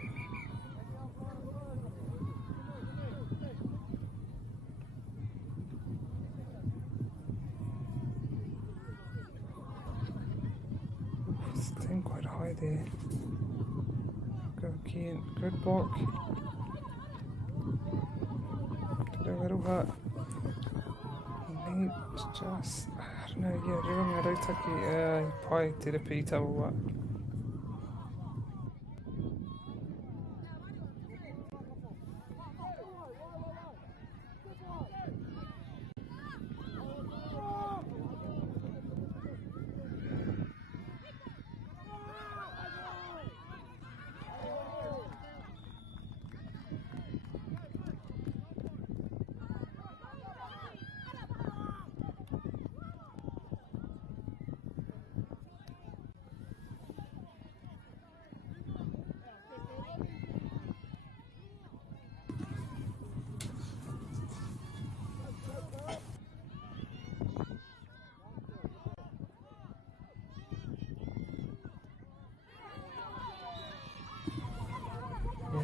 Staying quite high there. Go again. Good block. Te Rawaroha. Need just, I don't know, yeah, runga rautaki, pai te repi taua.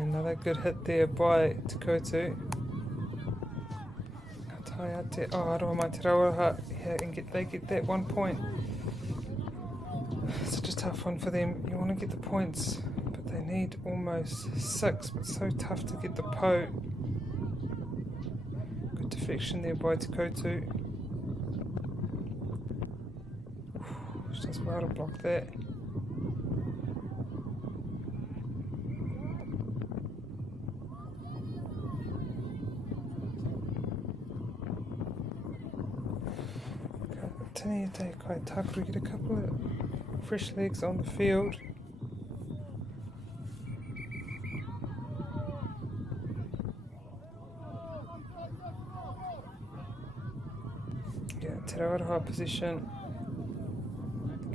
Another good hit there by Te Kotu. Oh, aroha mai Te Rawaroha. Yeah, and they get that 1 point. Such a tough one for them. You want to get the points, but they need almost 6. But so tough to get the po. Good deflection there by Te Kotu. She does well to block that. Tini Te Kai Takuru get a couple of fresh legs on the field. Yeah, Te Rawaroha position.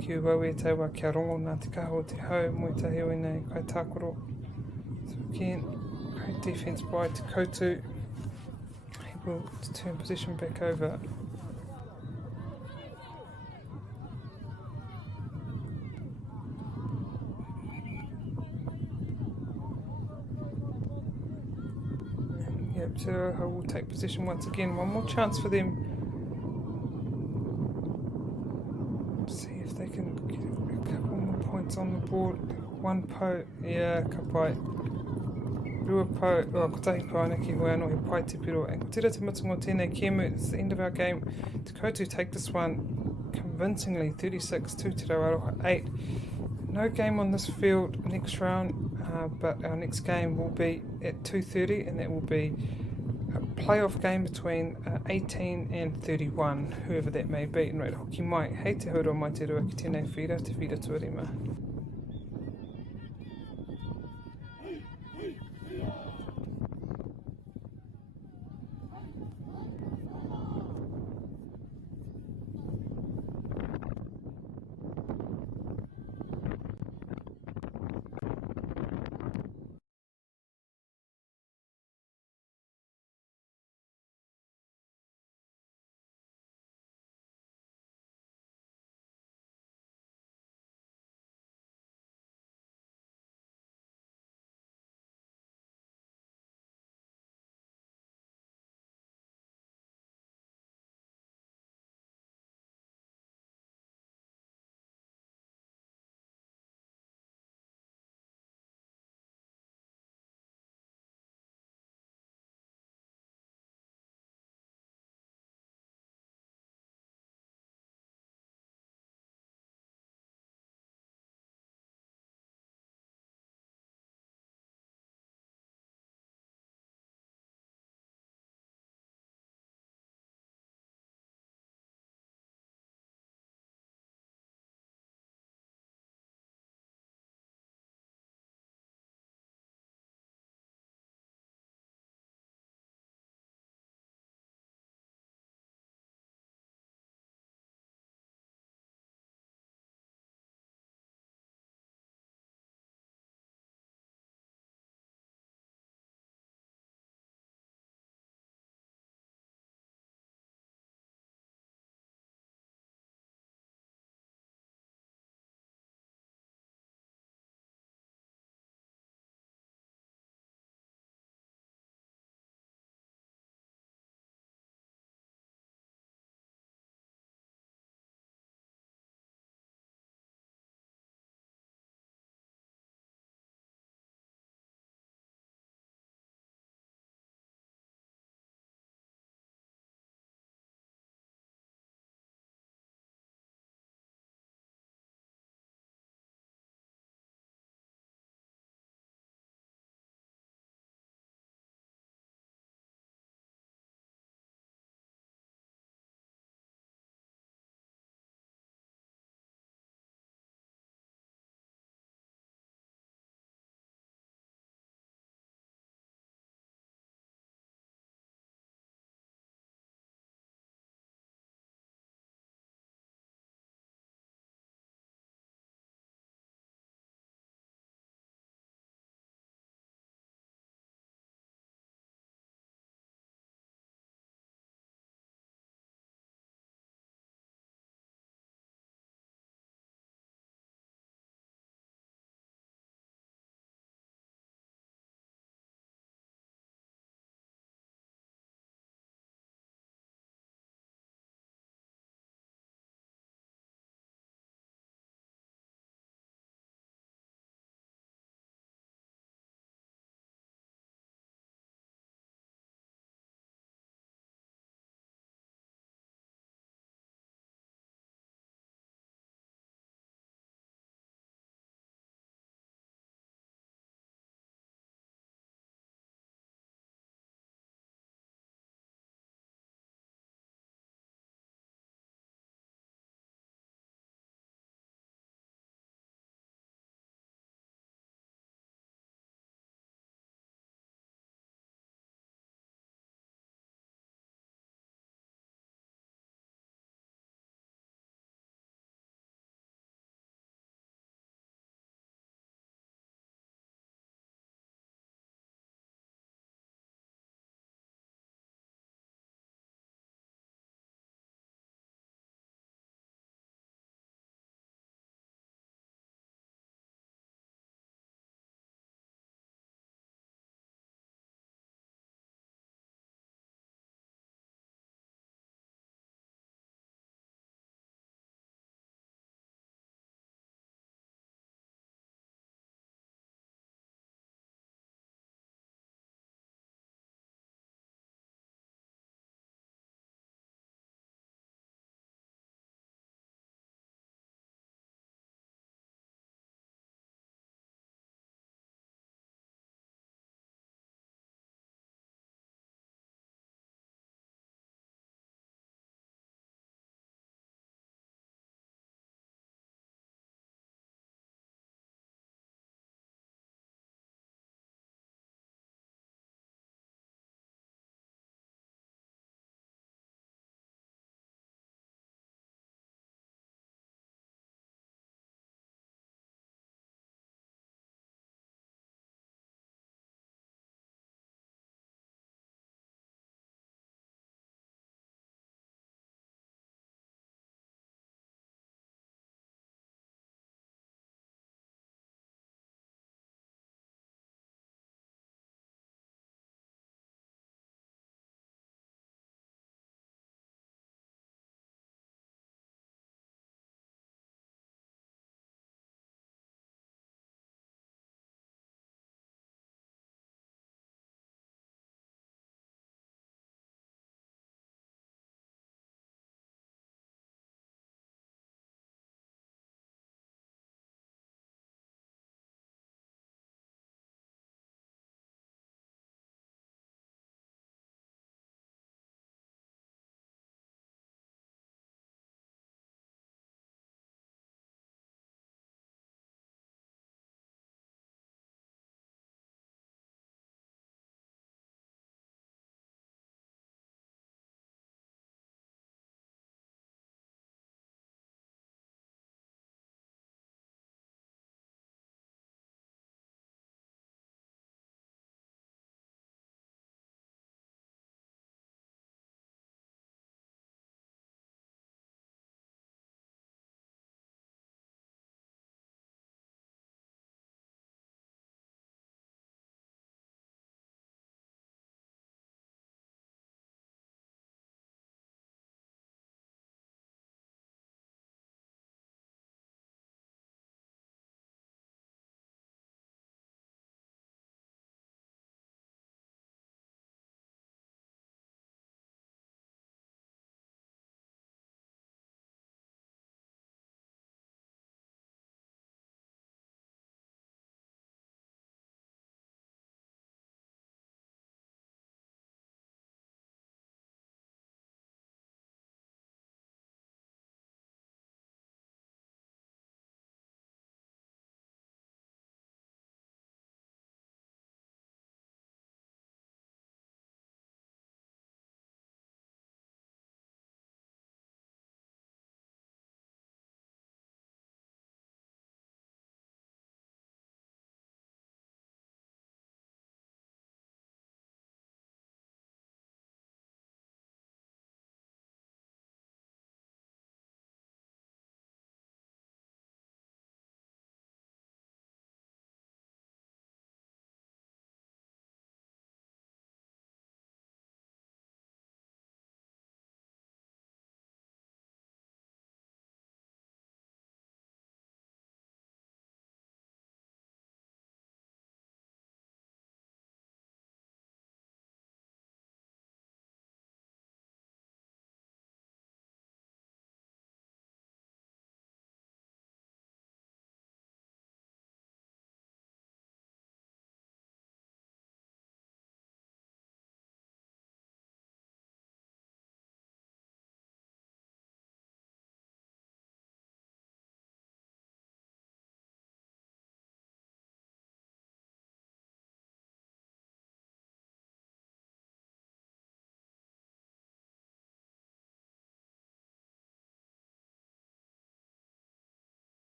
Ki ua e te wa kia rongo nā te kaho te hau mo i tahi o nei Kai Takoro. So again, great defence by Te Koutu. He will turn position back over. Yep, Te Rawaroha will take position once again. One more chance for them. See if they can get a couple more points on the board. One po, yeah, ka pai. Rua po, ko tahi po ana ki hoi anō he pai te piro. And ko tira te mutungo tēnei Kemu, it's the end of our game. Te Koutu take this one convincingly, 36 to Te Rawaroha 8. No game on this field next round, but our next game will be at 2:30, and that will be a playoff game between 18 and 31, whoever that may be. Nō reira hoki mai, hei te haura mai te rua ki tēnei whira, te whira tuarima.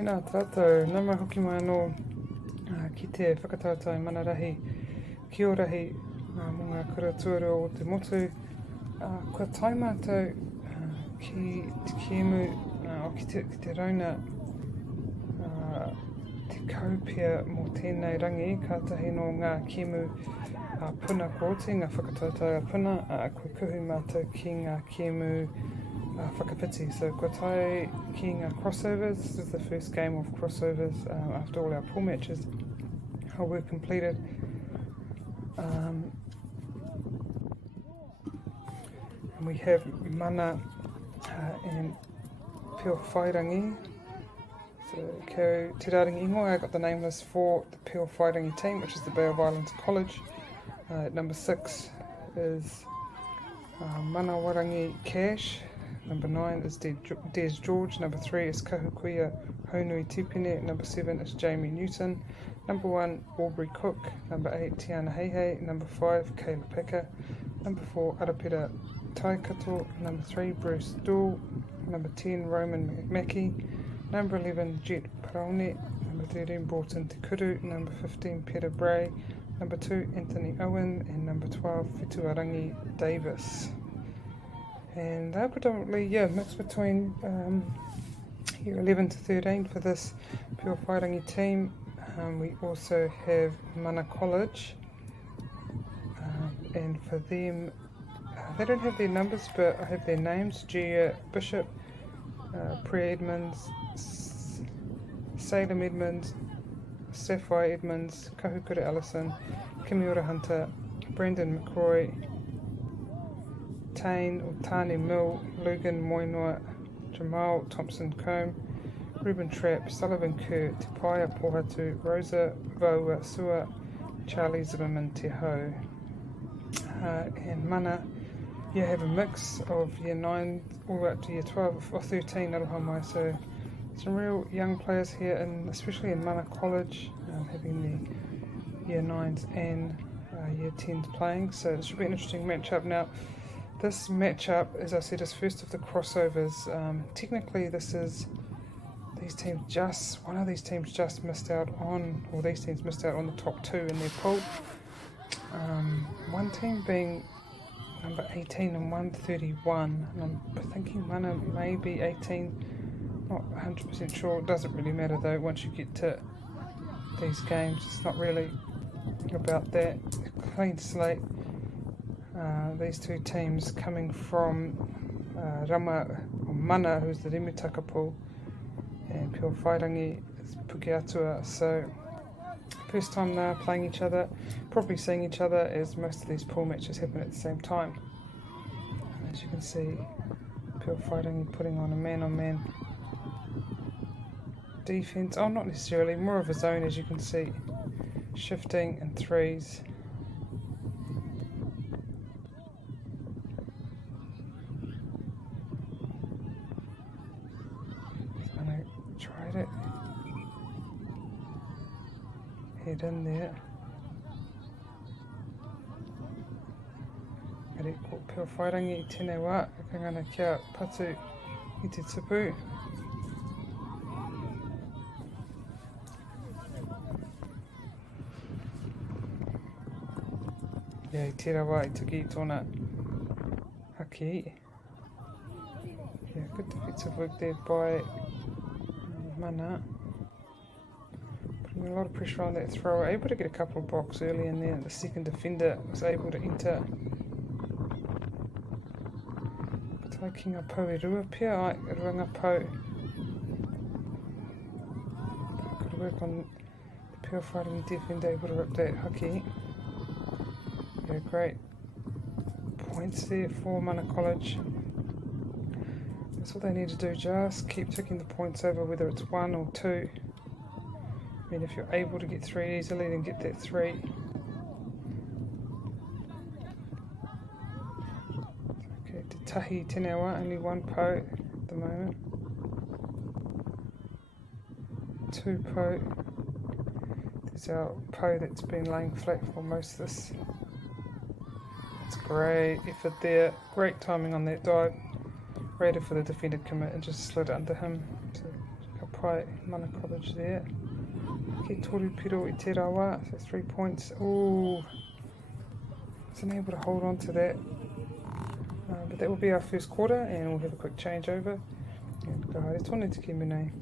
Nā tātou, nā mai hoki mai anō ki te whakatautai mana rahi, ki o rahi mō ngā kura tuarua o te motu. Kua tai mātou ki te kiemu, o ki te rauna te kaupia mō tēnei rangi, kātahi no ngā kiemu puna kōti, ngā whakatautai a puna, kua kuhu mātou ki ngā kiemu whakapiti. So kua tai ki ngā crossovers. This is the first game of crossovers after all our pool matches were completed. And we have mana and Pio Whairangi. So Te Raringi Ingoa, I got the name list for the Pio Whairangi team, which is the Bay of Islands College. Number 6 is Manawarangi Cash. Number 9 is Des George. Number 3 is Kahukuia Honui Tipene. Number 7 is Jamie Newton. Number 1, Aubrey Cook. Number 8, Tiana Heihei. Number 5, Kayla Peka. Number 4, Arapira Taikato. Number 3, Bruce Dool. Number 10, Roman Mackie. Number 11, Jet Paraone. Number 13, Broughton Te Kuru. Number 15, Peter Bray. Number 2, Anthony Owen. And number 12, Whituarangi Davis. And they're predominantly, mixed between year 11 to 13 for this Pio Whairangi team. We also have Mana College, and for them, they don't have their numbers, but I have their names: Gia Bishop, Pre Edmonds, Salem Edmonds, Sapphire Edmonds, Kahukura Allison, Kimiura Hunter, Brendan McCroy, Tane or Tane Mill, Logan Moinoa, Jamal Thompson Combe, Ruben Trapp, Sullivan Kerr, Te Paia Pohatu, Rosa Vaua Sua, Charlie Zimmerman Te Ho. And Mana, you have a mix of year 9 all the way up to year 12 or 13 aroha mai. So some real young players here, and especially in Mana College, having the year 9s and year 10s playing. So it should be an interesting matchup. Now, this matchup, as I said, is first of the crossovers. Technically, one of these teams just missed out on, or these teams missed out on the top 2 in their pool. One team being number 18 and 131, and I'm thinking Mana may be 18, not 100% sure. It doesn't really matter though, once you get to these games, it's not really about that. Clean slate. These two teams coming from Mana, who's the Rimutaka pool, and Pio Whairangi is Pukeatua. So first time they're playing each other, probably seeing each other, as most of these pool matches happen at the same time. And as you can see, Pio Whairangi putting on a man-on-man defence. Oh, not necessarily, more of a zone, as you can see, shifting in threes. Tried it. Head in there. Kare ko Pio Whairangi I tēnei wā, ka ngana kia patu I te tupu. I tērā wā I tuki I tōna haki. Good defensive work there by Mana. Putting a lot of pressure on that thrower. Able to get a couple of blocks early in there. The second defender was able to enter. Taking a pau E rua pia, ai ruanga pau. Good work on the Pio Whairangi defender, able to rip that haki. Great points there for Mana College. That's what they need to do, just keep ticking the points over, whether it's 1 or 2. I mean, if you're able to get 3 easily, then get that 3. Okay, Te Tahi tēnei wā, only 1 pau at the moment. 2 pau. There's our pau that's been laying flat for most of this. That's great effort there, great timing on that dive. Waited for the defender to commit and just slid under him. So Ka pai mana college there. Ki toru piro I te rawa, so 3 points. Ooh, wasn't able to hold on to that. But that will be our first quarter, and we'll have a quick changeover. And go haere tōne te kimi nei.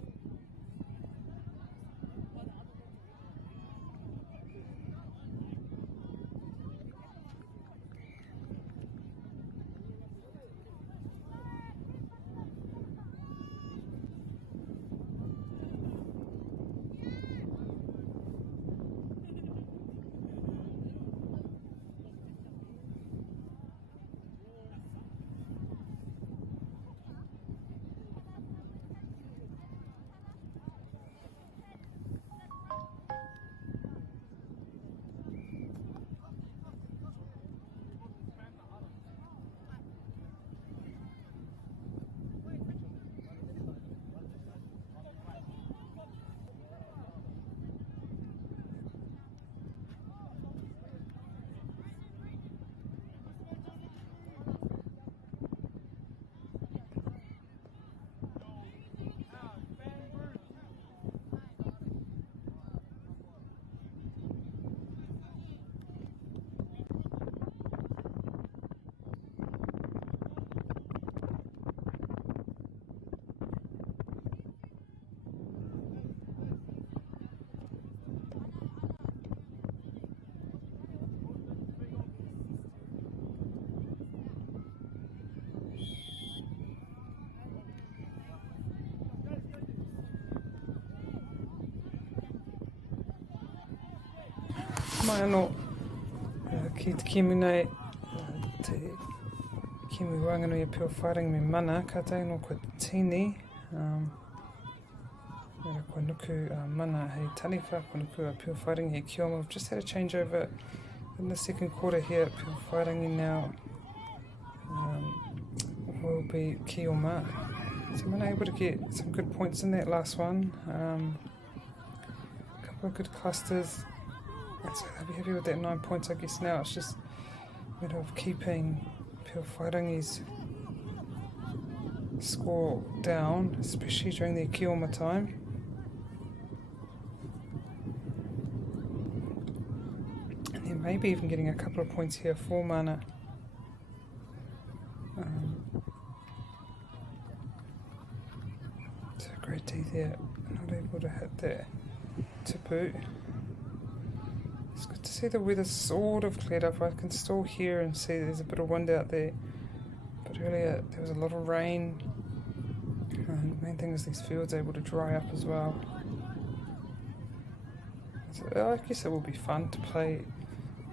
Mai anō, ki te kimi nei, te kimi wangano I pio wharing me mana, ka tei no koe tini, koe nuku mana hei taniwha, koe nuku pio wharing hei Kioma. We've just had a changeover in the second quarter here at pio wharingi now. Will be Kioma. So I'm able to get some good points in that last one. A couple of good clusters. So I'll be happy with that 9 points, I guess. Now it's just a matter of keeping Pio Whairangi's score down, especially during their Kioma time. And then maybe even getting a couple of points here for mana. So great D there, not able to hit that tapu. It's good to see the weather sort of cleared up. I can still hear and see there's a bit of wind out there. But earlier there was a lot of rain. And the main thing is these fields are able to dry up as well. So I guess it will be fun to play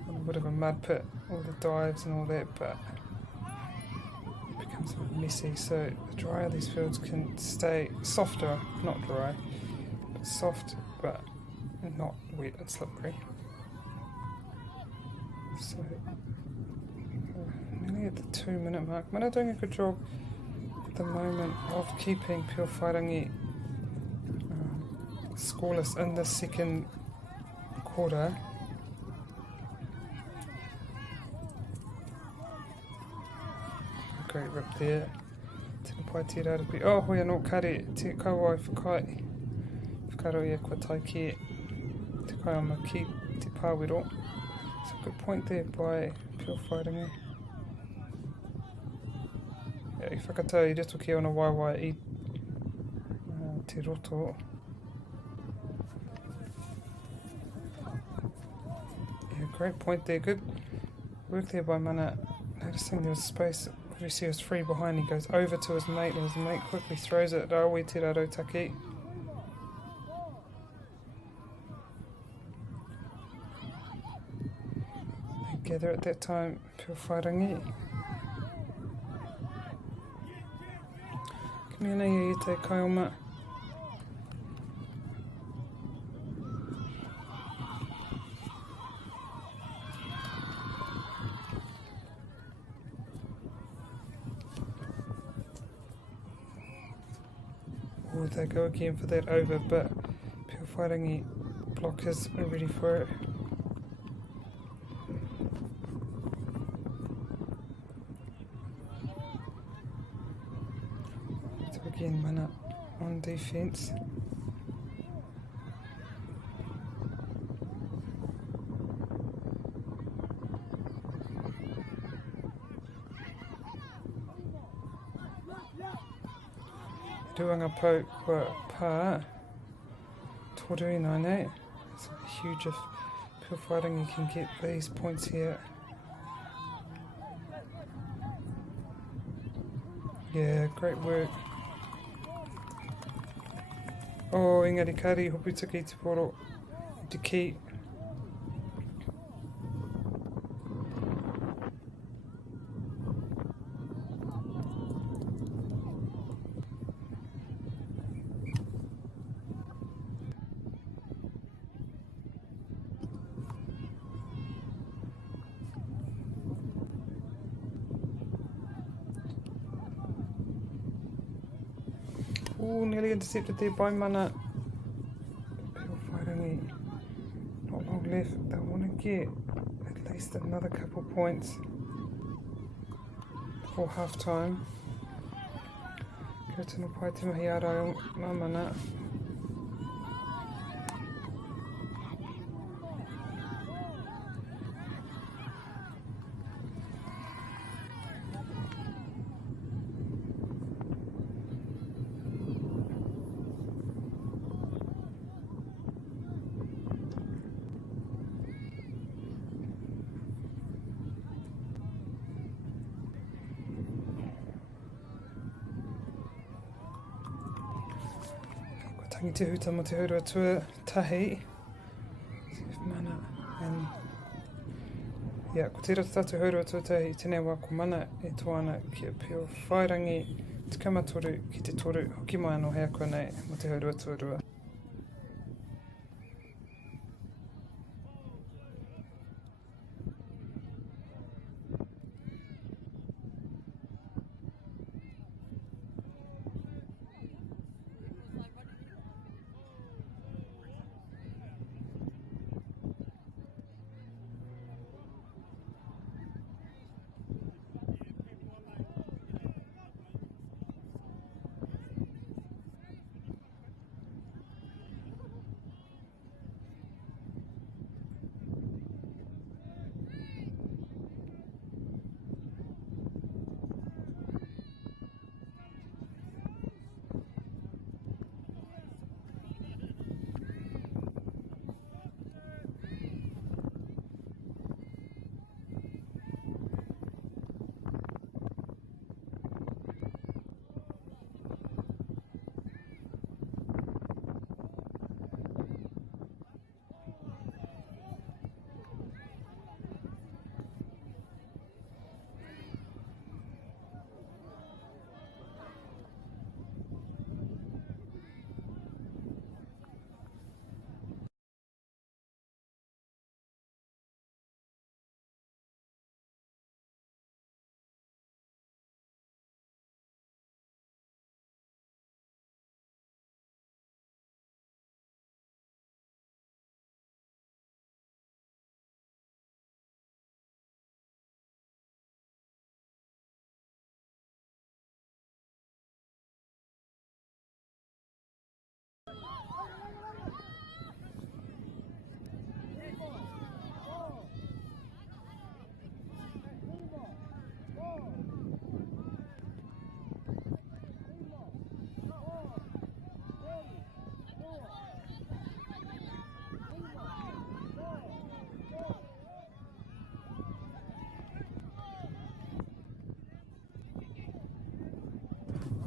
on a bit of a mud pit, all the dives and all that, but it becomes a bit messy. So the drier these fields can stay, softer, not dry, but soft, but not wet and slippery. So, nearly at the 2-minute mark. Mana doing a good job at the moment of keeping Pio Whairangi scoreless in the second quarter. Great rip there. Tēnā pai te rarapi. Oh, hoi anō kare, te kauai whakai. Whakaro ia kua tai ki te kai o maki, te pāwero. It's a good point there by Pio Whairangi. I whakatau I reto ki ona waiwai I te roto. Yeah, great point there. Good work there by Mana. Noticing there was space. Obviously he was free behind. He goes over to his mate and his mate quickly throws it. Rawe te raro taki. Gather at that time, Pio Whairangi. Kia nei I te kaioma. Oh, they go again for that over, but Pio Whairangi blockers are ready for it. Again, Mana on defense. Ruanga po kua pā. Toru nane. It's huge if Pure Fighting you can get these points here. Yeah, great work. Oh, engari kari hopu take te poro. Te ki. Oh, nearly intercepted there by Mana. Pure Fighting. Not long left. They want to get at least another couple points before half time. Kia tino pai te mahi arai o ngā mana. Tangi te huta mo te haurua tua tahi. Mana. And yeah, ko te rata tatu haurua tua tahi tēnei wā ko mana e toana ki a Pure Whairangi te kamatoru ki te toru hoki mai anō hea koe nei mo te haurua tua rua.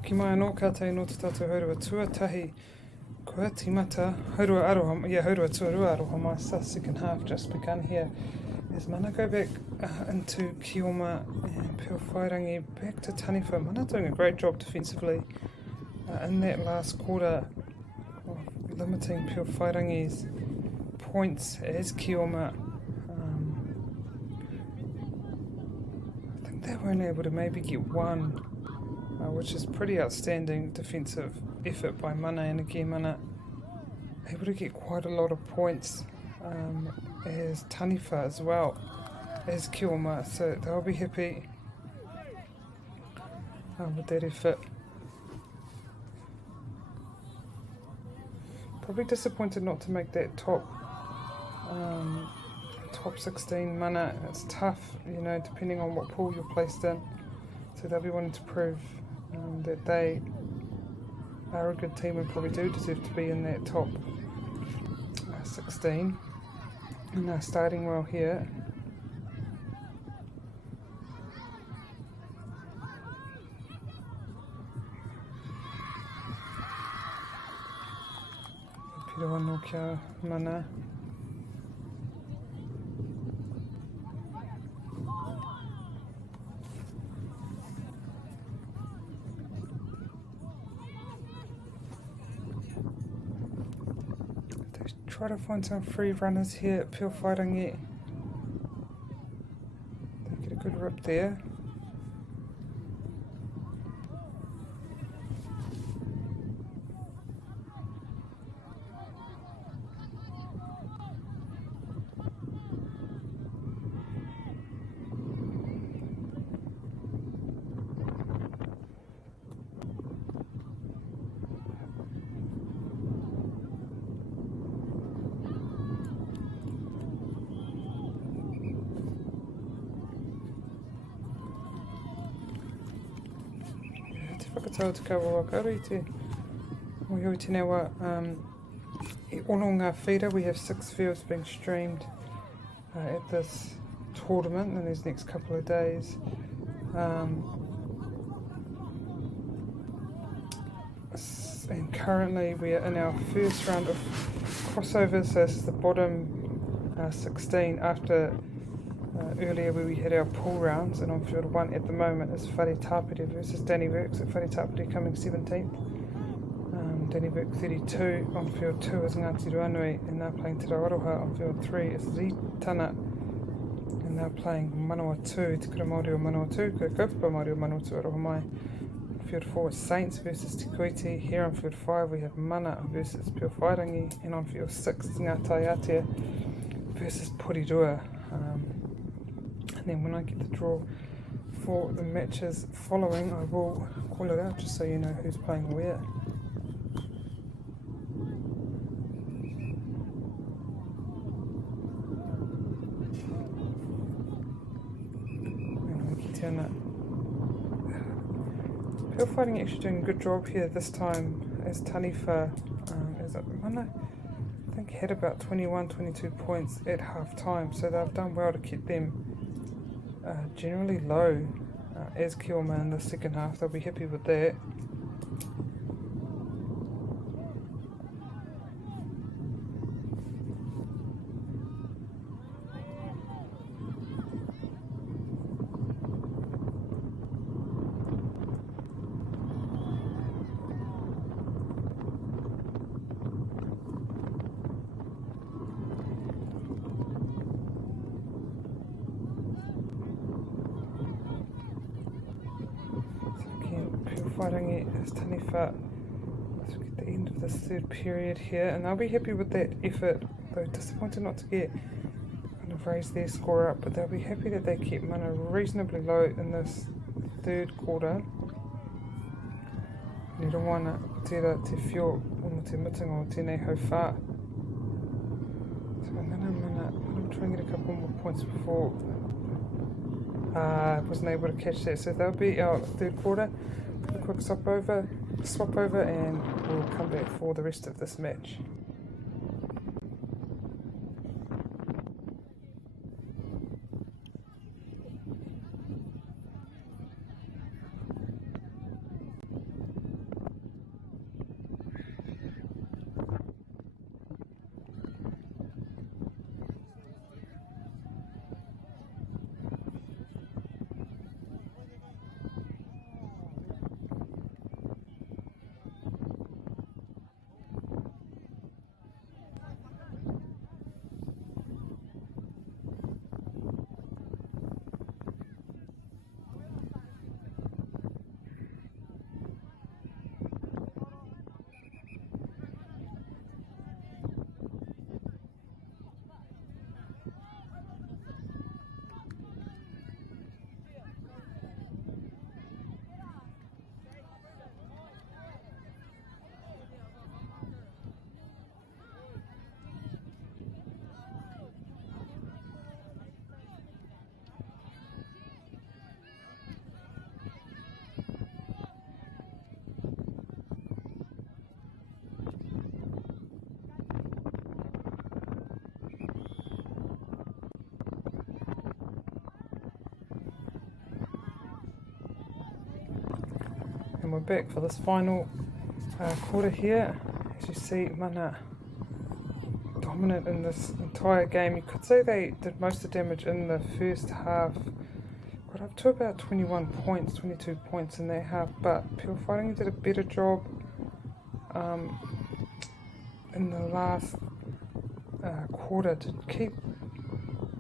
Ki mai anō kātai no te tātou haurua tuatahi kua timata haurua aroha, haurua tuarua aroha mai sa second half just begun here as Mana go back into Kioma and Pure Whairangi back to Taniwha. Mana doing a great job defensively in that last quarter of limiting Pure Whairangi's points as Kioma. I think they were only able to maybe get one, which is pretty outstanding defensive effort by Mana, and again Mana able to get quite a lot of points as Taniwha as well as Kioma, so they'll be happy with that effort. Probably disappointed not to make that top 16 Mana. It's tough, you know, depending on what pool you're placed in, so they'll be wanting to prove that they are a good team and probably do deserve to be in that top 16. And they're starting well here. Piro anō kia mana. Try to find some free runners here at Pure Whairangi. They get a good rip there. Whakatau te kawa wakaru I te mohioi tēnei wā. I ono ngā whira, we have 6 fields being streamed at this tournament in these next couple of days. And currently we are in our first round of crossovers, so this is the bottom 16 after earlier where we had our pool rounds, and on field 1 at the moment is Whare Tāpiri versus Danny Works. At Whare Tāpiri coming 17th, Danny Works 32. On field 2 is Ngāti Ruanui, and they're playing Te Rawaroha. On field 3 is Ritana, and they're playing Manawatu, Te Kura Māori o Manawatu, Kura Kaupapa Māori o Manawatu Aroha Mai. On field 4 is Saints versus Te Kuiti. Here on field 5 we have Mana versus Pure Whairangi, and on field 6 is Ngā Taiatea versus Porirua. And then when I get the draw for the matches following, I will call it out just so you know who's playing where. Pure Fighting actually doing a good job here this time, as Taniwha is at Mana. I think had about 21-22 points at half time, so they've done well to keep them generally low as Kioma in the second half. They'll be happy with that. Whairangi is Taniwha as we get the end of this third period here, and they'll be happy with that effort, though disappointed not to get kind of raise their score up, but they'll be happy that they kept Mana reasonably low in this third quarter. Nera wana ko tērā te whio o te mutunga o tēnei hau whā. So I'm trying to get a couple more points before wasn't able to catch that, so they'll be our third quarter. A quick swap over, and we'll come back for the rest of this match. back for this final quarter here. As you see, Mana dominant in this entire game. You could say they did most of the damage in the first half. Got up to about 21 points, 22 points in that half, but Pure Fighting did a better job in the last quarter to keep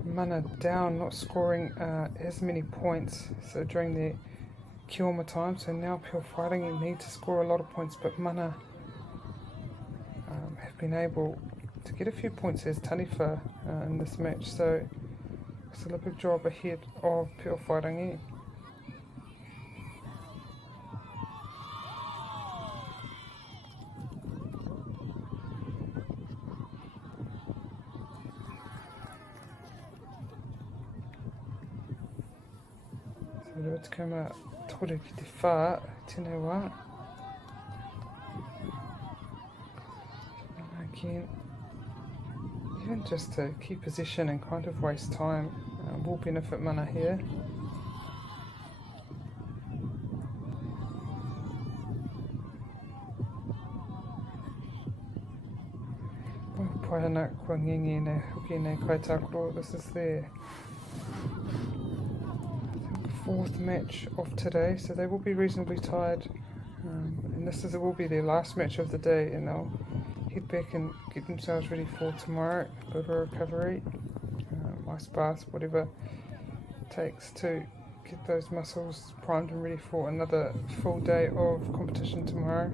Mana down, not scoring as many points so during the Kioma time. So now Pure Fighting need to score a lot of points, but Mana have been able to get a few points as Taniwha in this match, so still a big job ahead of Pure Fighting. So le tukama tore ki te whā, tēnei wā. Again, even just to keep position and kind of waste time will benefit Mana here. Paihana kua ngengi nei hoki nei kaitākoro. This is their fourth match of today, so they will be reasonably tired, and this will be their last match of the day, and they'll head back and get themselves ready for tomorrow. A bit of a recovery, ice bath, whatever it takes to get those muscles primed and ready for another full day of competition tomorrow.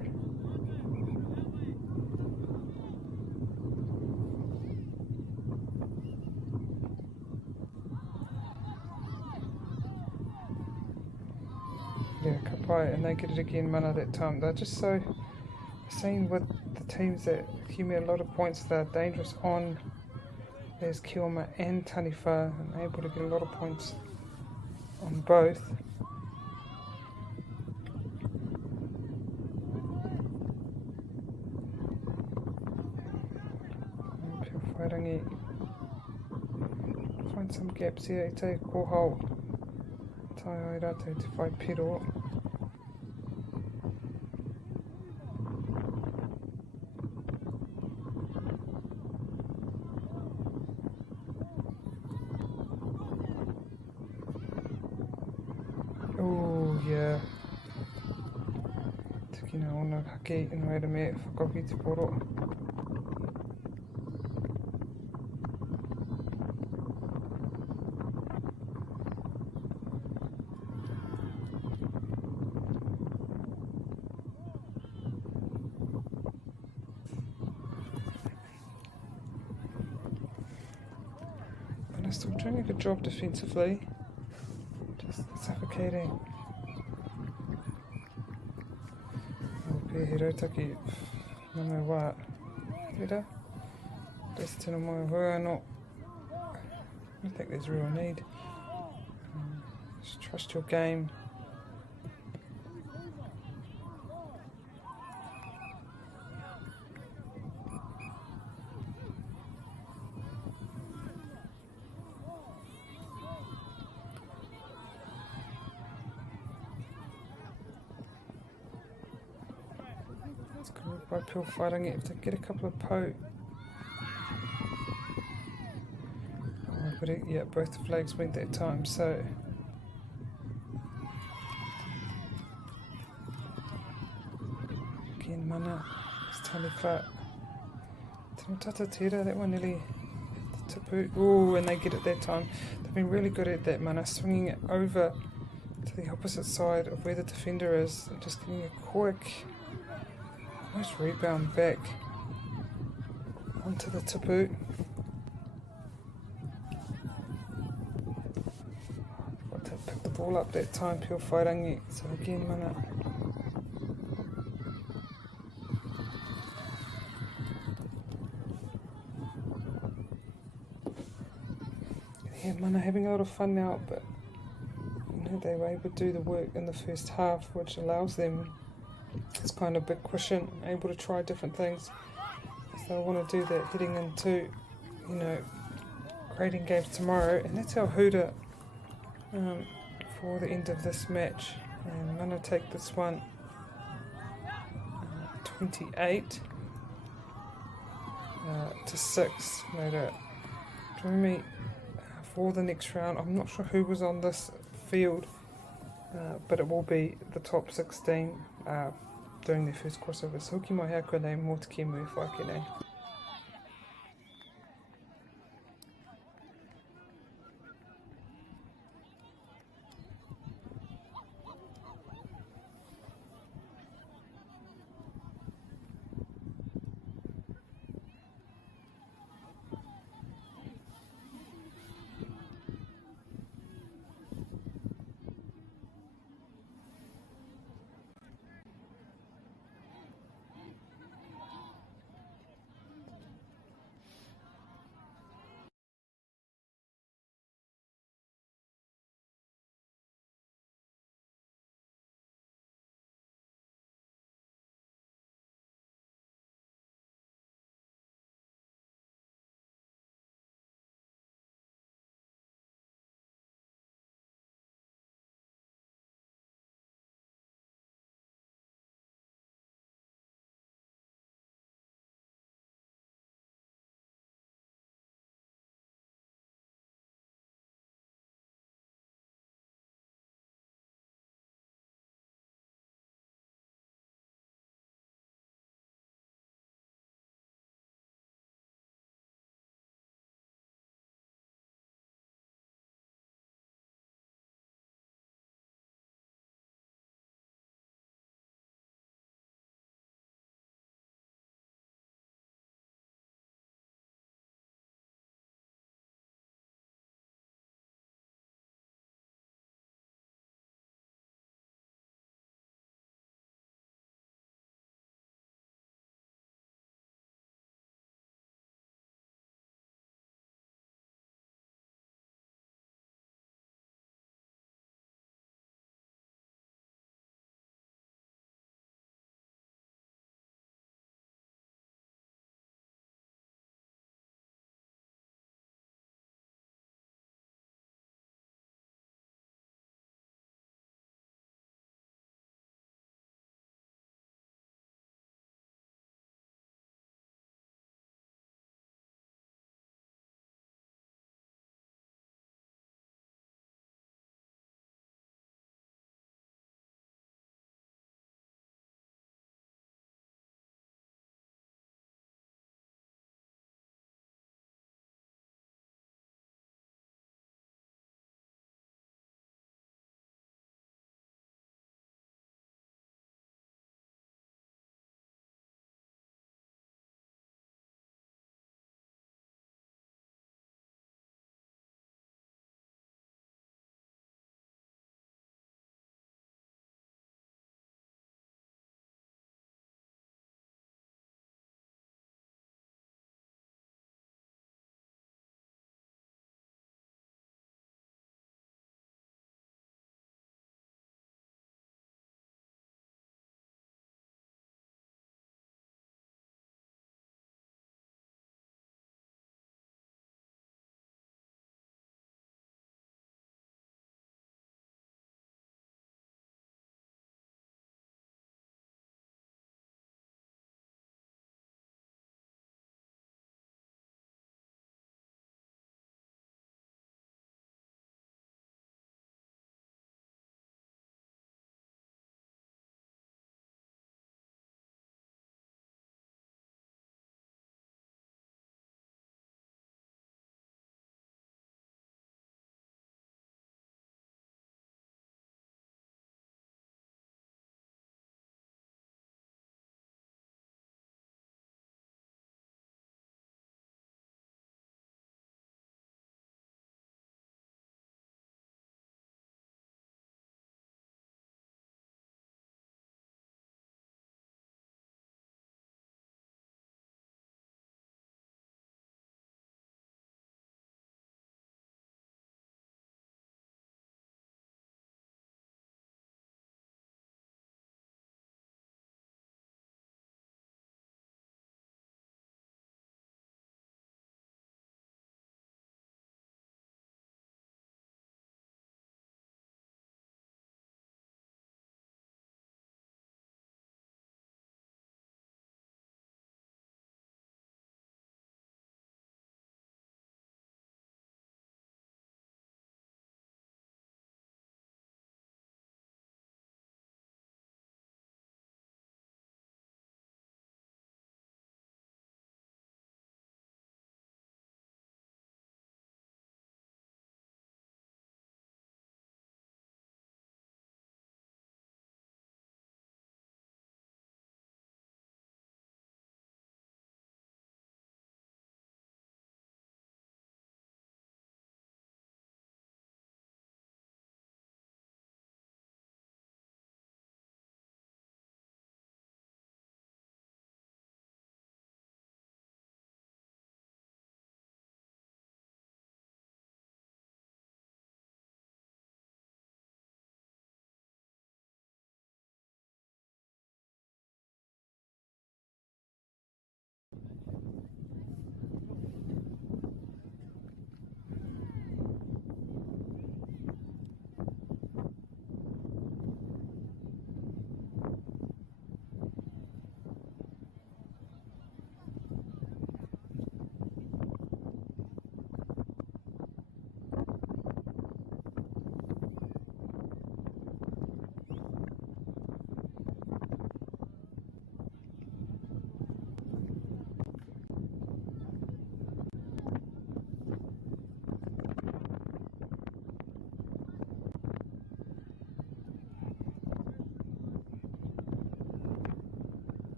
Yeah, Kapai, and they get it again, Mana, that time. They're just so seen with the teams that accumulate a lot of points. They're dangerous on. There's Kioma and Taniwha, and able to get a lot of points on both. Pure Fighting find some gaps here. Te kohau tai ai rātou te whai piro. Oh yeah. Tukina ona hake ina reira me whakawhi te poro. Still doing a good job defensively, just suffocating. He rautaki name wā hera. Just tēnā moe hua no. I think there's real need. Just trust your game. By Pure Fighting it to get a couple of po. Oh, but yeah, both the flags went that time, so again Mana, it's Taniwha. Tino tata tira, that one nearly hit the tapu. Oh, and they get it that time. They've been really good at that, Mana, swinging it over to the opposite side of where the defender is, and just getting a quick nice rebound back onto the tapu. Got to pick the ball up that time, Pure Fighting. So again, Mana. Yeah, Mana having a lot of fun now, but you know, they were able to do the work in the first half, which allows them it's kind of a big cushion, able to try different things. So I want to do that heading into, you know, grading games tomorrow, and that's our hooter for the end of this match. And I'm going to take this one 28 to 6 made it. Join me for the next round. I'm not sure who was on this field, but it will be the top 16 doing their first crossover. So hoki mai hea koe mō te kia mui whakenei.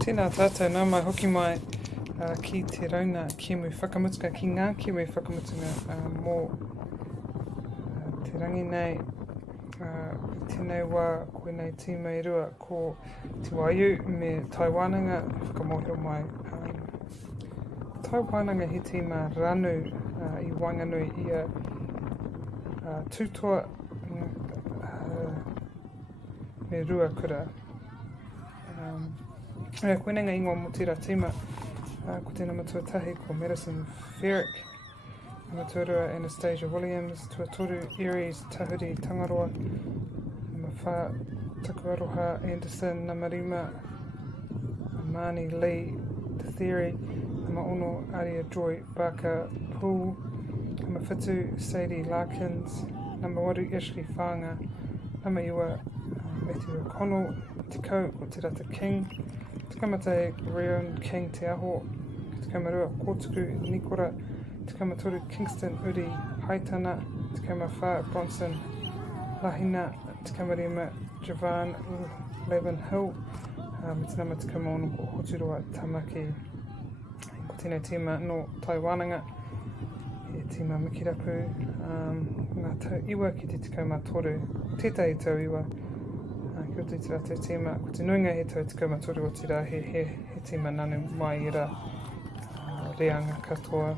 Tēnā tātou, nā mai hoki mai ki te rauna kimu whakamutunga, ki ngā kimu whakamutunga mō te rangi nei. Tēnei wā koenei tīmei rua ko Te Waiū me Taiwananga whakamohio mai. Taiwananga he tīma ranu I Wanganui ia tūtoa me rua kura. Koenei ngā ingoa mō tira tīma, ko tēnā matuatahi ko Madison Ferrick, Maturua Anastasia Williams, Tuatoru Aries Tahuri Tangaroa, Mawha Takuaroha Anderson Namarima, Amani Lee The Theory, Maono Aria Joy Barker Poole, Mawhitu Sadie Larkins, Waru Ashley Whanga, Iwa Matthew O'Connell, Te Kau ko Te Rata King, Te Kamate Rion King Te Aho, Te Kamarua Kōtuku Nikora, Te Kamatoru Kingston Uri Haitana, Te Kamawha Bronson Lahina, Te Kamarima Javan Levin Hill, Te Nama Te Kamono ko Hoturoa Tamaki, ko tēnei tīma no Taiwananga, e tīma Mikiraku, ngā tau iwa ki te tikau mātoru, tētai tau iwa, kia oti te rātou tīma, ko te nuinga he tau tikau mātoru o te rā, he tīma nanu mai I rā, reanga katoa.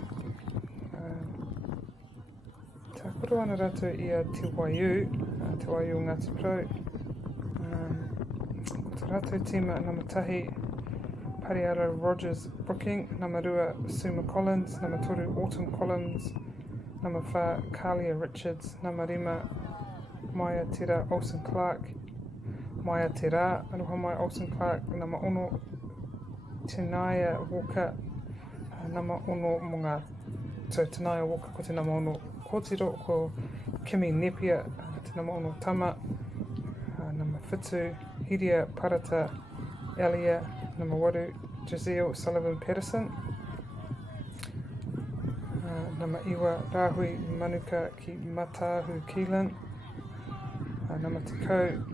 Tā koro ana rātou I Te Waiū, Te Waiū Ngāti Pro, ko te rātou tīma namatahi, Pariara Rogers Brooking, Namarua Suma Collins, Namatoru Autumn Collins, Namawha Kalia Richards, Namarima Maya Tera Olsen Clark, Maya Tera Aroha Mai Olsen Clark, Nama Ono Tenaya Walker, Nama Ono Monga, so Tenaya Walker ko te Nama Ono Kōtiro ko Kimi Nepia, te Nama Ono Tama, Nama Whitu, Hiria Parata, Elia, Nama Waru, Giselle Sullivan Patterson, Nama Iwa Rahui Manuka ki Matahu Keelan, Nama Te Kau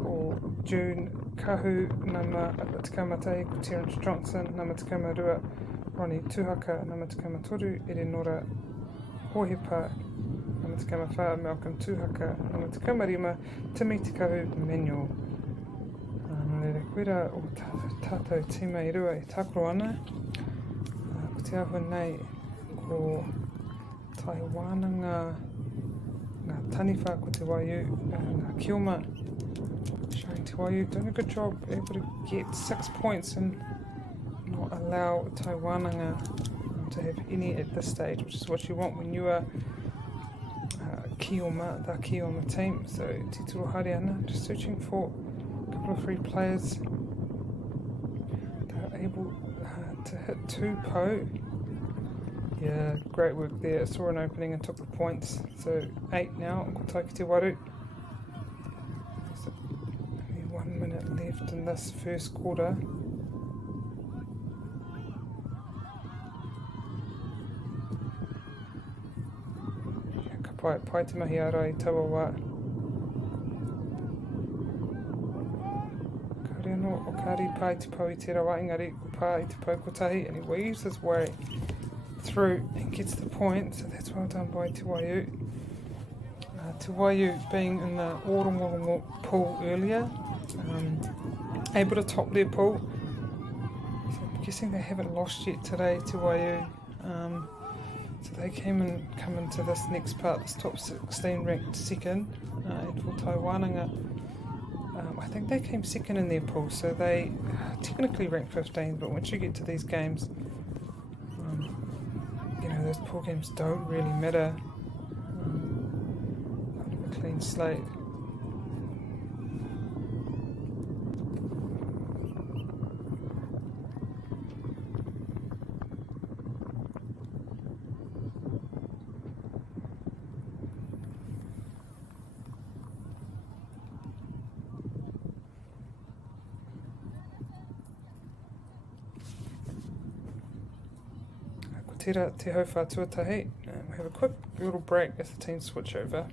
o June Kahu, Nama Te Kamatei ko Terence Johnson, Nama Te Kamarua Ronnie Tuhaka, Nama Te Kamatoru Erenora Hohepa, Nama Te Kamawha Malcolm Tuhaka, Nama Te Kamarima Timi Te Kahu Manuel. Nere koera o tātou tīma I rua I tākoro ana. Ko te awa nei ko Taiwananga, ngā taniwha ko Te Waiū, ngā Kioma, showing Te Waiū doing a good job, able to get 6 points and not allow Taiwananga to have any at this stage, which is what you want when you are Kioma, the Kioma team. So Te Turuhari ana, just searching for couple of free players that are able to hit 2 po. Yeah, great work there. Saw an opening and took the points. So 8 now. Kotaiki Te Waru. So only 1 minute left in this first quarter. Ka pai te mahi ara I taua wā. No, o kari pai te pau I te rawa, engari ko pā I te pau kotahi, and he weaves his way through and gets the point, so that's well done by Te Waiū. Te Waiū being in the Orongorongo pool earlier, able to top their pool. So I'm guessing they haven't lost yet today, Te Waiū. So they come into this next part, this top 16 ranked second, for Taiwananga. I think they came second in their pool, so they technically ranked 15, but once you get to these games, you know, those pool games don't really matter. Kind of a clean slate. Tira te hau whātuatahi. We'll have a quick little break as the teams switch over.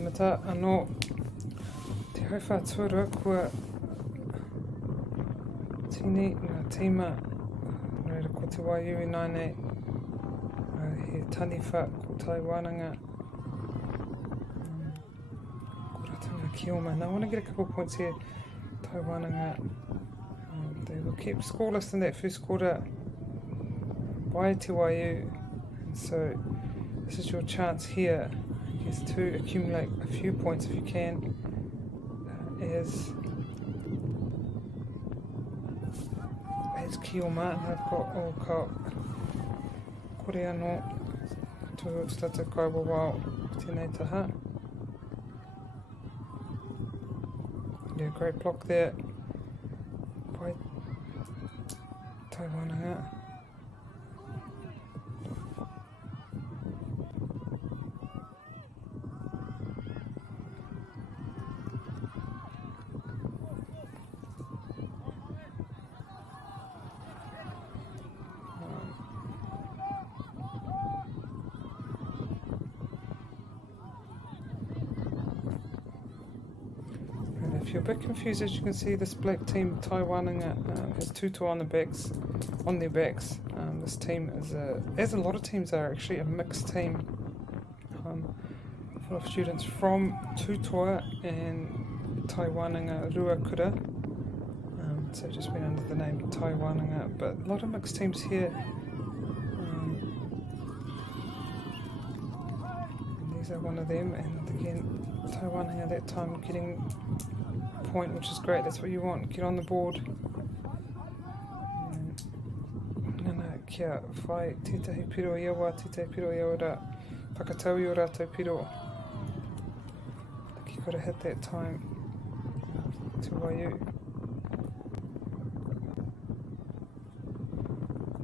Tīmata anō te hauwha tuarua kua tini ngā tīma reira ko te waiu I nānei he taniwha ko tai wānanga ko ratanga ki oma. Now I want to get a couple of points here. Tai wānanga they were kept scoreless in that first quarter by te waiu, and so this is your chance here, I guess, to accumulate a few points if you can, as Kioma, and I've got ka kore anō to tata kaua wao tēnei taha. Yeah, great block there by Tai Wānanga. If you're a bit confused, as you can see, this black team, Tai Wānanga, has two toa on their backs. This team is as a lot of teams are actually, a mixed team full of students from Tutoa and Tai Wānanga Ruakura. So it just went under the name Tai Wānanga, but a lot of mixed teams here. And these are one of them, and again, Tai Wānanga that time getting point, which is great. That's what you want. Get on the board. Nana kia whai tētahi piro I awa, tētahi piro I awa whakatau I o rātou piro. Like you got to hit that time. Te waiu.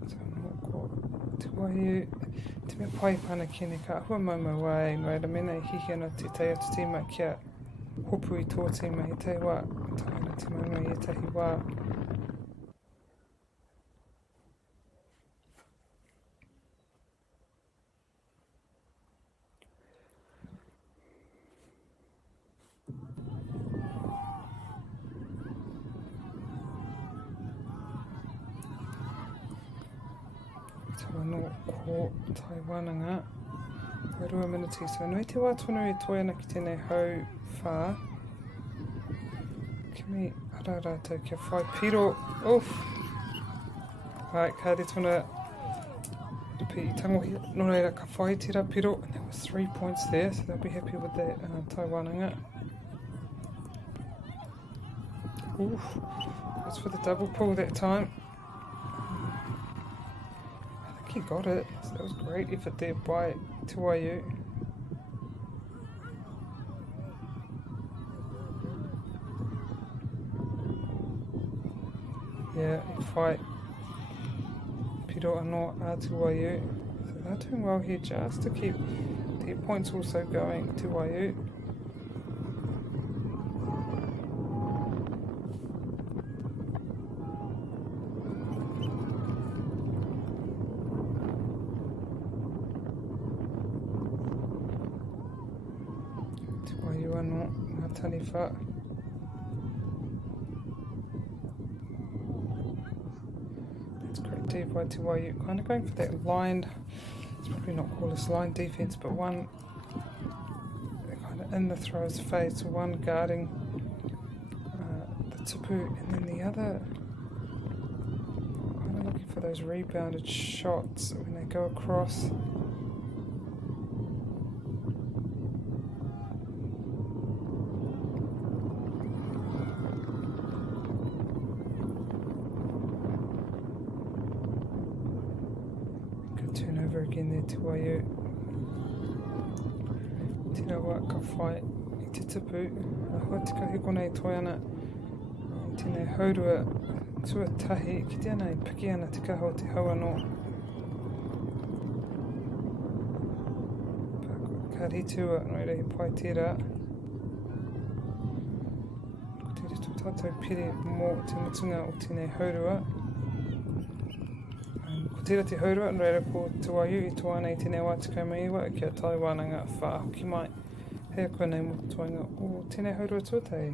So no ko te waiu. Te mea pai pana kene ka hua maumau wai. Reira mena I hihi ana tētai atu tīma kia hopu I tō tīma I te wā. Tāna te maumau I etahi wā. Tawa no ko Tai Wānanga. Rua minute, so nui te wā tonu I toi ana ki tēnei hau whā. Kimi ara rātou kia whai piro. Oof! Right, kāre tona ripi I tangohi. No reira ka whai tira piro. And that was 3 points there, so they'll be happy with that Tai Wānanga. Oof! That's for the double pull that time. He got it. So that was great effort there by Te Waiu. Yeah, fight Piro anō a Te Waiu. So they're doing well here just to keep their points also going. Te Waiu. Anō ngā taniwha. That's great deep by Te Waiu. Kind of going for that line, it's probably not called a line defence, but one kind of in the thrower's face, one guarding the tupu, and then the other kind of looking for those rebounded shots when they go across. Turnover again there, Te Waiu. Tēnā wā ka whai I te tupu. Hoa tika heko nei toi ana. Tēnei haurua tuatahi. Ki te ana I piki ana te kaho te hau anō. Ka ritua, no reira he pai tērā. Ko te rito tātou pere mō te mutunga o tēnei haurua. Tira te haurua, no reira ko Te Waiu I toa nei tēnei wā tikau mai iwa kia Tai Wānanga whāhoki mai Hea koe nei mo toinga. O, tēnei haurua tuatai.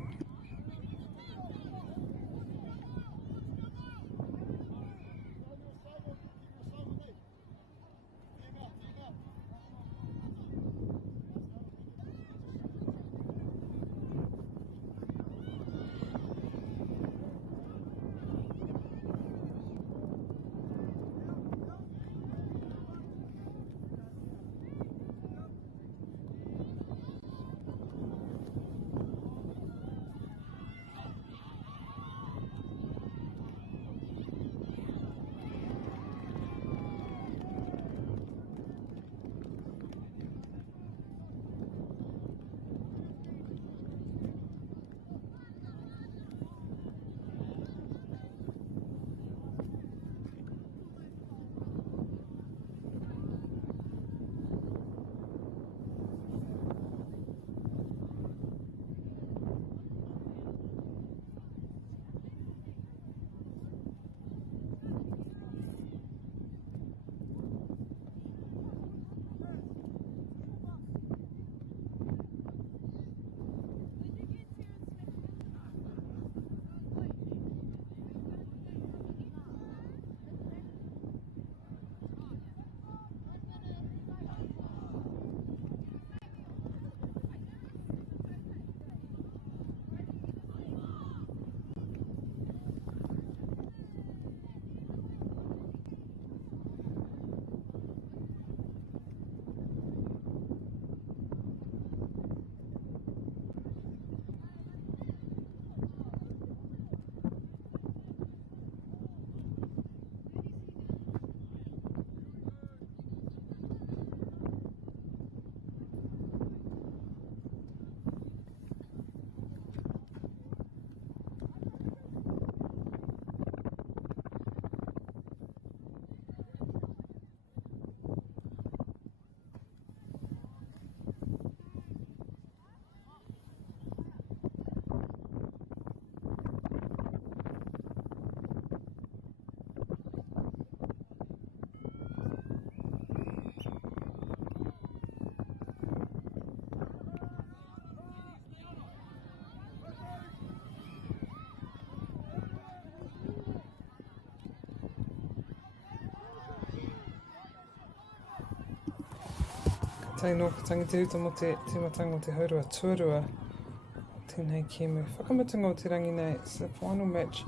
Tei no ka tangi te uta mo te matanga o te haurua tuarua o tēnei kēmu. Whakamutunga o te rangi nei. It's the final match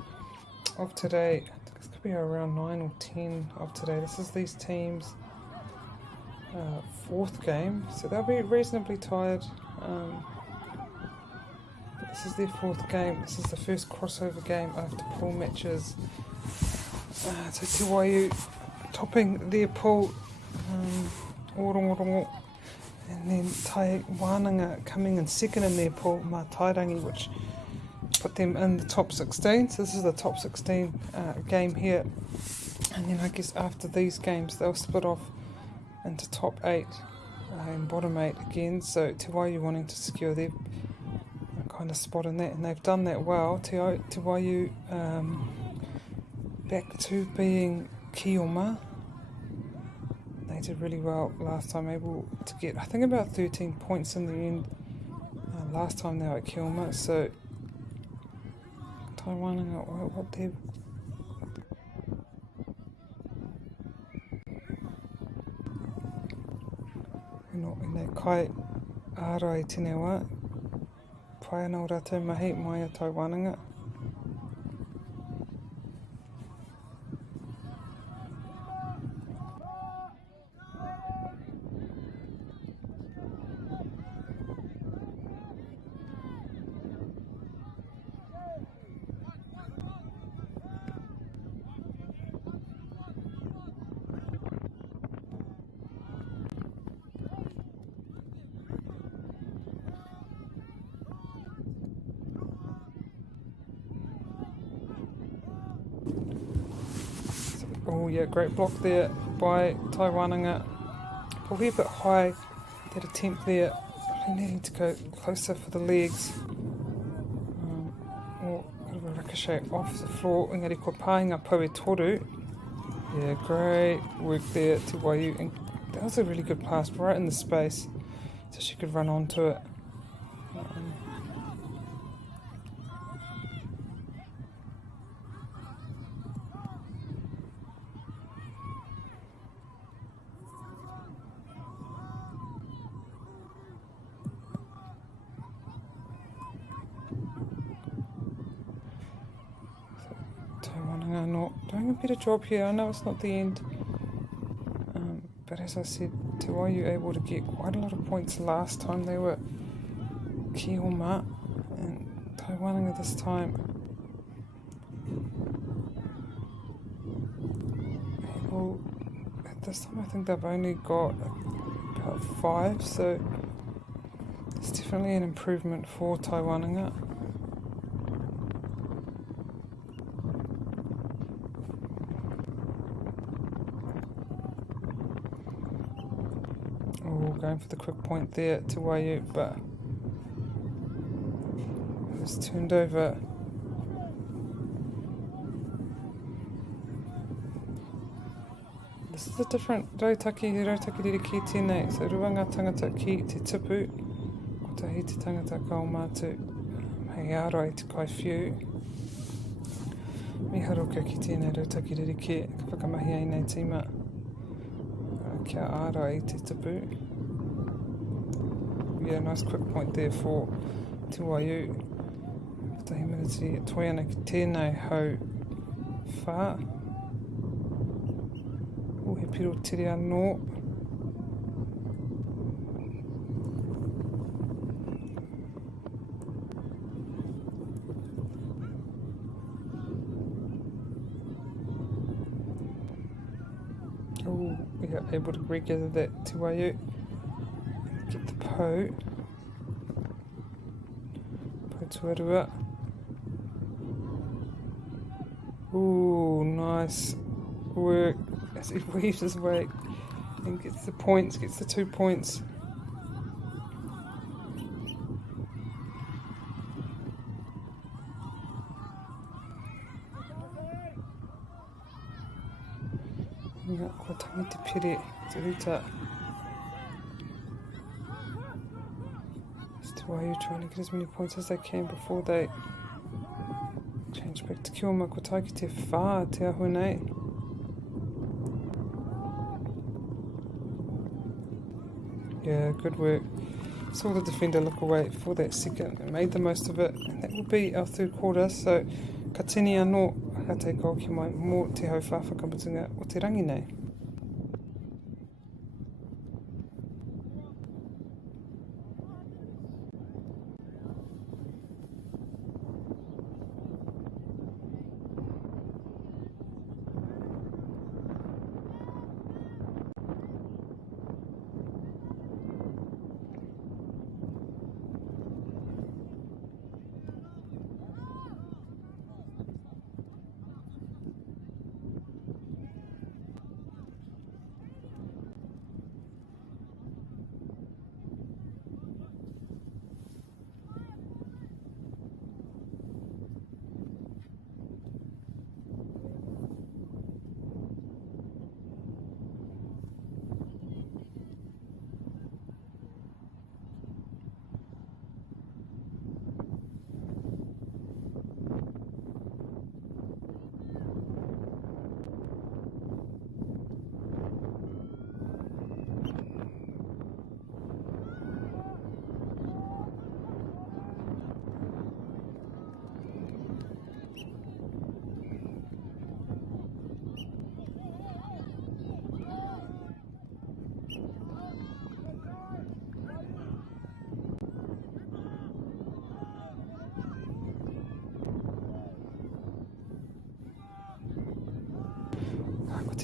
of today. I think it's going to be around 9 or 10 of today. This is these teams' fourth game, so they'll be reasonably tired. But this is their fourth game. This is the first crossover game after pool matches. So Te Waiū topping their pool. Orongorongo. And then Tai Wānanga coming in second in their pool, Mā Tairangi, which put them in the top 16. So this is the top 16 game here. And then I guess after these games, they'll split off into top 8 and bottom 8 again. So Te Waiū wanting to secure their kind of spot in that. And they've done that well. Te Waiū back to being Kioma. They did really well last time, able to get, I think, about 13 points in the end last time they were at Kioma. So Taiwan, what they've Nei kai ara I tēnei wā. Pai ana o rātou mahi mai a Taiwananga. Oh yeah, great block there by Taiwananga. Probably a bit high, that attempt there. Probably needing to go closer for the legs. Or kind of a ricochet off the floor. Engari ko pāinga Poe Toru. Yeah, great work there to Waiū. And that was a really good pass right in the space, so she could run onto it. a better job here. I know it's not the end. But as I said, Te Waiu able to get quite a lot of points last time. They were Kioma and Taiwananga this time. And well, at this time I think they've only got about 5, so it's definitely an improvement for Taiwananga. Going for the quick point there to Waiu, but it was turned over. This is a different rautaki riri ki tēnei. So ruanga tangata ki te tipu, ko tahi te tangata ka o mātu. Hei aro i te kai whiu. Miharoka ki tēnei rautaki riri ki, ka whakamahi ai nei tīma. Kia aro i te tipu. Yeah, nice quick point there for Te Waiu. Tahi miniti toi ana ki tēnei hau whā. O he piro tere anō. Oh, we are able to regather that Te Waiu. Get the po. Po tuarua. Ooh, nice work as he weaves his way and gets the points, gets the 2 points. Ngā kua tangi te pere, te ruta. Waiu trying to get as many points as they can before they change back to Kioma. Ko taiki te whā, te ahu nei. Yeah, good work. Saw the defender look away for that second and made the most of it. And that will be our third quarter. So, ka tini anō, ka te kau ki mai mō te hau whawhakamutunga o te rangi nei.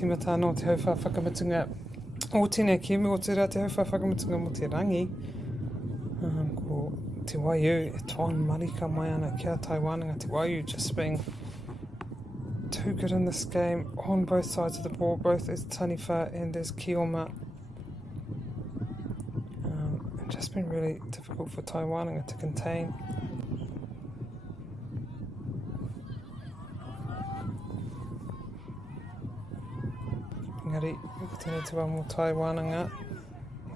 Tīmata anō te hauwha whakamatunga o tēnei kimu o te rā te hauwha whakamatunga mo te rangi. Ko Te Waiu, e tōn marika mai ana kia Taiwananga. Te Waiu just being too good in this game on both sides of the ball, both as Taniwha and as Kioma. It's just been really difficult for Taiwananga to contain. Engari, tēnei te wā mō Taiwananga,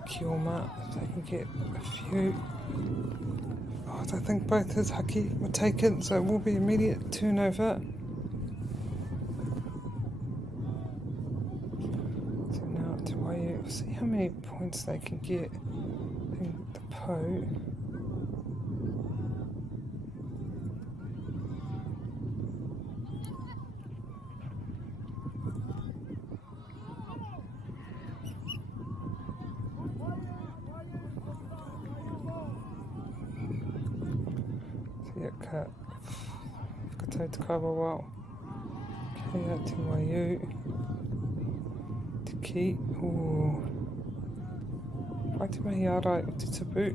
Kioma, if they can get a few. Oh, I think both his haki were taken, so it will be immediate turnover. So now Te Waiu, we'll see how many points they can get in the po. Ia ka whakatau te kawa wao. Kei a te waiu. Te ki. Ooh. Whai te mahi arai o te tapu.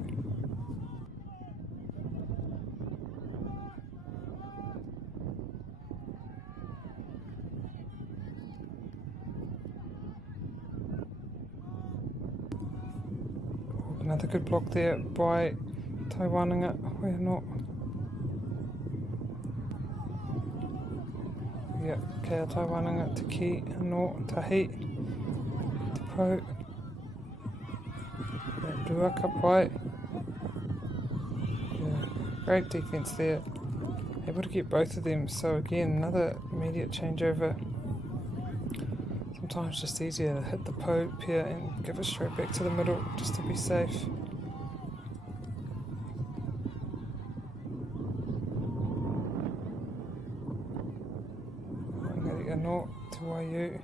Another good block there by Taiwananga. Hoi anō. Yeah, kei a Taiwananga te ki anō tahi. Te pau. Rua ka pai. Yeah, great defence there. Able to get both of them. So again, another immediate changeover. Sometimes just easier to hit the pope here and give it straight back to the middle just to be safe. Engari anō te waiu.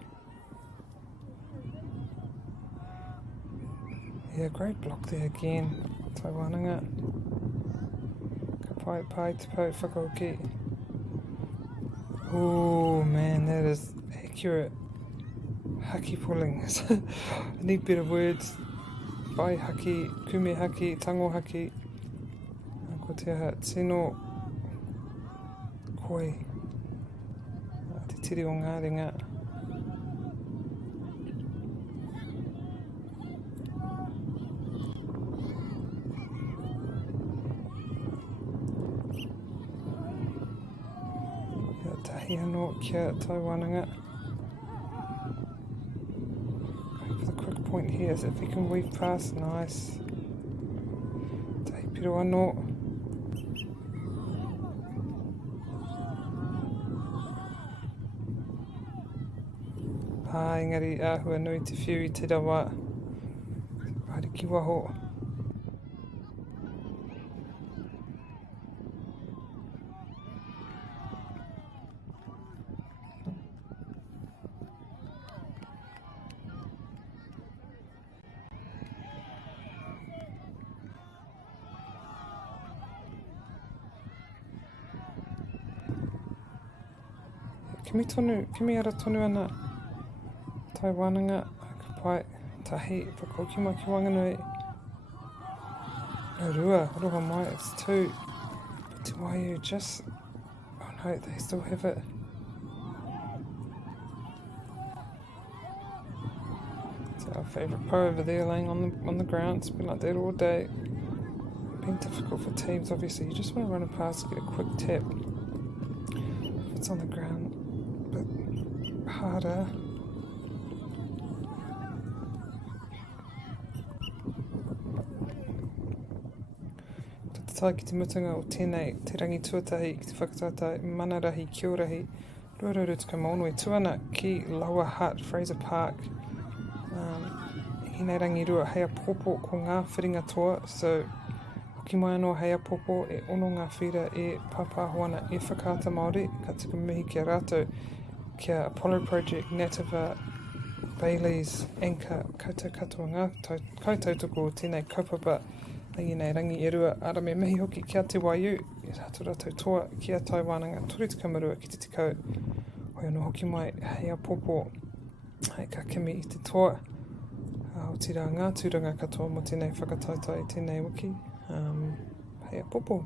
Yeah, great block there again. Taiwananga. Ka pai pai te pau whakauki. Oh man, that is accurate. Haki pulling. I need better words. Whai haki, kume haki, tango haki. Ko te aha, tino koi. Te tiri o ngā ringa. Ia tahi anō kia Taiwananga. Point here is if we can weave past, nice. Tahi piro anō. Engari āhua nui te whiu I te rawa. Haere ki waho. Kimi ara tonu ana Taiwananga ka pai tahi whakauki mai ki Wanganui. No rua, roha mai, it's two. But te waiu just, oh no, they still have it. It's our favourite po over there laying on the ground. It's been like that all day. Been difficult for teams obviously. You just want to run it past, get a quick tap. If it's on the ground, but harder. Tai ki te mutunga o tēnei, te rangi tuatahi, ki te whakatatai, manarahi, kiorahi, ruaruru tuka maunu e tuana ki Laua Hut, Fraser Park. Hei rangi rua, hea popo ko ngā whiringa toa, so hoki mai anō hea popo e ono ngā whira e pāpāhoana e whakaata Māori, ka tuku mihi kia rātou, kia Apollo Project, Nativa, Bailey's, Anchor, koutou katoa ngā kautautoko o tēnei kaupapa. Nei nei rangi e rua, ara me mihi hoki kia te waiu, e rātou rātou toa kia Taiwananga, tori te kamarua ki te tikau. Hoi anō hoki mai, hea popo, hei ka kimi I te toa. O tira ngā tūranga katoa mo tēnei whakatautai, tēnei wiki, hea popo.